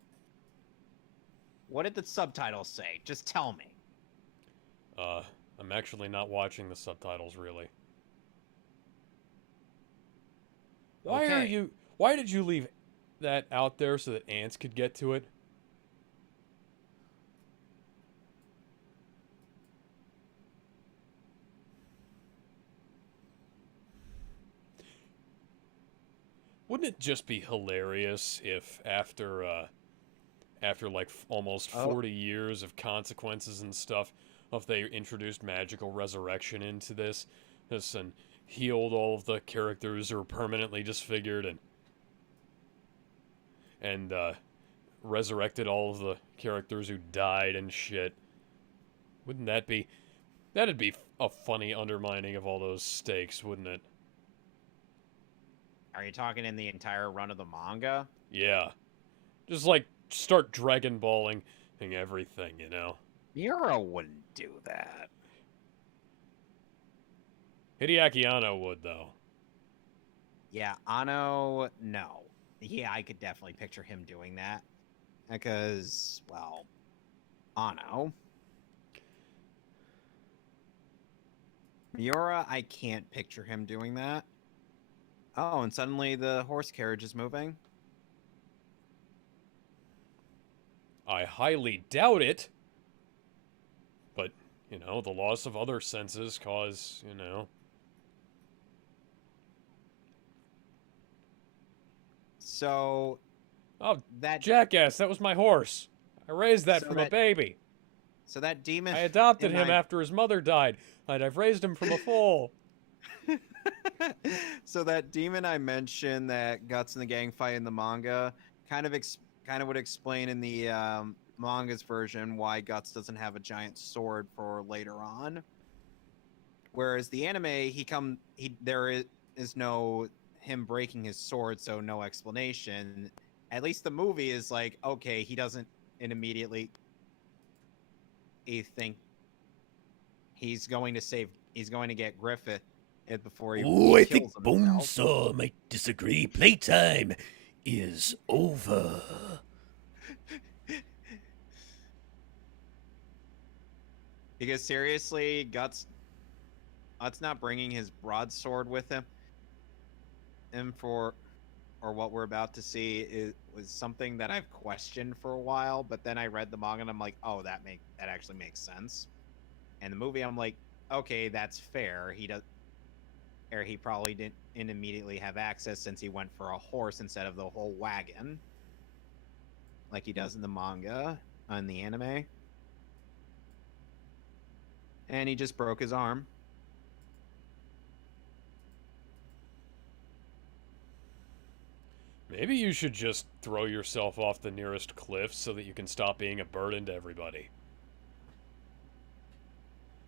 What did the subtitles say? Just tell me. I'm actually not watching the subtitles, really. Why did you leave that out there so that ants could get to it? Wouldn't it just be hilarious if after like almost 40 years of consequences and stuff, if they introduced magical resurrection into this and healed all of the characters who were permanently disfigured and resurrected all of the characters who died and shit. Wouldn't that'd be a funny undermining of all those stakes, wouldn't it? Are you talking in the entire run of the manga? Yeah. Just like start Dragon Balling everything, you know? Miura wouldn't do that. Hideaki Anno would, though. Yeah, Anno, no. Yeah, I could definitely picture him doing that. Because, well, Anno. Miura, I can't picture him doing that. Oh, and suddenly the horse carriage is moving. I highly doubt it. But, you know, the loss of other senses cause, you know. So Oh, that jackass, that was my horse. I raised that So from a that- baby. so that demon. I adopted in him my- after his mother died, and I've raised him from a foal. So that demon I mentioned that Guts and the gang fight in the manga kind of would explain in the manga's version why Guts doesn't have a giant sword for later on. Whereas the anime, there is no him breaking his sword, so no explanation. At least the movie is like, okay, he doesn't immediately think he's going to get Griffith before he Oh, I kills think himself. Bonesaw might disagree. Playtime is over. Because seriously, Guts not bringing his broadsword with him or what we're about to see was something that I've questioned for a while, but then I read the manga and I'm like, oh, that actually makes sense. And the movie, I'm like, okay, that's fair. He probably didn't immediately have access since he went for a horse instead of the whole wagon, like he does in the manga on the anime. And he just broke his arm. Maybe you should just throw yourself off the nearest cliff so that you can stop being a burden to everybody.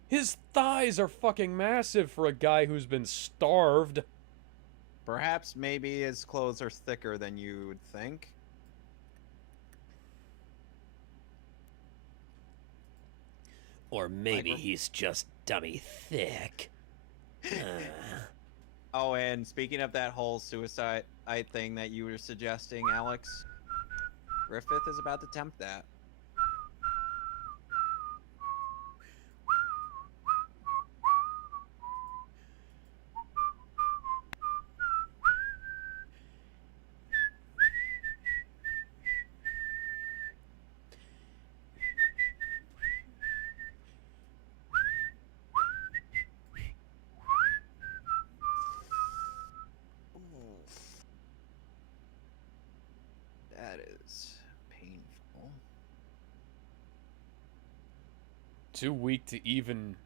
His thighs are fucking massive for a guy who's been starved. Perhaps maybe his clothes are thicker than you would think. Or maybe Like- he's just dummy thick. Oh, and speaking of that whole suicide thing that you were suggesting, Alex, Griffith is about to tempt that. Oof. That is painful. Too weak to even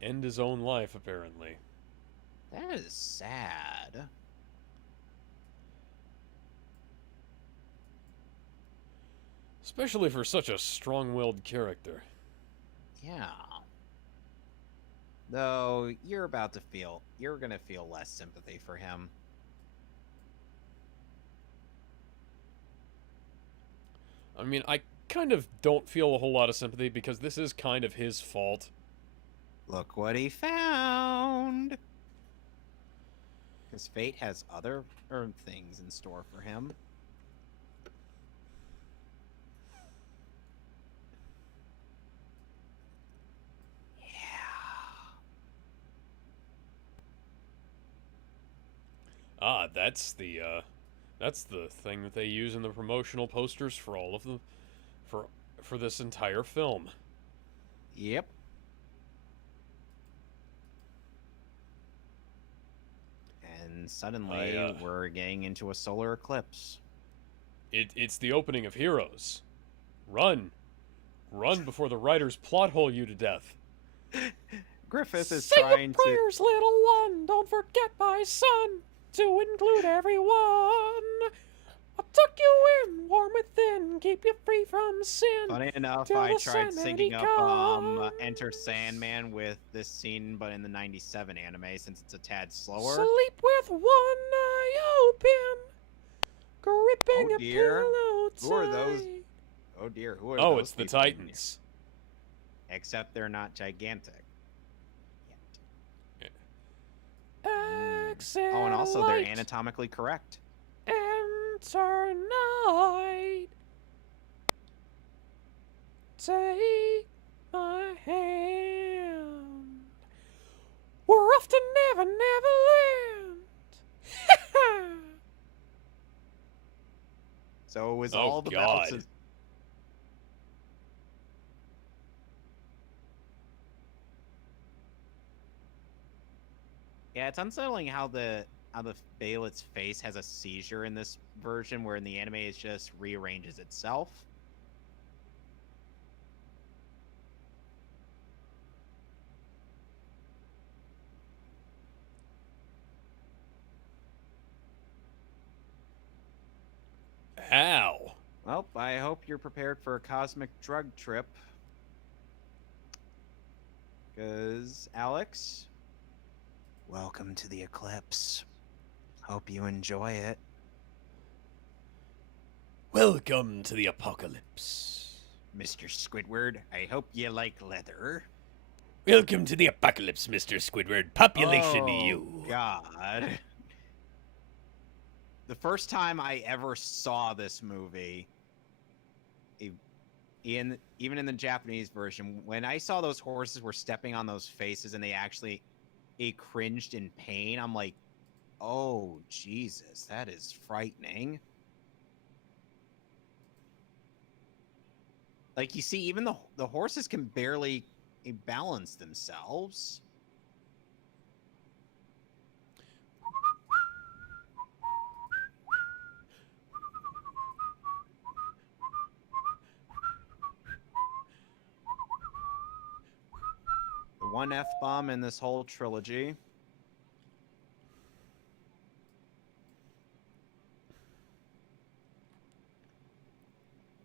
end his own life, apparently. That is sad. Especially for such a strong-willed character. Yeah. Though you're gonna feel less sympathy for him. I mean, I kind of don't feel a whole lot of sympathy because this is kind of his fault. Look what he found. His fate has other things in store for him. Ah, that's the thing that they use in the promotional posters for all of the for this entire film. Yep. And suddenly we're getting into a solar eclipse. It's the opening of Heroes. Run before the writers plot hole you to death. Griffith is Say trying your to. prayers, little one. Don't forget my son to include everyone. I'll tuck you in, warm within, keep you free from sin. Funny enough, till I the tried Sandman syncing up come. Enter Sandman with this scene, but in the '97 anime, since it's a tad slower. Sleep with one eye open, gripping Oh, a dear. pillow tight. Who are those? Oh dear, who are those? Oh, it's the people in here? Titans. Except they're not gigantic. Exit Oh, and also they're light, anatomically correct. enter night. Take my hand. We're off to Never, Never Land. So it was Oh, all the God. bounces. Yeah, it's unsettling how the Baylit's face has a seizure in this version, where in the anime it just rearranges itself. Ow. Well, I hope you're prepared for a cosmic drug trip. Because, Alex, welcome to the eclipse. Hope you enjoy it. Welcome to the apocalypse. Mr. Squidward, I hope you like leather. Welcome to the apocalypse, Mr. Squidward. Population Oh, you. God. The first time I ever saw this movie, even in the Japanese version, when I saw those horses were stepping on those faces and they actually cringed in pain, I'm like, oh, Jesus, that is frightening. Like, you see, even the horses can barely balance themselves. The one F-bomb in this whole trilogy.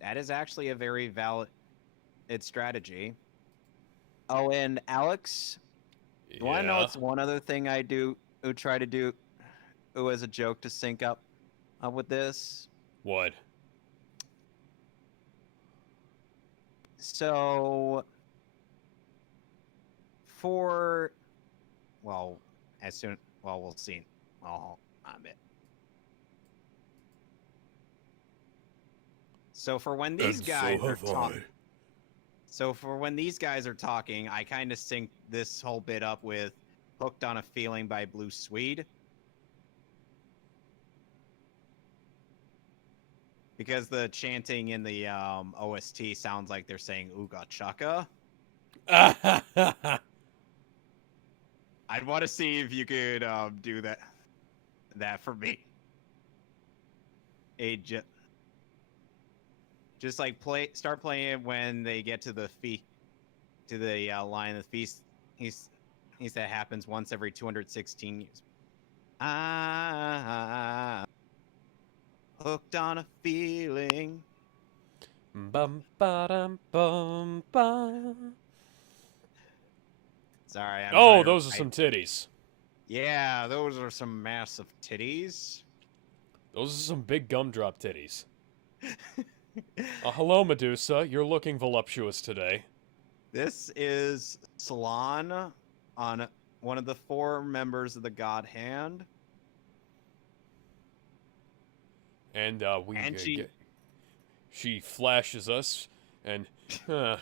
That is actually a very valid strategy. Oh, and Alex, you want to know Yeah. what's one other thing I try to do as a joke to sync up with this? What? So, well, we'll see. Oh, a bit. So for when these guys are talking, I kind of sync this whole bit up with "Hooked on a Feeling" by Blue Swede, because the chanting in the OST sounds like they're saying "Ooga Chaka." I'd want to see if you could do that for me. Just like start playing it when they get to the line of the feast. He's that happens once every 216 years. Hooked on a feeling. Bum ba dum bum bum. Sorry, I'm Oh, trying to those are some titties. Yeah, those are some massive titties. Those are some big gumdrop titties. Hello, Medusa. You're looking voluptuous today. This is Salon on one of the 4 members of the God Hand. And And she flashes us, and I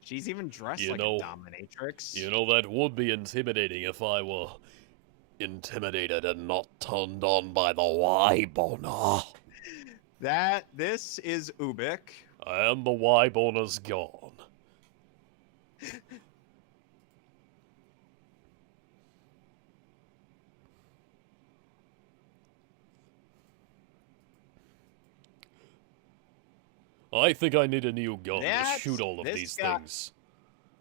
she's even dressed like a dominatrix. You know, that would be intimidating if I were intimidated and not turned on by the Y-boner. This is Ubik. And the Y-boner's gone. I think I need a new gun to shoot all of these things.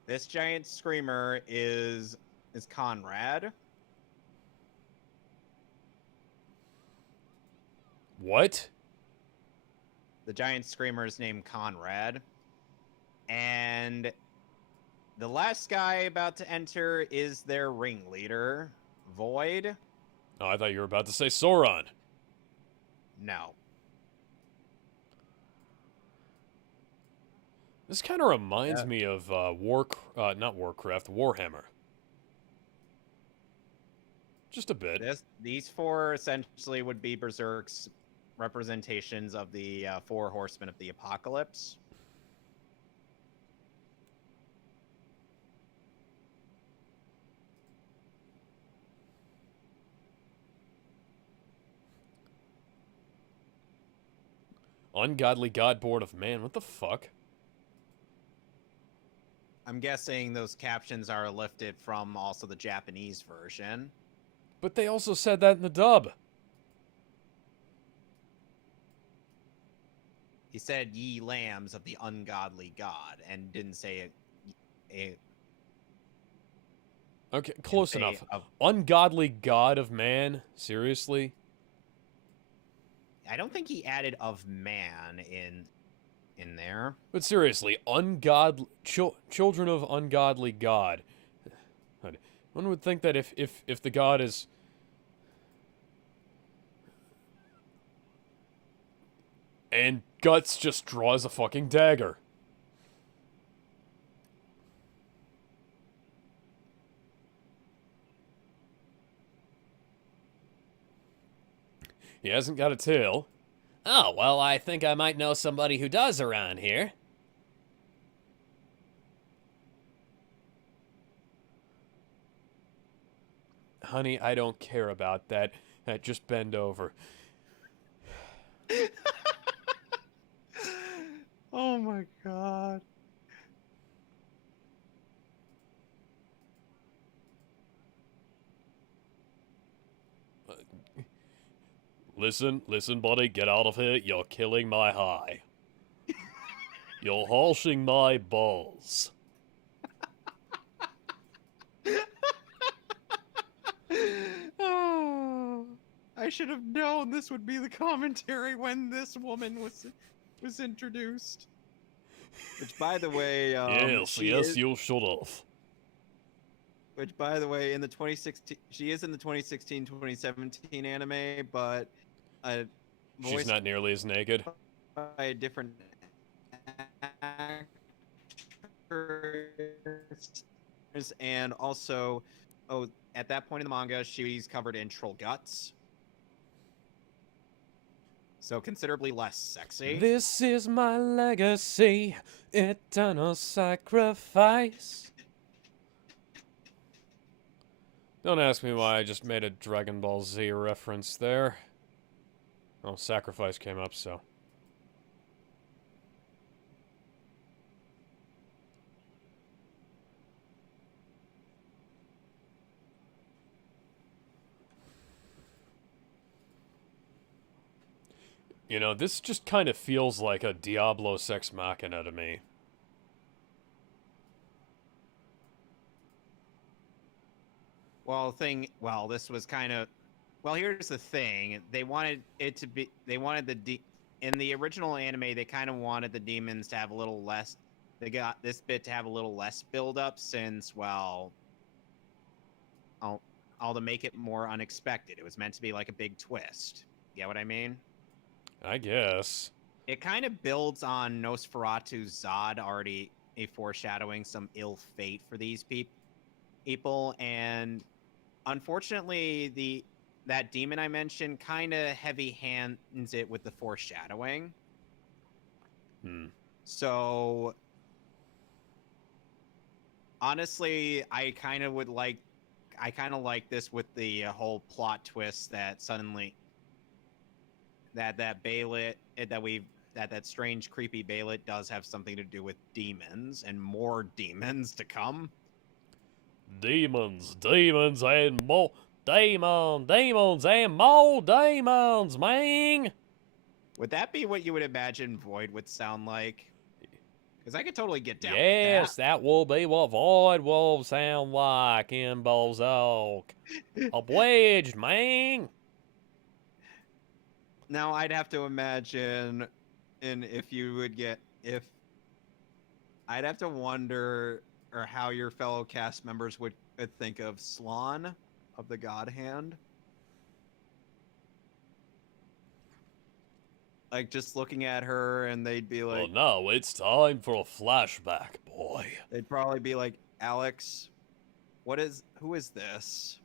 This giant screamer is Conrad. What? The giant screamer is named Conrad. And the last guy about to enter is their ringleader, Void. Oh, I thought you were about to say Sauron. No. This kind of reminds me of not Warcraft, Warhammer. Just a bit. These 4 essentially would be Berserk's representations of the 4 horsemen of the apocalypse. Ungodly god born of man. What the fuck? I'm guessing those captions are lifted from also the Japanese version. But they also said that in the dub. He said, "Ye lambs of the ungodly god," and didn't say a Okay, close say enough. of- Ungodly god of man? Seriously? I don't think he added "of man" in there. But seriously, children of ungodly god. One would think that if the god is... And Guts just draws a fucking dagger. He hasn't got a tail. Oh, well, I think I might know somebody who does around here. Honey, I don't care about that. Just bend over. Oh my god. Listen, buddy, get out of here. You're killing my high. You're harshing my balls. Oh, I should have known this would be the commentary when this woman was introduced. Which, by the way, Yes, you should have. Which, by the way, in the 2016, she is in the 2016-2017 anime, but She's voiced not nearly as naked. by a different actress, and also, at that point in the manga, she's covered in troll guts, so considerably less sexy. This is my legacy, eternal sacrifice. Don't ask me why I just made a Dragon Ball Z reference there. Oh, sacrifice came up, so. You know, this just kind of feels like a Diablo Sex Machina to me. This was kind of, here's the thing. They wanted it to be, in the original anime, they kind of wanted the demons to have a little less, they got this bit to have a little less build up since, all to make it more unexpected. It was meant to be like a big twist. You get what I mean? I guess. It kind of builds on Nosferatu's Zod already foreshadowing some ill fate for these people, and unfortunately, that demon I mentioned kind of heavy hands it with the foreshadowing. So honestly, I kind of like this with the whole plot twist that suddenly that Baylet that strange creepy Baylet does have something to do with demons and more demons to come. Demons and more demons and more demons, man. Would that be what you would imagine Void would sound like? Because I could totally get down Yes, with that. that will be what Void will sound like in Berserk. Obliged, man. Now I'd have to imagine, I'd have to wonder or how your fellow cast members would think of Slan of the God Hand. Like just looking at her, and they'd be Well, like, no, it's time for a flashback, boy. they'd probably be like, Alex, who is this?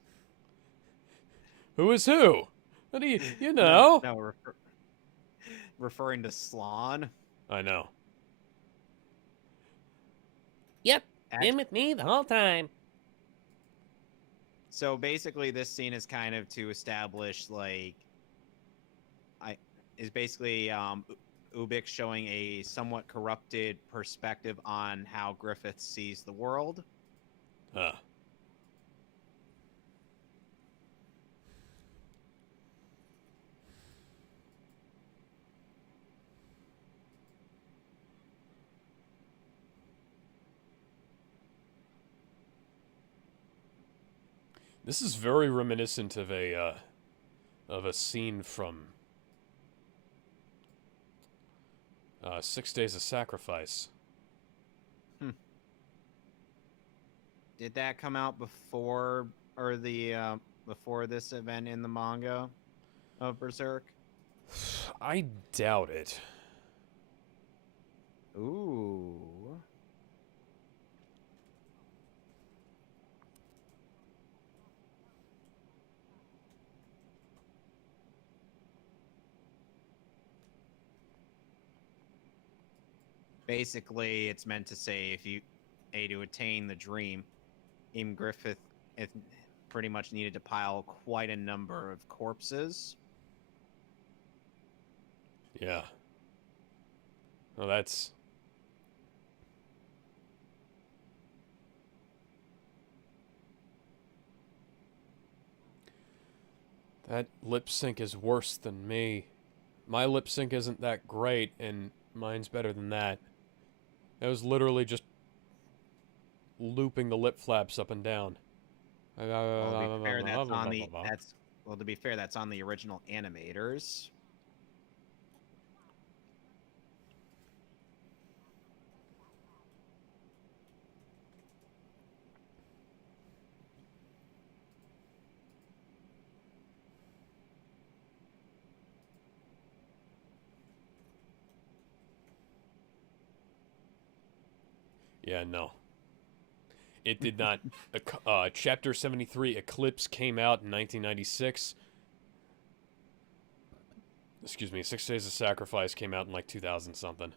Who is who? What do you know? No, referring to Slan. I know. Yep, Act- been with me the whole time. So basically, this scene is kind of to establish, Ubik showing a somewhat corrupted perspective on how Griffith sees the world. Huh. This is very reminiscent of a scene from 6 Days of Sacrifice. Did that come out before before this event in the manga of Berserk? I doubt it. Ooh. Basically, it's meant to say if you to attain the dream, Griffith pretty much needed to pile quite a number of corpses. Yeah. Well, that's... That lip sync is worse than me. My lip sync isn't that great, and mine's better than that. It was literally just looping the lip flaps up and down. Well, to be fair, to be fair, that's on the original animators. Yeah, no. It did not. Chapter 73 Eclipse came out in 1996. Excuse me, 6 Days of Sacrifice came out in like 2000 something.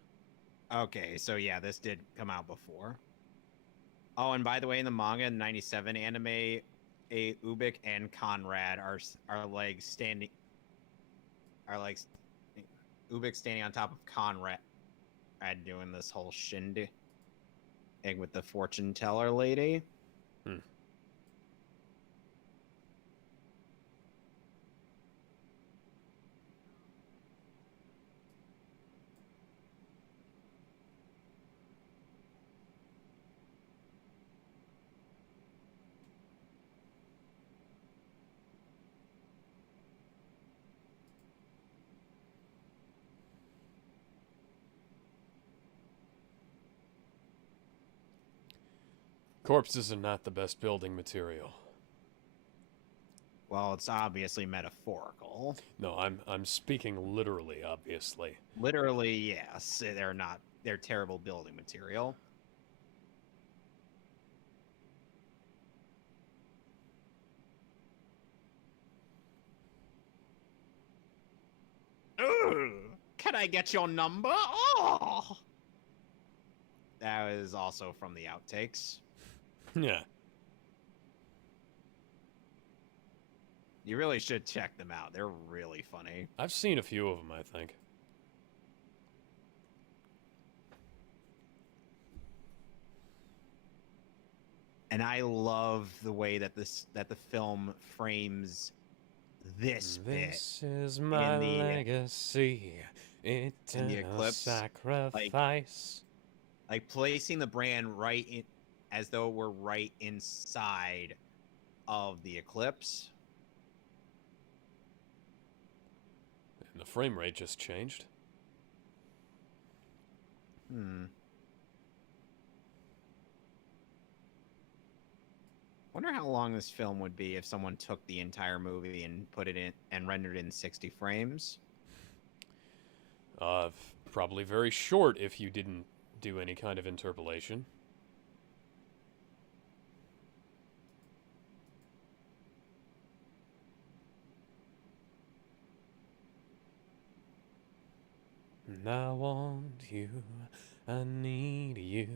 Okay, so yeah, this did come out before. Oh, and by the way, in the manga in '97 anime, Ubik and Conrad are like standing, Ubik standing on top of Conrad, doing this whole shindig with the fortune teller lady. Corpses are not the best building material. Well, it's obviously metaphorical. No, I'm speaking literally, obviously. Literally, yes. They're not. They're terrible building material. Ugh, can I get your number? Oh! That is also from the outtakes. Yeah. You really should check them out. They're really funny. I've seen a few of them, I think. And I love the way that the film frames this bit. This is my legacy. Eternal Eclipse. sacrifice. Like placing the brand right in, as though we're right inside of the eclipse. And the frame rate just changed. Wonder how long this film would be if someone took the entire movie and put it in and rendered it in 60 frames. Probably very short if you didn't do any kind of interpolation. And I want you, I need you,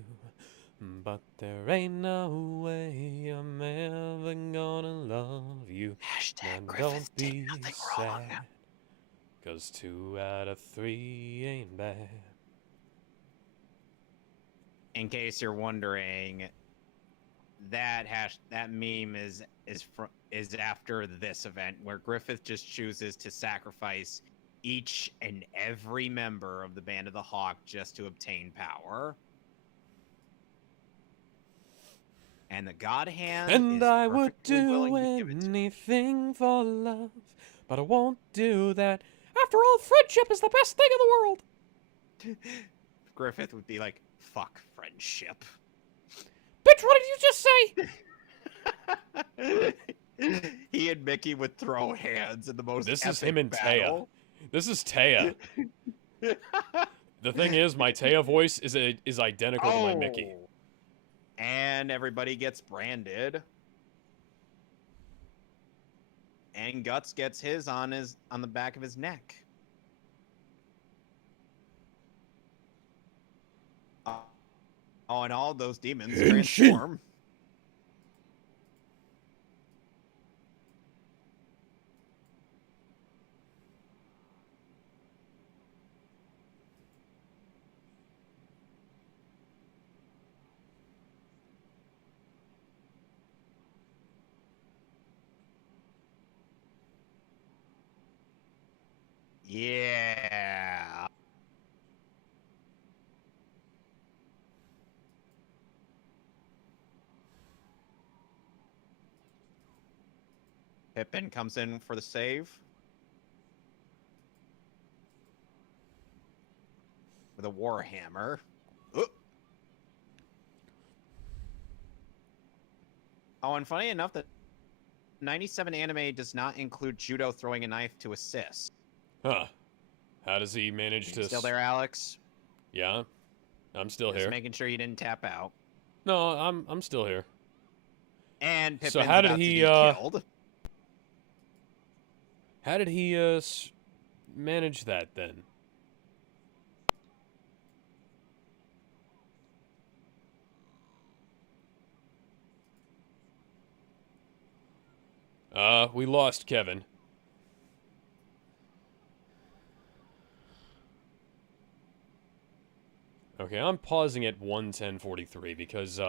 but there ain't no way I'm ever gonna love you. Hashtag Now Griffith don't did be nothing sad, wrong. 'Cause 2 out of 3 ain't bad. In case you're wondering, that meme is after this event where Griffith just chooses to sacrifice each and every member of the Band of the Hawk just to obtain power. And the God Hand And is I would perfectly willing do to give it to him. anything for love, but I won't do that. After all, friendship is the best thing in the world. Griffith would be like, fuck friendship. Bitch, what did you just say? He and Mickey would throw hands in the most This is epic him and battle. Taya. This is Taya. The thing is, my Taya voice is identical to my Mickey. And everybody gets branded. And Guts gets his on the back of his neck. Oh, and all those demons transform. Yeah. Pippin comes in for the save. With a warhammer. Oh, and funny enough, the 97 anime does not include Judo throwing a knife to assist. Huh. How does he manage to... Still there, Alex? Yeah. I'm still Just here. making sure you didn't tap out. No, I'm still here. And Pippin's So how did about he, to be killed. How did he, manage that, then? We lost Kevin. Okay, I'm pausing at 1:10:43 because,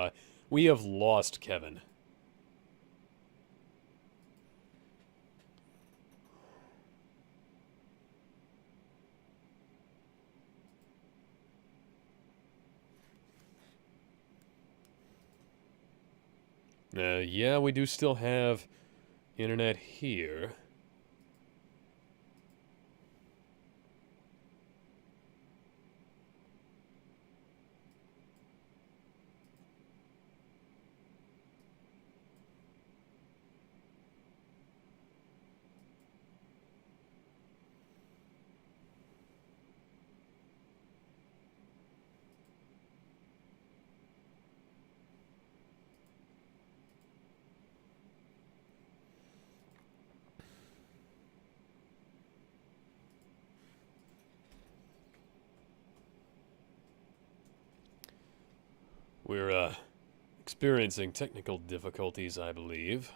we have lost Kevin. Yeah, we do still have internet here. We're, experiencing technical difficulties, I believe.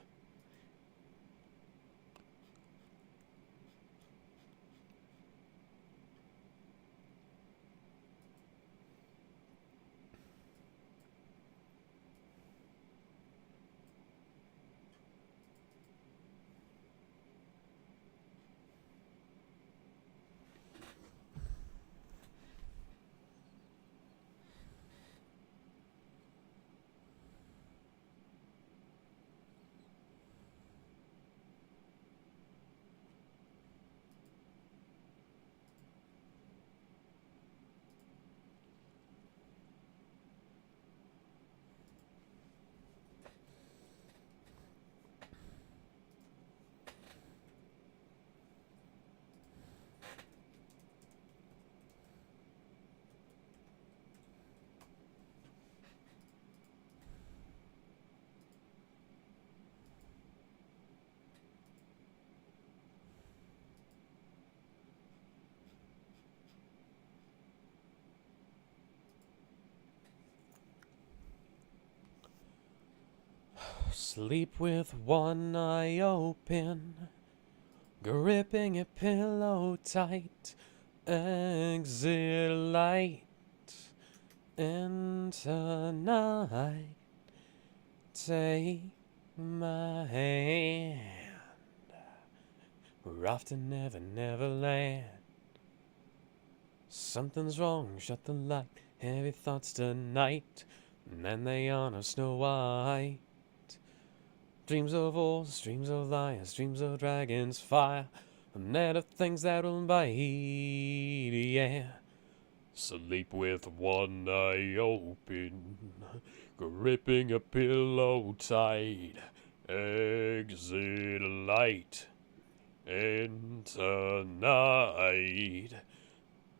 Sleep with one eye open. gripping a pillow tight, exit light, and tonight, take my hand. We're off to Never Never Land. Something's wrong, shut the light, heavy thoughts tonight, and then they honor Snow White. Dreams of wolves, dreams of lions, dreams of dragons, fire, and then of things that will bite, yeah. Sleep with one eye open, gripping a pillow tight, exit light, and tonight,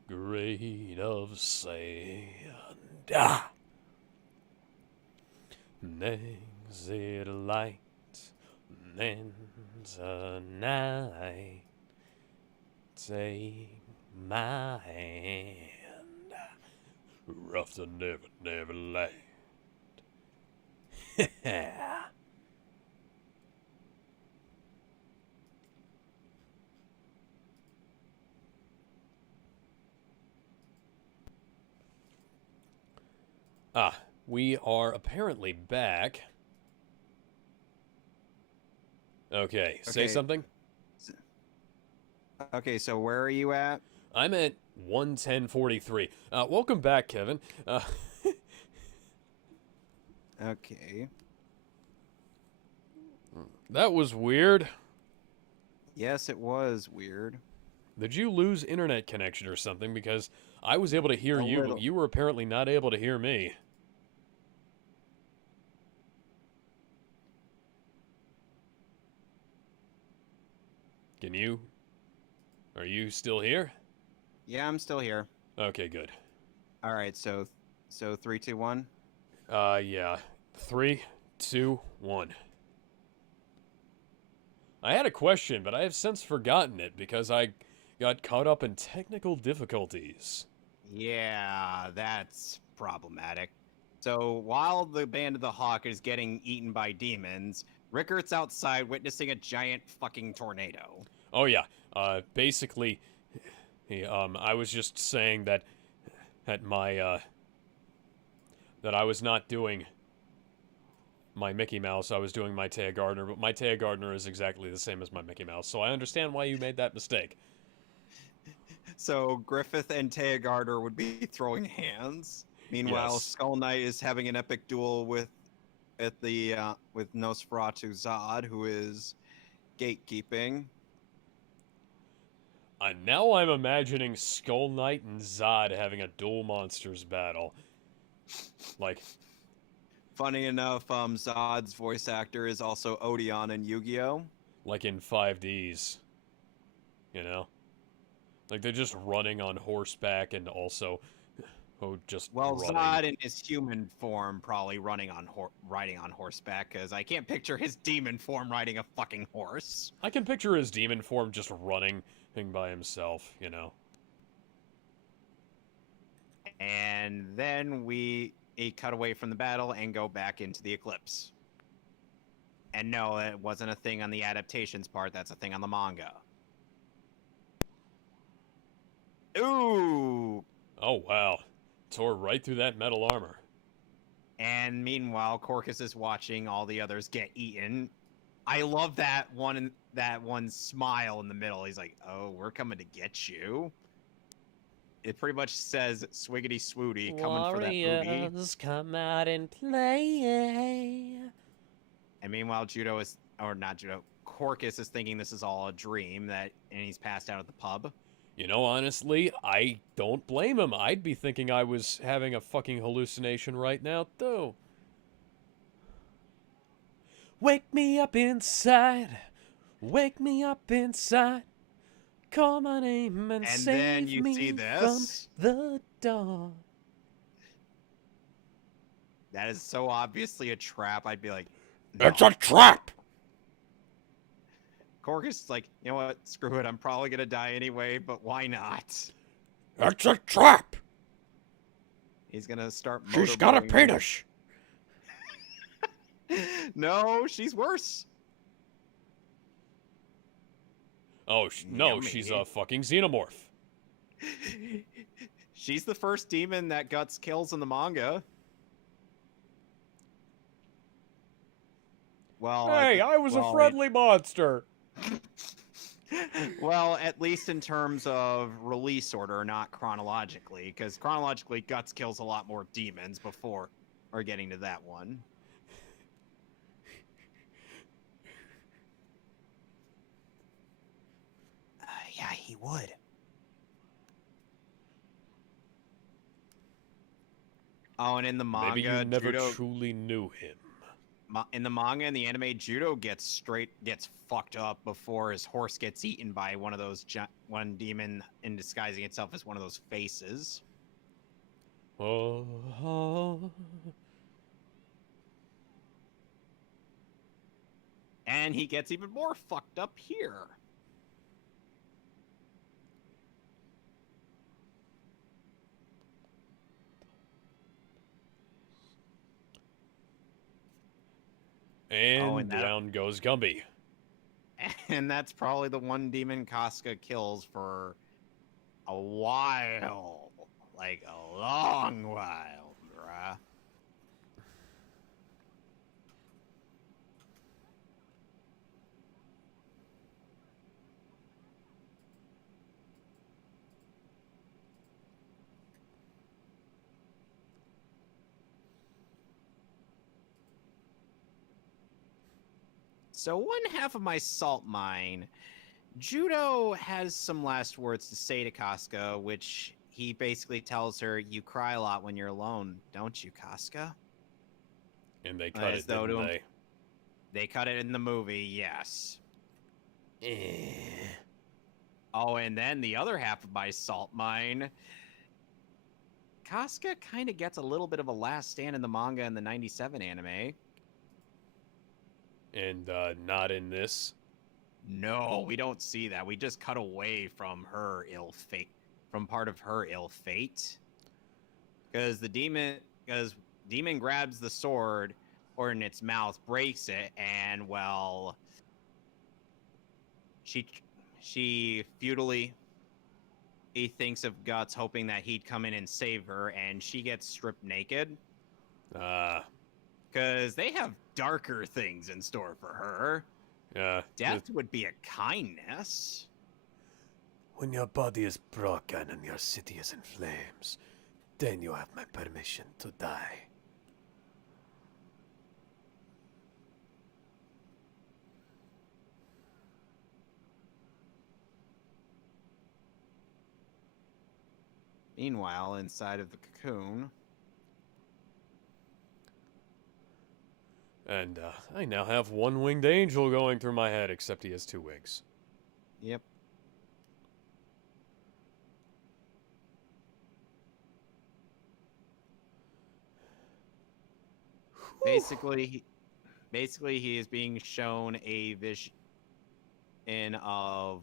grain of sand. Ah! Exit light, and tonight, take my hand. Rough to Never Never Land. We are apparently back. Okay, say Okay. something. Okay, so where are you at? I'm at 110:43. Welcome back, Kevin. Okay. That was weird. Yes, it was weird. Did you lose internet connection or something? Because I was able to hear A you, little. but you were apparently not able to hear me. Can you? Are you still here? Yeah, I'm still here. Okay, good. All right, so 3, 2, 1. Yeah. 3, 2, 1. I had a question, but I have since forgotten it because I got caught up in technical difficulties. Yeah, that's problematic. So while the Band of the Hawk is getting eaten by demons, Rickert's outside witnessing a giant fucking tornado. Oh yeah. Basically, I was just saying that at my that I was not doing my Mickey Mouse. I was doing my Taya Gardner, but my Taya Gardner is exactly the same as my Mickey Mouse. So I understand why you made that mistake. So Griffith and Taya Gardner would be throwing hands. Meanwhile, Yes. Skull Knight is having an epic duel with Nosferatu Zod, who is gatekeeping. Now I'm imagining Skull Knight and Zod having a dual monsters battle. Like, Funny enough, Zod's voice actor is also Odeon in Yu-Gi-Oh! like in 5Ds. You know? Like they're just running on horseback and also just Well, running. Zod in his human form probably riding on horseback, because I can't picture his demon form riding a fucking horse. I can picture his demon form just running by himself, you know. And then we cut away from the battle and go back into the eclipse. And no, it wasn't a thing on the adaptations part, that's a thing on the manga. Ooh! Oh wow. Tore right through that metal armor. And meanwhile, Corcus is watching all the others get eaten. I love that one smile in the middle. He's like, "Oh, we're coming to get you." It pretty much says "Swiggity swooty" coming for that booty. Warriors, come out and play. And meanwhile, Corcus is thinking this is all a dream, and he's passed out at the pub. You know, honestly, I don't blame him. I'd be thinking I was having a fucking hallucination right now, too. Wake me up inside. Wake me up inside. Call my name and And save then you me see from this. the dawn. That is so obviously a trap. I'd be like, It's "No." a trap! Corcus is like, "You know what? Screw it. I'm probably gonna die anyway, but why not?" It's a trap! He's gonna start. She's got a motorboating her. penis! No, she's worse. Oh, no, Yummy. she's a fucking xenomorph. She's the first demon that Guts kills in the manga. Well, Hey, I was a friendly monster. Well, at least in terms of release order, not chronologically, because chronologically, Guts kills a lot more demons before we're getting to that one. Yeah, he would. Oh, and in the manga, Maybe you never Judo, truly knew him. in the manga and the anime, Judo gets fucked up before his horse gets eaten by one of those one demon in disguising itself as one of those faces. Oh, And he gets even more fucked up here. and down goes Gumby. And that's probably the one demon Casca kills for a while. Like a long while, bruh. So one half of my salt mine, Judo has some last words to say to Casca, which he basically tells her, "You cry a lot when you're alone, don't you, Casca?" And they cut As it, though didn't to him- they? They cut it in the movie, yes. Oh, and then the other half of my salt mine, Casca kind of gets a little bit of a last stand in the manga and the 97 anime. And not in this. No, we don't see that. We just cut away from her ill fate, from part of her ill fate. Because demon grabs the sword, or in its mouth, breaks it, and well, she futilely he thinks of Guts, hoping that he'd come in and save her, and she gets stripped naked. Because they have darker things in store for her. Death would be a kindness. When your body is broken and your city is in flames, then you have my permission to die. Meanwhile, inside of the cocoon, And I now have one winged angel going through my head, except he has two wings. yep. Basically, he is being shown a vision of.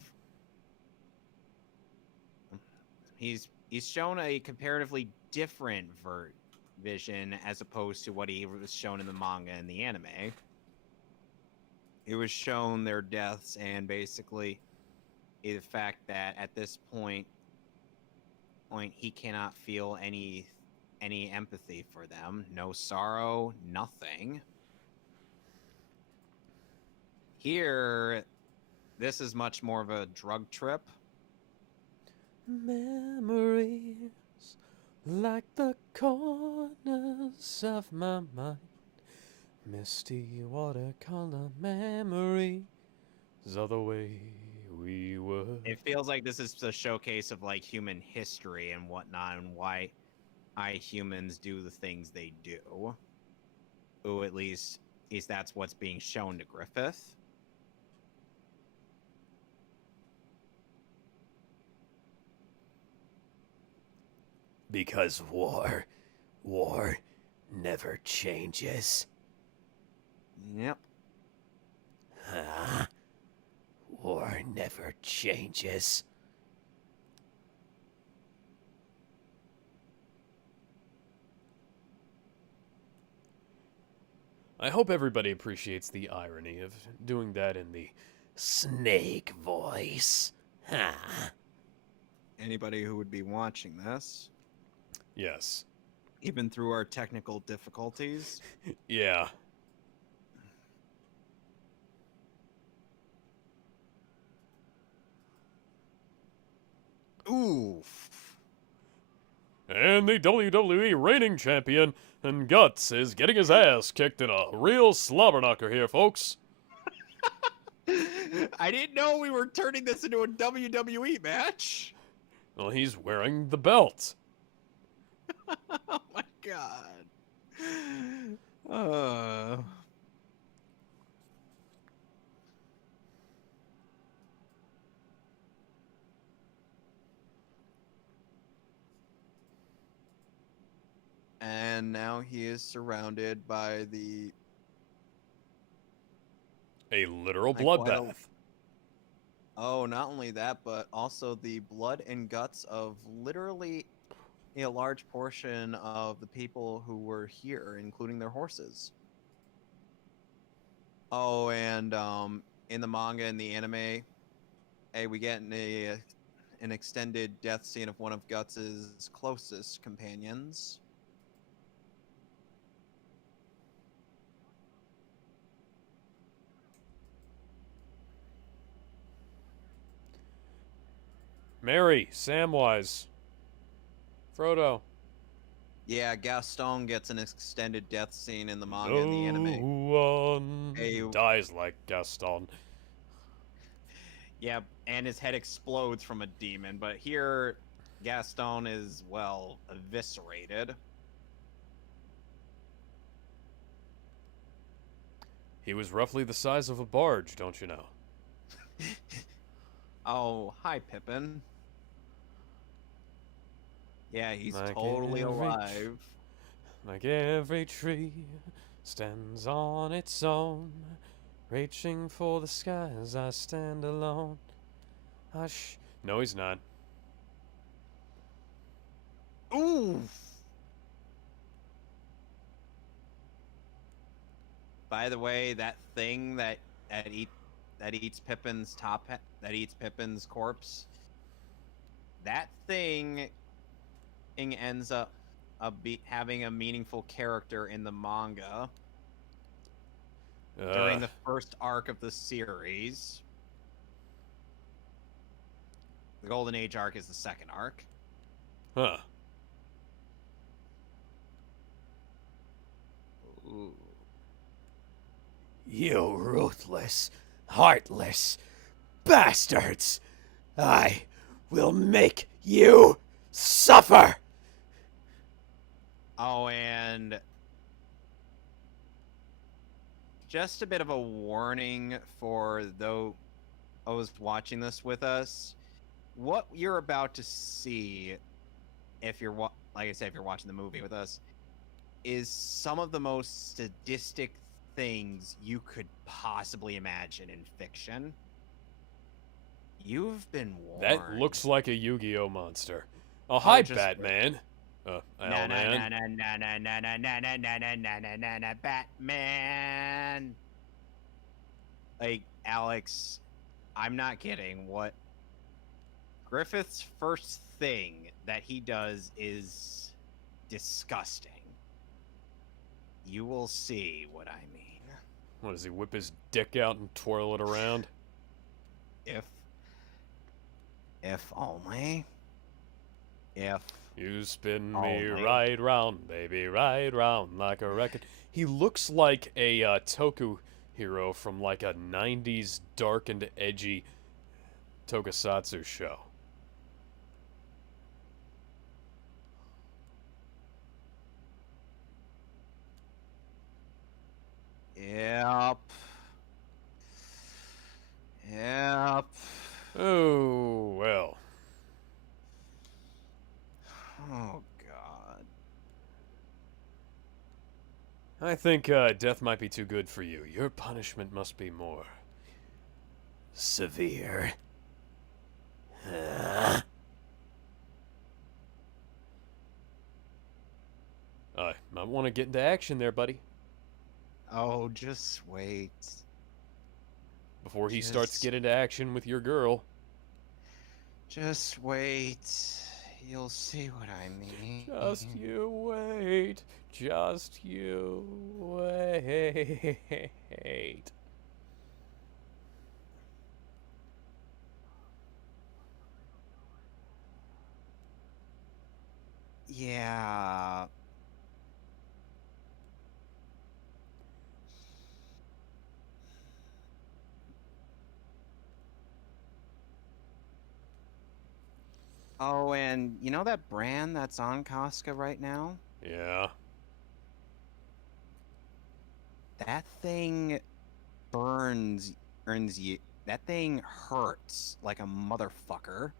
He's shown a comparatively different vision as opposed to what he was shown in the manga and the anime. It was shown their deaths and basically the fact that at this point he cannot feel any empathy for them, no sorrow, nothing. Here, this is much more of a drug trip. Memories like the corners of my mind. Misty watercolor memories of the way we were. It feels like this is a showcase of like human history and whatnot, and why humans do the things they do. Ooh, at least that's what's being shown to Griffith. Because war never changes. Yep. Huh? War never changes. I hope everybody appreciates the irony of doing that in the snake voice. Ha. Anybody who would be watching this, Yes. even through our technical difficulties, Yeah. oof. And the WWE reigning champion and Guts is getting his ass kicked in a real slobberknocker here, folks. I didn't know we were turning this into a WWE match. Well, he's wearing the belt. Oh my god. Uh. And now he is surrounded by the A literal Like, why don't- bloodbath. oh, not only that, but also the blood and guts of literally a large portion of the people who were here, including their horses. Oh, and in the manga and the anime, hey, we get an extended death scene of one of Guts's closest companions. Mary, Samwise, Frodo. Yeah, Gaston gets an extended death scene in the manga and the anime. No one Hey. dies like Gaston. Yeah, and his head explodes from a demon, but here Gaston is, well, eviscerated. He was roughly the size of a barge, don't you know? Oh, hi, Pippin. Yeah, he's Like totally every alive. Like every tree stands on its own, reaching for the skies, I stand alone. Hush. No, he's not. Oof. By the way, that thing that eats Pippin's that eats Pippin's corpse. That thing ends up having a meaningful character in the manga during the first arc of the series. The Golden Age arc is the second arc. Huh. Ooh. You ruthless, heartless bastards! I will make you suffer! Oh, and just a bit of a warning for those watching this with us. What you're about to see, if you're like I said, if you're watching the movie with us, is some of the most sadistic things you could possibly imagine in fiction. You've been warned. That looks like a Yu-Gi-Oh monster. Oh, hi, just- Batman. Na Owlman. na na na na na na na na na na na na na na Batman. Like, Alex, I'm not kidding. What Griffith's first thing that he does is disgusting. You will see what I mean. What, does he whip his dick out and twirl it around? If only. If. You spin Oh, me man. right round, baby, right round like a record. He looks like a Toku hero from like a 90s dark and edgy tokusatsu show. Yep. Yep. Oh, well. Oh, God. I think death might be too good for you. Your punishment must be more severe. Might want to get into action there, buddy. Oh, just wait. before he starts Just- getting into action with your girl. Just wait. You'll see what I mean. Just you wait. Just you wait. Yeah. Oh, and you know that brand that's on Costco right now? Yeah. That thing earns you. That thing hurts like a motherfucker.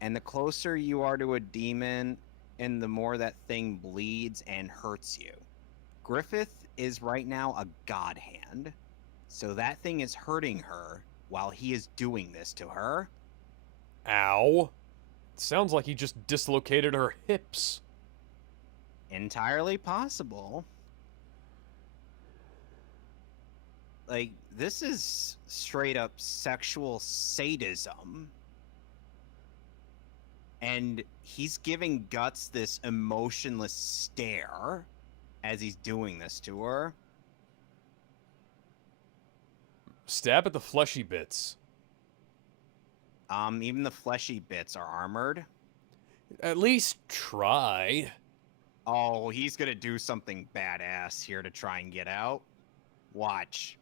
And the closer you are to a demon, and the more that thing bleeds and hurts you. Griffith is right now a god hand. So that thing is hurting her while he is doing this to her. Ow. Sounds like he just dislocated her hips. Entirely possible. Like, this is straight up sexual sadism. And he's giving Guts this emotionless stare as he's doing this to her. Stab at the fleshy bits. Even the fleshy bits are armored. At least try. Oh, he's gonna do something badass here to try and get out. Watch.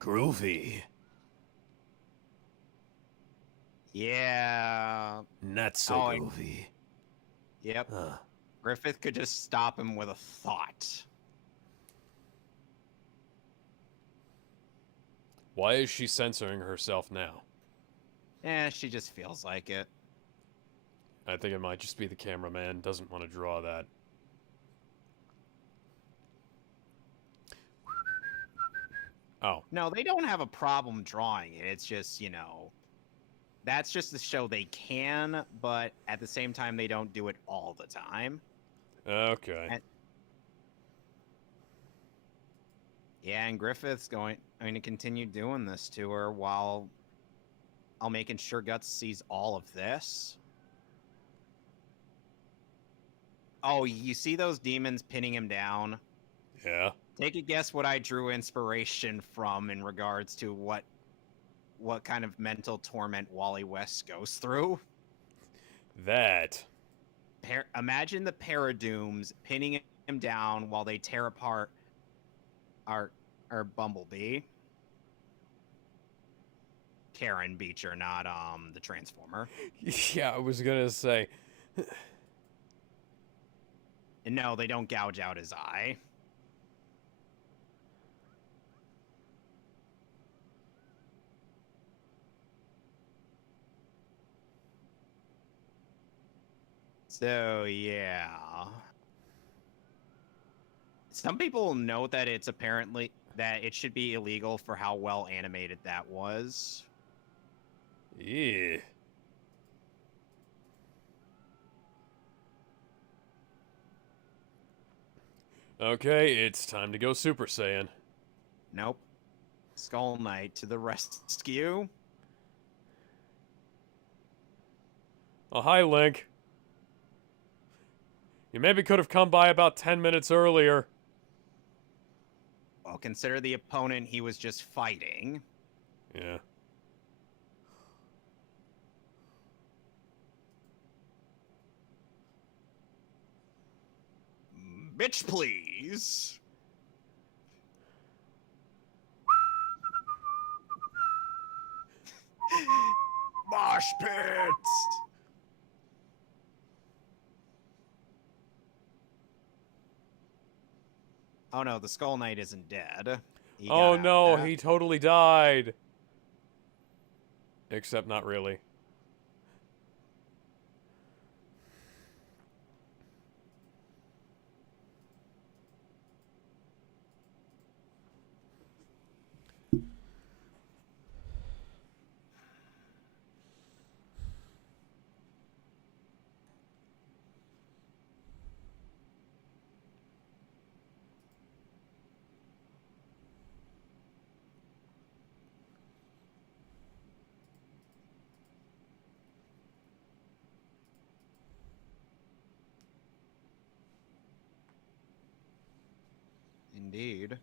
Groovy. Yeah. Not so Oh, groovy. Yep. Huh. Griffith could just stop him with a thought. Why is she censoring herself now? She just feels like it. I think it might just be the cameraman doesn't want to draw that. Oh. No, they don't have a problem drawing it. It's just, that's just to show they can, but at the same time, they don't do it all the time. Okay. Yeah, and Griffith's going to continue doing this to her while making sure Guts sees all of this. Oh, you see those demons pinning him down? Yeah. Take a guess what I drew inspiration from in regards to what kind of mental torment Wally West goes through. That. Imagine the Paradooms pinning him down while they tear apart our Bumblebee. Karen Beecher, not the Transformer. Yeah, I was gonna say. And no, they don't gouge out his eye. So, yeah. Some people note that it's apparently that it should be illegal for how well animated that was. Yeah. Okay, it's time to go Super Saiyan. Nope. Skull Knight to the rescue. Oh, hi, Link. You maybe could have come by about 10 minutes earlier. Well, consider the opponent he was just fighting. Yeah. Bitch, please. Mosh pits. Oh no, the Skull Knight isn't dead. He got Oh out of no, that. he totally died. Except not really. indeed.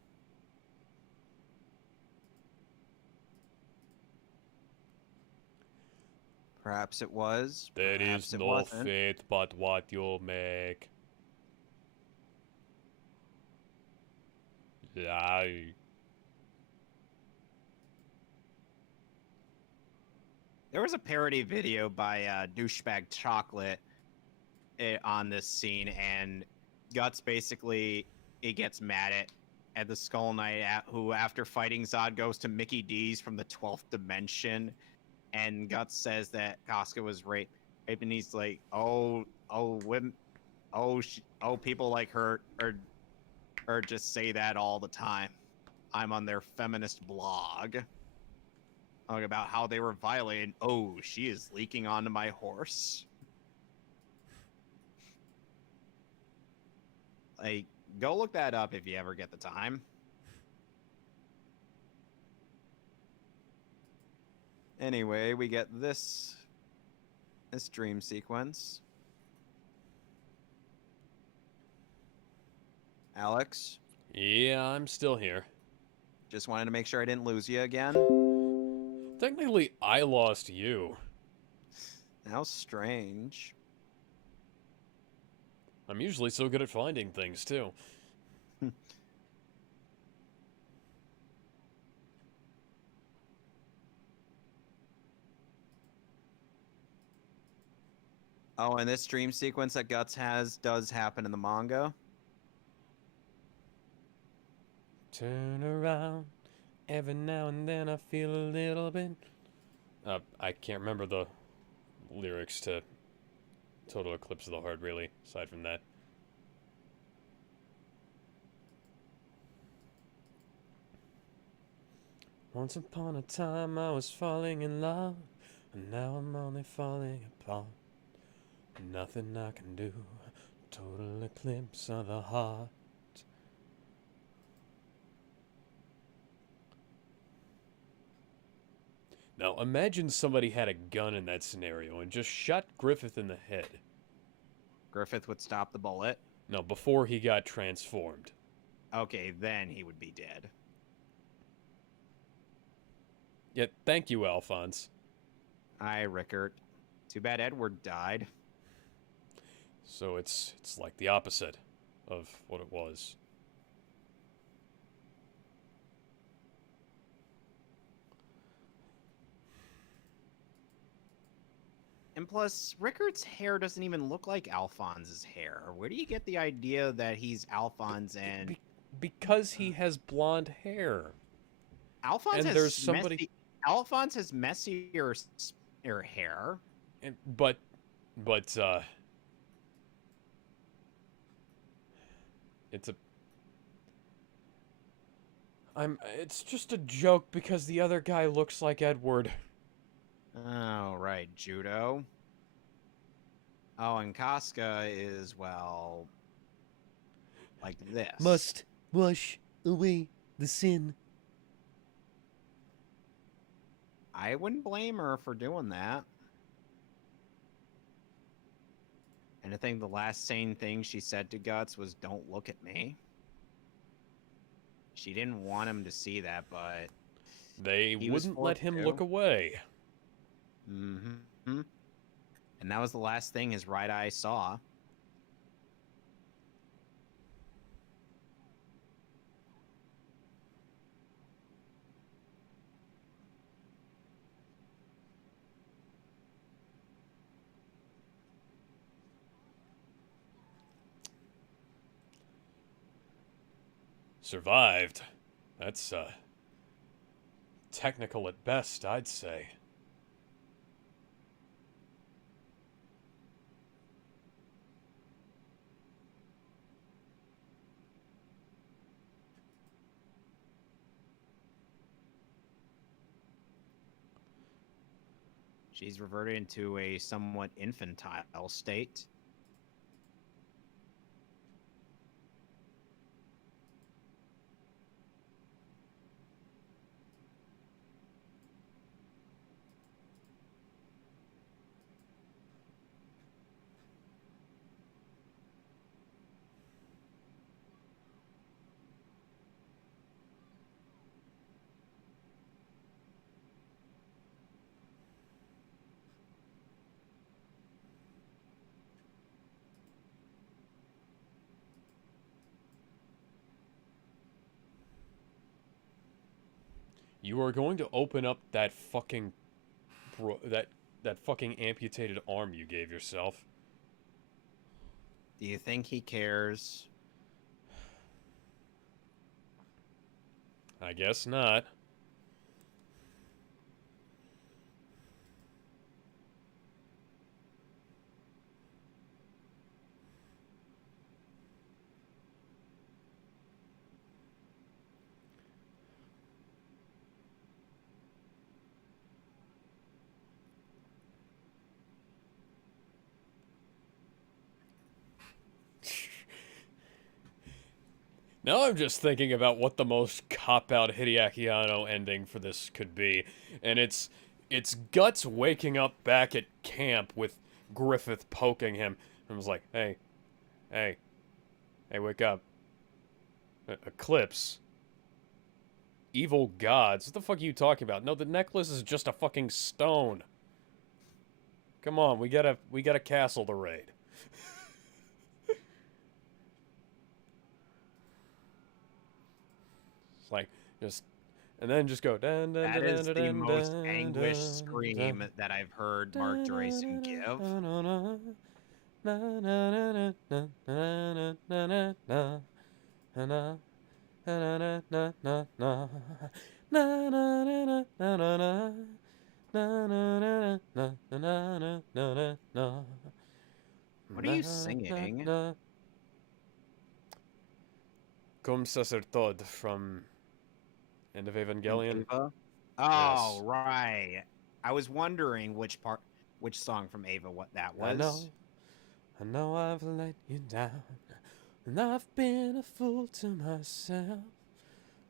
Perhaps it was. There Perhaps is it no wasn't. fate but what you make. Lie. There was a parody video by Douchebag Chocolate on this scene, and Guts basically it gets mad at the Skull Knight, who after fighting Zod goes to Mickey D's from the 12th dimension, and Guts says that Casca was raped, and he's like, women, people like her or just say that all the time. I'm on their feminist blog. About how they were violated. Oh, she is leaking onto my horse. Like, go look that up if you ever get the time. Anyway, we get this dream sequence. Alex, Yeah, I'm still here. just wanted to make sure I didn't lose you again. Technically, I lost you. How strange. I'm usually so good at finding things, too. Oh, and this dream sequence that Guts has does happen in the manga. Turn around. Every now and then I feel a little bit... I can't remember the lyrics to Total Eclipse of the Heart, really, aside from that. Once upon a time I was falling in love, and now I'm only falling apart. Nothing I can do, total eclipse of the heart. Now imagine somebody had a gun in that scenario and just shot Griffith in the head. Griffith would stop the bullet. No, before he got transformed. Okay, then he would be dead. Yeah, thank you, Alphonse. Aye, Rickert. Too bad Edward died. So it's like the opposite of what it was. And plus, Rickert's hair doesn't even look like Alphonse's hair. Where do you get the idea that he's Alphonse and... Because he has blonde hair. Alphonse and has there's somebody... Alphonse has messier hair. But it's a... It's just a joke because the other guy looks like Edward. Oh, right, Judo. Oh, and Casca is, well, like this. Must wash away the sin. I wouldn't blame her for doing that. And I think the last sane thing she said to Guts was, "Don't look at me." She didn't want him to see that, but... They wouldn't let him to. look away. Mm-hmm. And that was the last thing his right eye saw. Survived. That's, technical at best, I'd say. She's reverted into a somewhat infantile state. You are going to open up that fucking that fucking amputated arm you gave yourself. Do you think he cares? I guess not. Now I'm just thinking about what the most cop-out Hideaki Anno ending for this could be, and it's Guts waking up back at camp with Griffith poking him, and was like, "Hey, hey, hey, wake up! Eclipse, evil gods, what the fuck are you talking about? No, the necklace is just a fucking stone. Come on, we got a castle to raid." It's like just, and then just go dun dun That dun is dun the dun most dun anguished dun scream that I've heard Mark Drayson give. What are you singing? Cum Sacerdote from End of From Evangelion. Ava? Yes. Oh, right. I was wondering which song from Ava, what that was. I know I've let you down, and I've been a fool to myself,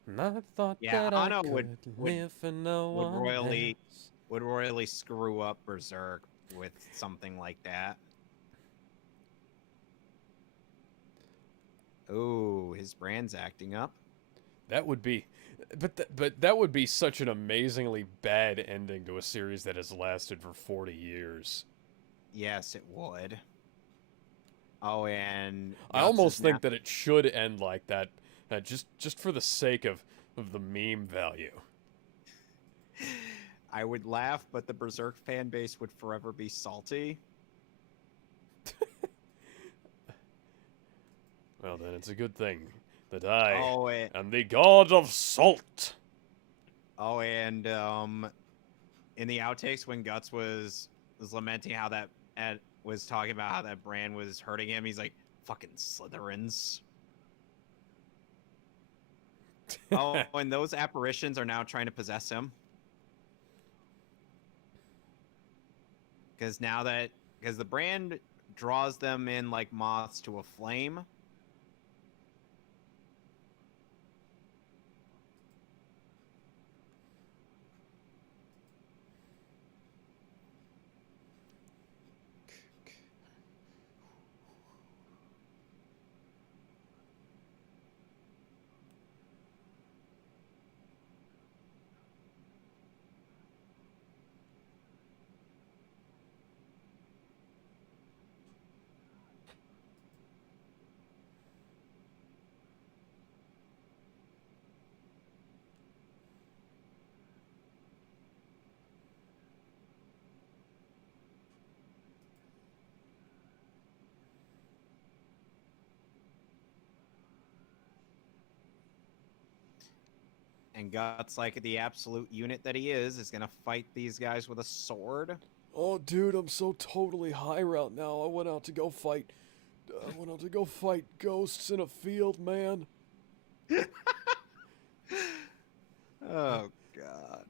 and I thought Yeah, that I Anna could live for no would one royally else. would royally screw up Berserk with something like that. Oh, his brand's acting up. That would be, but that would be such an amazingly bad ending to a series that has lasted for 40 years. Yes, it would. Oh, and I Guts almost is now. think that it should end like that, just for the sake of the meme value. I would laugh, but the Berserk fan base would forever be salty. Well, then it's a good thing that I Oh, and, am the god of salt. in the outtakes when Guts was lamenting how that Ed was talking about how that brand was hurting him, he's like, "Fucking Slytherins." Oh, and those apparitions are now trying to possess him. Because the brand draws them in like moths to a flame. And Guts, like the absolute unit that he is gonna fight these guys with a sword. Oh, dude, I'm so totally high right now. I went out to go fight. I went out to go fight ghosts in a field, man. Oh god.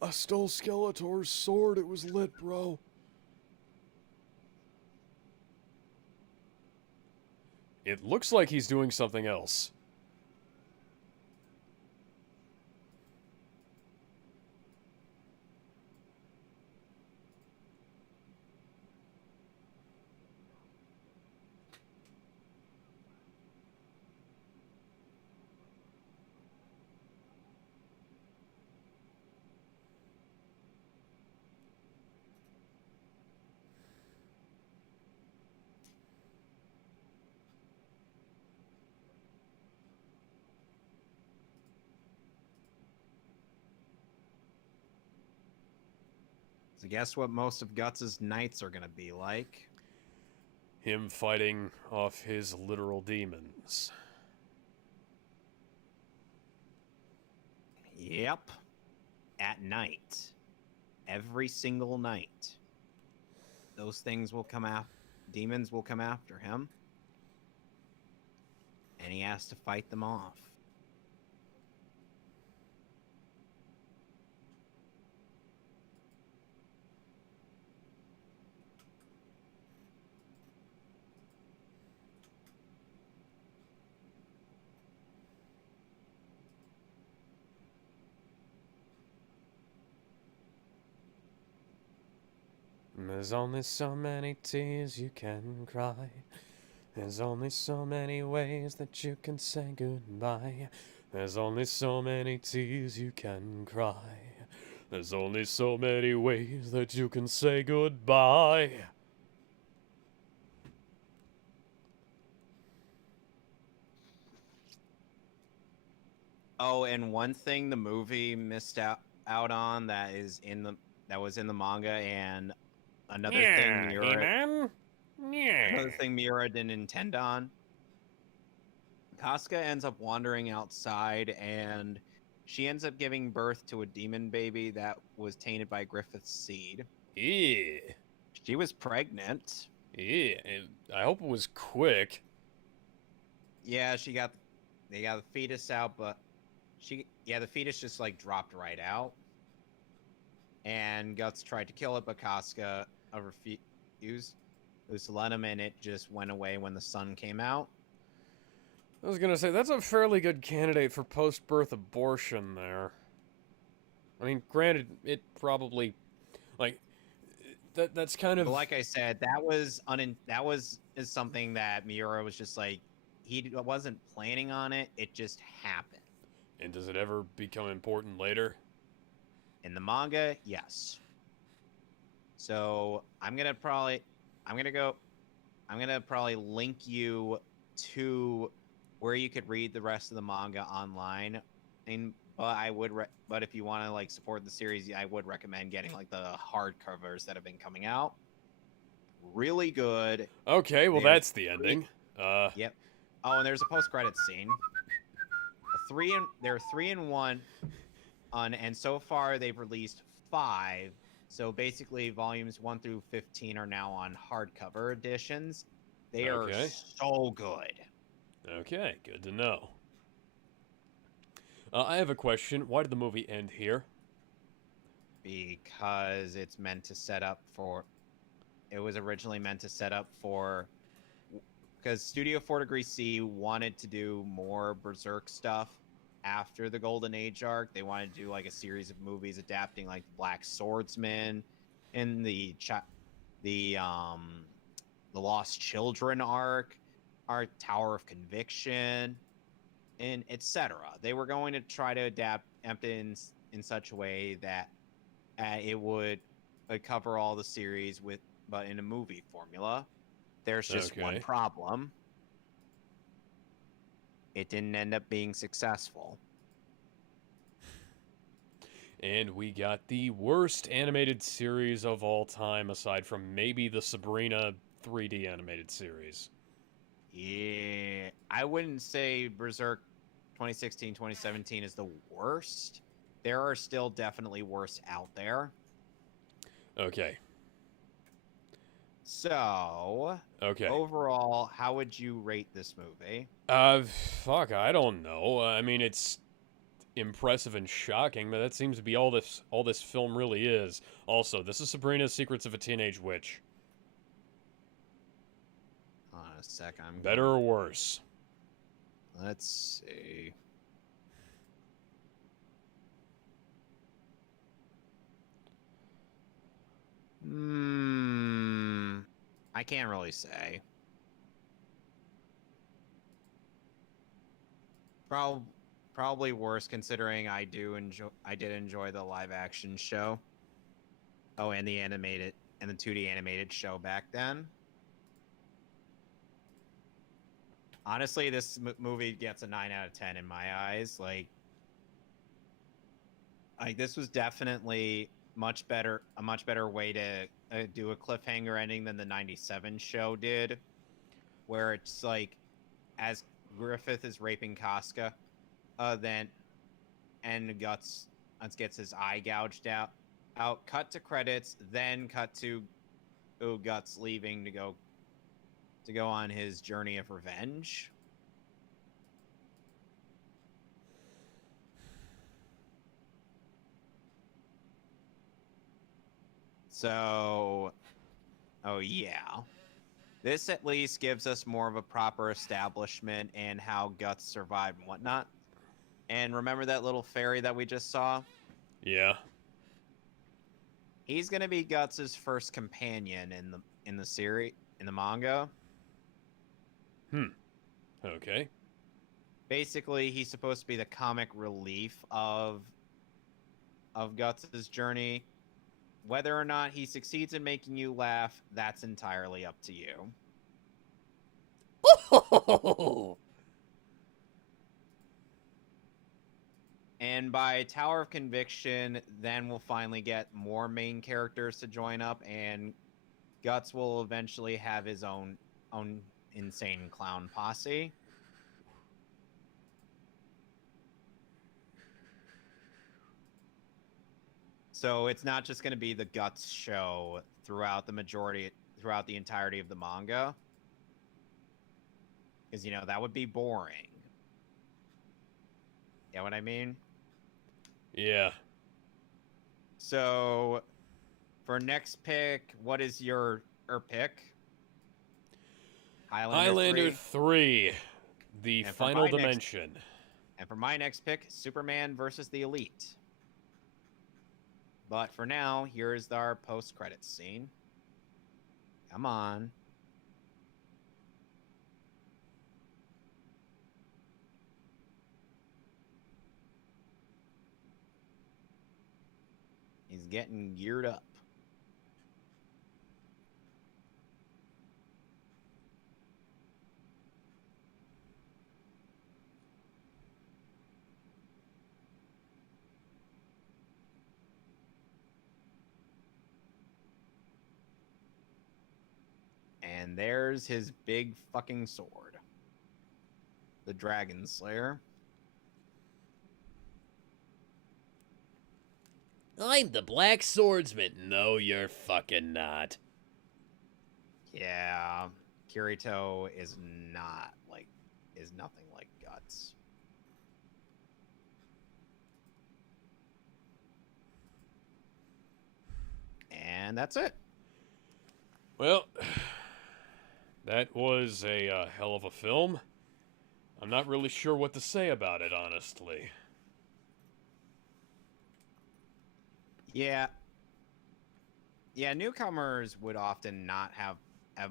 I stole Skeletor's sword. It was lit, bro. It looks like he's doing something else. So guess what most of Guts' nights are gonna be like? Him fighting off his literal demons. Yep. At night. Every single night. Those things will come after. Demons will come after him. And he has to fight them off. There's only so many tears you can cry. There's only so many ways that you can say goodbye. There's only so many tears you can cry. There's only so many ways that you can say goodbye. Oh, and one thing the movie missed out on that was in the manga, and another thing Miura another thing Miura didn't intend on. Casca ends up wandering outside, and she ends up giving birth to a demon baby that was tainted by Griffith's seed. Yeah. She was pregnant. Yeah. And I hope it was quick. Yeah, they got the fetus out, but the fetus just like dropped right out. And Guts tried to kill it, but Casca refused. It was to let him, and it just went away when the sun came out. I was gonna say, that's a fairly good candidate for post-birth abortion there. I mean, granted, it probably, like, that's kind of... But like I said, is something that Miura was just like, he wasn't planning on it, it just happened. And does it ever become important later? In the manga, yes. So I'm gonna probably link you to where you could read the rest of the manga online. But if you want to like support the series, I would recommend getting like the hardcovers that have been coming out. Really good. Okay, well that's the ending. Yep. Oh, and there's a post-credit scene. They're 3-in-1 and so far they've released 5. So basically volumes 1 through 15 are now on hardcover editions. They are so good. Okay, good to know. I have a question. Why did the movie end here? Because it's meant to set up for... It was originally meant to set up for... Because Studio 4 Degree C wanted to do more Berserk stuff after the Golden Age arc. They wanted to do like a series of movies adapting like Black Swordsman and the Lost Children arc, Tower of Conviction, and etc. They were going to try to adapt it in such a way that it would cover all the series but in a movie formula. There's just one problem. It didn't end up being successful. And we got the worst animated series of all time, aside from maybe the Sabrina 3D animated series. Yeah, I wouldn't say Berserk 2016, 2017 is the worst. There are still definitely worse out there. Okay. So, overall, how would you rate this movie? Fuck, I don't know. I mean, it's impressive and shocking, but that seems to be all this film really is. Also, this is Sabrina's Secrets of a Teenage Witch. Hold on a sec, Better or worse? Let's see. I can't really say. Probably worse, considering I did enjoy the live action show. Oh, and the 2D animated show back then. Honestly, this movie gets a 9 out of 10 in my eyes. Like this was definitely a much better way to do a cliffhanger ending than the '97 show did, where it's like, as Griffith is raping Casca, then and Guts gets his eye gouged out. Cut to credits, then cut to Guts leaving to go on his journey of revenge. So, oh yeah. This at least gives us more of a proper establishment and how Guts survived and whatnot. And remember that little fairy that we just saw? Yeah. He's gonna be Guts's first companion in the series, in the manga. Okay. Basically, he's supposed to be the comic relief of Guts's journey. Whether or not he succeeds in making you laugh, that's entirely up to you. And by Tower of Conviction, then we'll finally get more main characters to join up, and Guts will eventually have his own insane clown posse. So it's not just going to be the Guts show throughout the entirety of the manga. Because, that would be boring. You know what I mean? Yeah. So, for next pick, what is your pick? Highlander 3, the And for final my next- dimension. And for my next pick, Superman versus the Elite. But for now, here's our post-credits scene. Come on. He's getting geared up. And there's his big fucking sword. The Dragon Slayer. I'm the Black Swordsman. No, you're fucking not. Yeah, Kirito is nothing like Guts. And that's it. Well, that was a hell of a film. I'm not really sure what to say about it, honestly. Yeah. Yeah, newcomers would often not have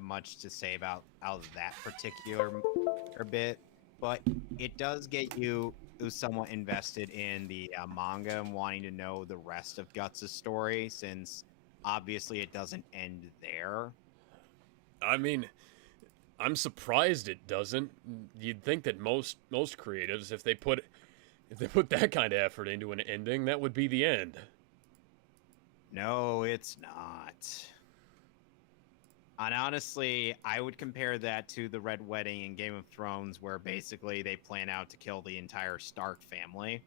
much to say about that particular bit, but it does get you somewhat invested in the manga and wanting to know the rest of Guts' story, since obviously it doesn't end there. I mean, I'm surprised it doesn't. You'd think that most creatives, if they put that kind of effort into an ending, that would be the end. No, it's not. And honestly, I would compare that to the Red Wedding in Game of Thrones, where basically they plan out to kill the entire Stark family.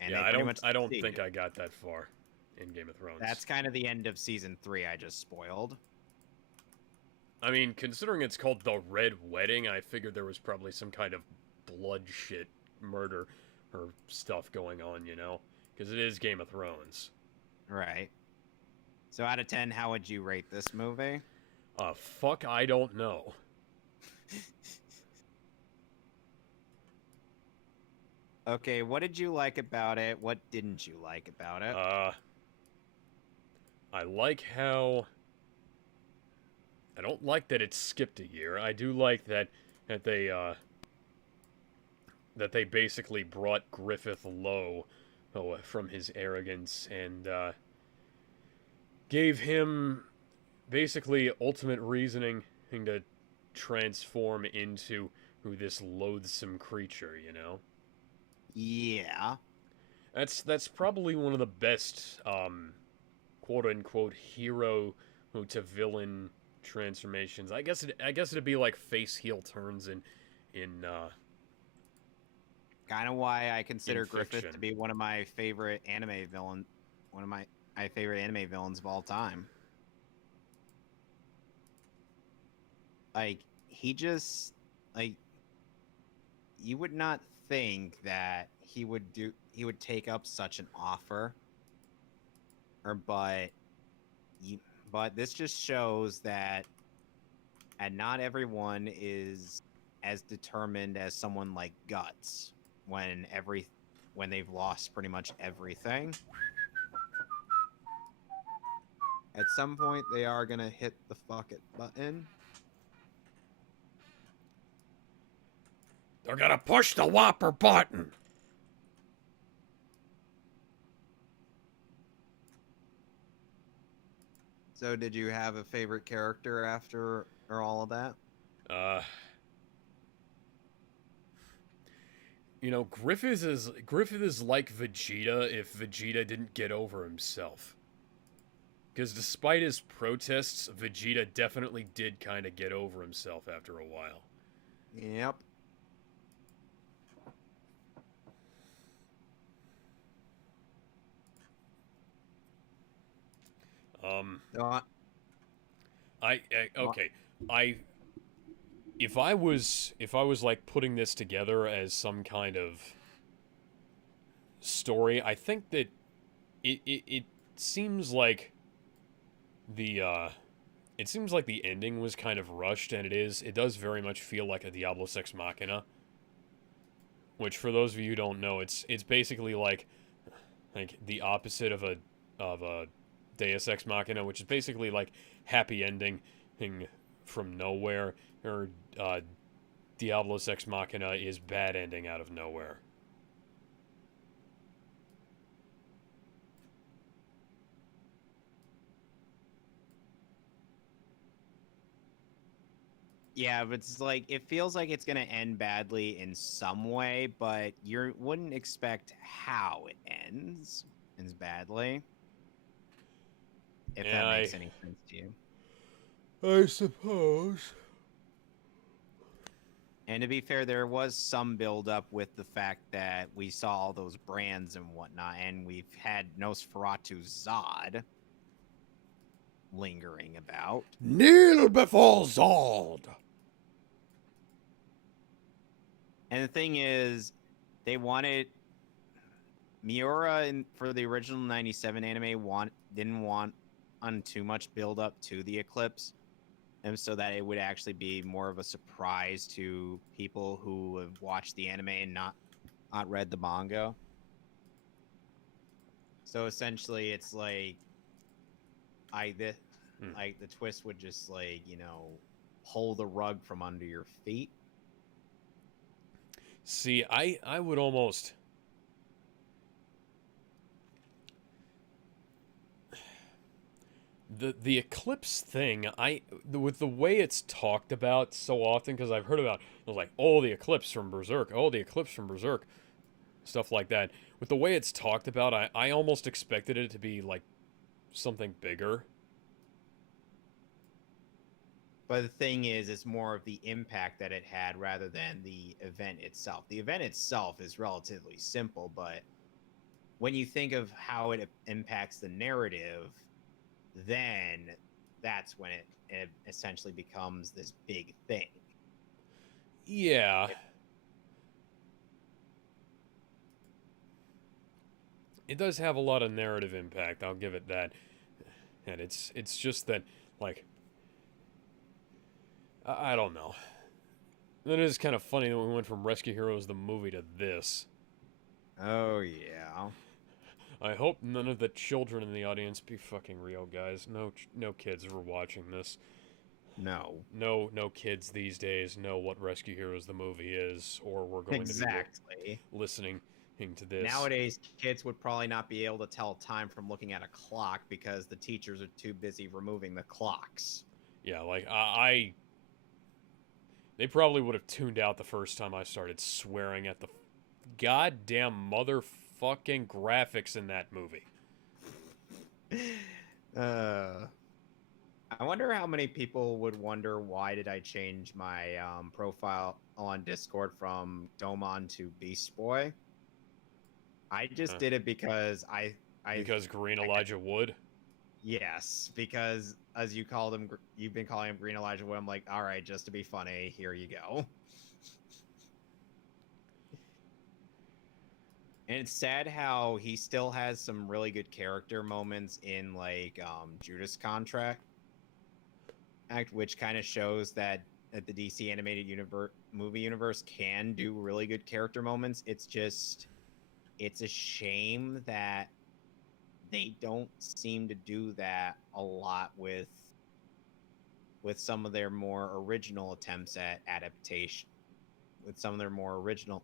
And Yeah, they pretty much I don't succeed. think I got that far in Game of Thrones. That's kind of the end of season 3 I just spoiled. I mean, considering it's called the Red Wedding, I figured there was probably some kind of blood shit, murder, or stuff going on, Because it is Game of Thrones. Right. So out of 10, how would you rate this movie? Fuck, I don't know. Okay, what did you like about it? What didn't you like about it? I like how... I don't like that it skipped a year. I do like that they basically brought Griffith low from his arrogance and gave him basically ultimate reasoning to transform into this loathsome creature, Yeah. That's probably one of the best quote unquote hero to villain transformations. I guess it'd be like face heel turns in Kind of why I consider Griffith fiction. to be one of my favorite anime villain, one of my favorite anime villains of all time. Like he just like you would not think that he would take up such an offer, or you, but this just shows that and not everyone is as determined as someone like Guts when they've lost pretty much everything. At some point they are gonna hit the fuck it button. They're gonna push the Whopper button. So did you have a favorite character after or all of that? uh you know, Griffith is like Vegeta if Vegeta didn't get over himself. Because despite his protests, Vegeta definitely did kind of get over himself after a while. Yep. No, Okay. I if I was like putting this together as some kind of story, I think that it seems like the ending was kind of rushed, and it does very much feel like a Diablo Ex Machina, which for those of you who don't know, it's basically like the opposite of a Deus Ex Machina, which is basically like happy ending from nowhere, or Diablos Ex Machina is bad ending out of nowhere. yeah, but it's like it feels like it's gonna end badly in some way, but you wouldn't expect how it ends badly. If And that makes any sense to you. I suppose. And to be fair, there was some buildup with the fact that we saw all those brands and whatnot, and we've had Nosferatu Zod lingering about. Kneel before Zod. And the thing is, they wanted Miura for the original '97 anime didn't want on too much build up to the eclipse, and so that it would actually be more of a surprise to people who have watched the anime and not read the manga. So essentially, it's like like the twist would just like pull the rug from under your feet. See, I would almost. The eclipse thing, with the way it's talked about so often, because I've heard about, I was like, oh, the eclipse from Berserk, oh, the eclipse from Berserk, stuff like that. With the way it's talked about, I almost expected it to be like something bigger. But the thing is, it's more of the impact that it had rather than the event itself. The event itself is relatively simple, but when you think of how it impacts the narrative, then that's when it essentially becomes this big thing. Yeah. It does have a lot of narrative impact, I'll give it that. And it's just that, like, I don't know. It is kind of funny that we went from Rescue Heroes the movie to this. Oh yeah. I hope none of the children in the audience be fucking real, guys. No kids are watching this. No. No kids these days know what Rescue Heroes the movie is, or we're going to be listening to this. Nowadays, kids would probably not be able to tell time from looking at a clock because the teachers are too busy removing the clocks. Yeah, like they probably would have tuned out the first time I started swearing at the goddamn fucking graphics in that movie. I wonder how many people would wonder why did I change my profile on Discord from Domon to Beast Boy. I just did it because Because Green I- Elijah Wood. yes, because as you called him, you've been calling him Green Elijah Wood. I'm like, all right, just to be funny, here you go. And it's sad how he still has some really good character moments in like Judas Contract Act, which kind of shows that the DC animated movie universe can do really good character moments. It's a shame that they don't seem to do that a lot with some of their more original attempts at adaptation, with some of their more original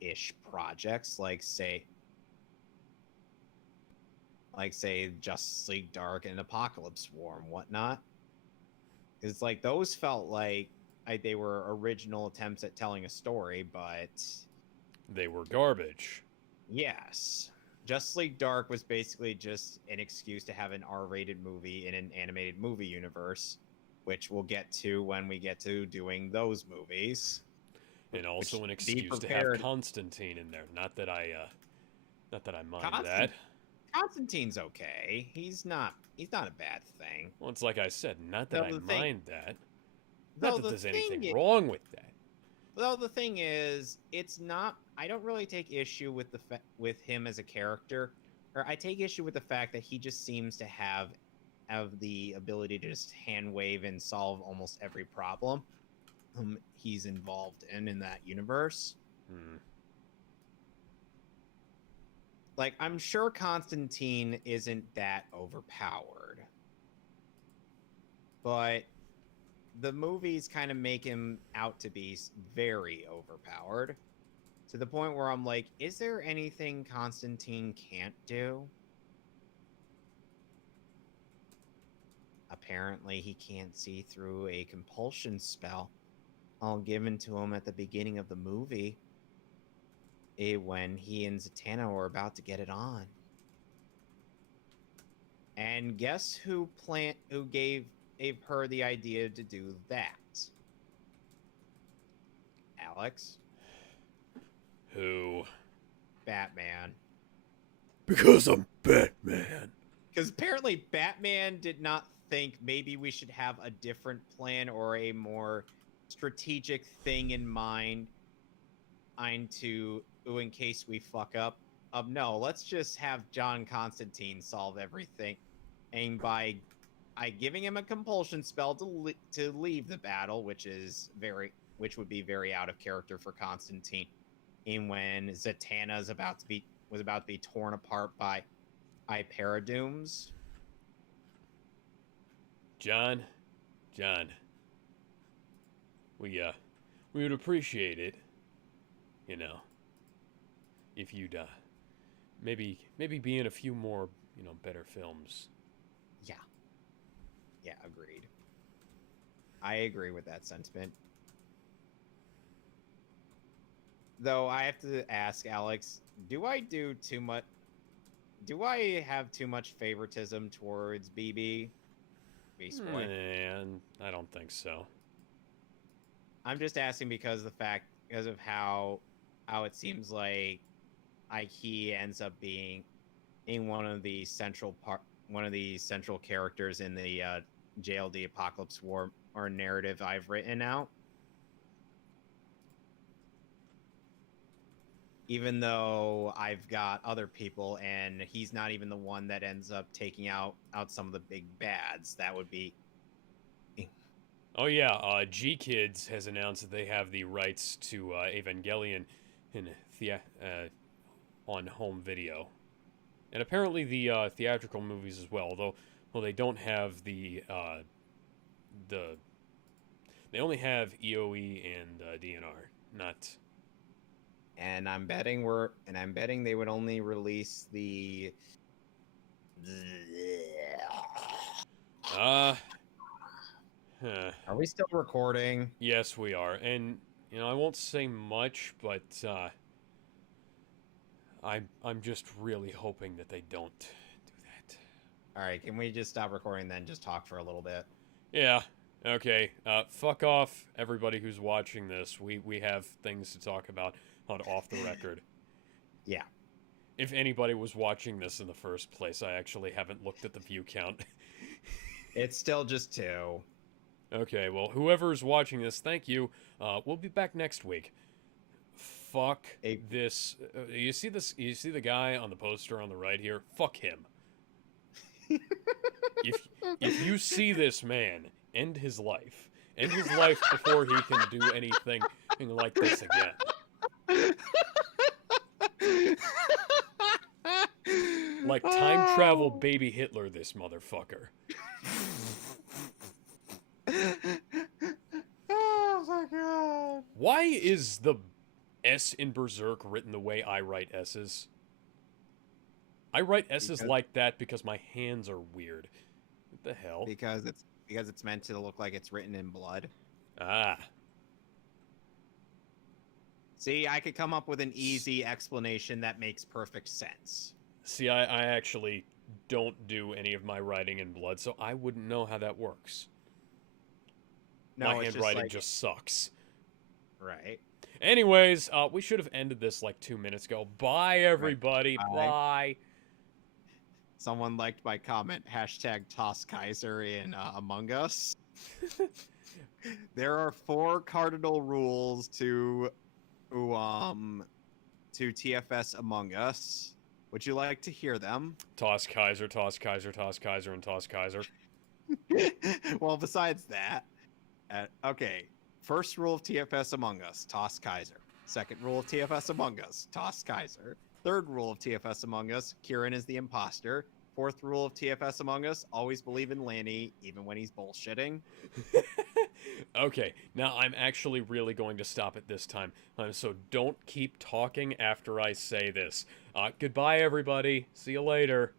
ish projects, like say Justice League Dark and Apocalypse War and whatnot. It's like those felt like they were original attempts at telling a story, but They were garbage. yes, Justice League Dark was basically just an excuse to have an R-rated movie in an animated movie universe, which we'll get to when we get to doing those movies. And also an be excuse to have prepared. Constantine in there. Not that I mind Constant- that. Constantine's okay. He's not a bad thing. Well, it's like I said, not that No, I the thing- mind that. Though Not that the there's thing anything is- wrong with that. Well, the thing is, it's not. I don't really take issue with with him as a character, or I take issue with the fact that he just seems to have the ability to just hand wave and solve almost every problem he's involved in that universe. Hmm. Like, I'm sure Constantine isn't that overpowered, but the movies kind of make him out to be very overpowered, to the point where I'm like, is there anything Constantine can't do? Apparently, he can't see through a compulsion spell all given to him at the beginning of the movie, when he and Zatanna were about to get it on. And guess who gave her the idea to do that? Alex? Who? Batman. Because I'm Batman. Because apparently Batman did not think maybe we should have a different plan or a more strategic thing in mind in case we fuck up. No, let's just have John Constantine solve everything, and by giving him a compulsion spell to leave the battle, which would be very out of character for Constantine, and when Zatanna was about to be torn apart by Paradooms. John, we would appreciate it, if you'd maybe be in a few more, better films. Yeah, agreed. I agree with that sentiment. Though I have to ask Alex, do I have too much favoritism towards Beast Boy? And I don't think so. I'm just asking because of how it seems like he ends up being in one of the central characters in the JLD Apocalypse War or narrative I've written out. Even though I've got other people, and he's not even the one that ends up taking out some of the big bads. That would be. Oh yeah, G Kids has announced that they have the rights to Evangelion on home video, and apparently the theatrical movies as well. Although, they don't have they only have EOE and DNR, not. And I'm betting they would only release the. Huh. Are we still recording? Yes, we are, and I won't say much, but I'm just really hoping that they don't do that. All right, can we just stop recording then? Just talk for a little bit. Yeah. Okay. Fuck off, everybody who's watching this. We have things to talk about on off the record. Yeah. If anybody was watching this in the first place, I actually haven't looked at the view count. It's still just 2. Okay, well, whoever's watching this, thank you. We'll be back next week. Fuck this. You see this? You see the guy on the poster on the right here? Fuck him. if you see this man end his life before he can do anything like this again. Like time travel baby Hitler, this motherfucker. Oh my god. Why is the S in Berserk written the way I write S's? I write S's like that because my hands are weird. What the hell? Because it's meant to look like it's written in blood. Ah. See, I could come up with an easy explanation that makes perfect sense. See, I actually don't do any of my writing in blood, so I wouldn't know how that works. No, My it's handwriting like, just sucks. right. Anyways, we should have ended this like 2 minutes ago. Bye, everybody. Bye. Bye. Someone liked my comment, hashtag Toss Kaiser in Among Us. There are 4 cardinal rules to TFS Among Us. Would you like to hear them? Toss Kaiser, toss Kaiser, toss Kaiser, and toss Kaiser. Well, besides that, okay. First rule of TFS Among Us, toss Kaiser. Second rule of TFS Among Us, toss Kaiser. Third rule of TFS Among Us, Kieran is the imposter. Fourth rule of TFS Among Us, always believe in Lanny, even when he's bullshitting. Okay, now I'm actually really going to stop it this time. So don't keep talking after I say this. Goodbye, everybody. See you later.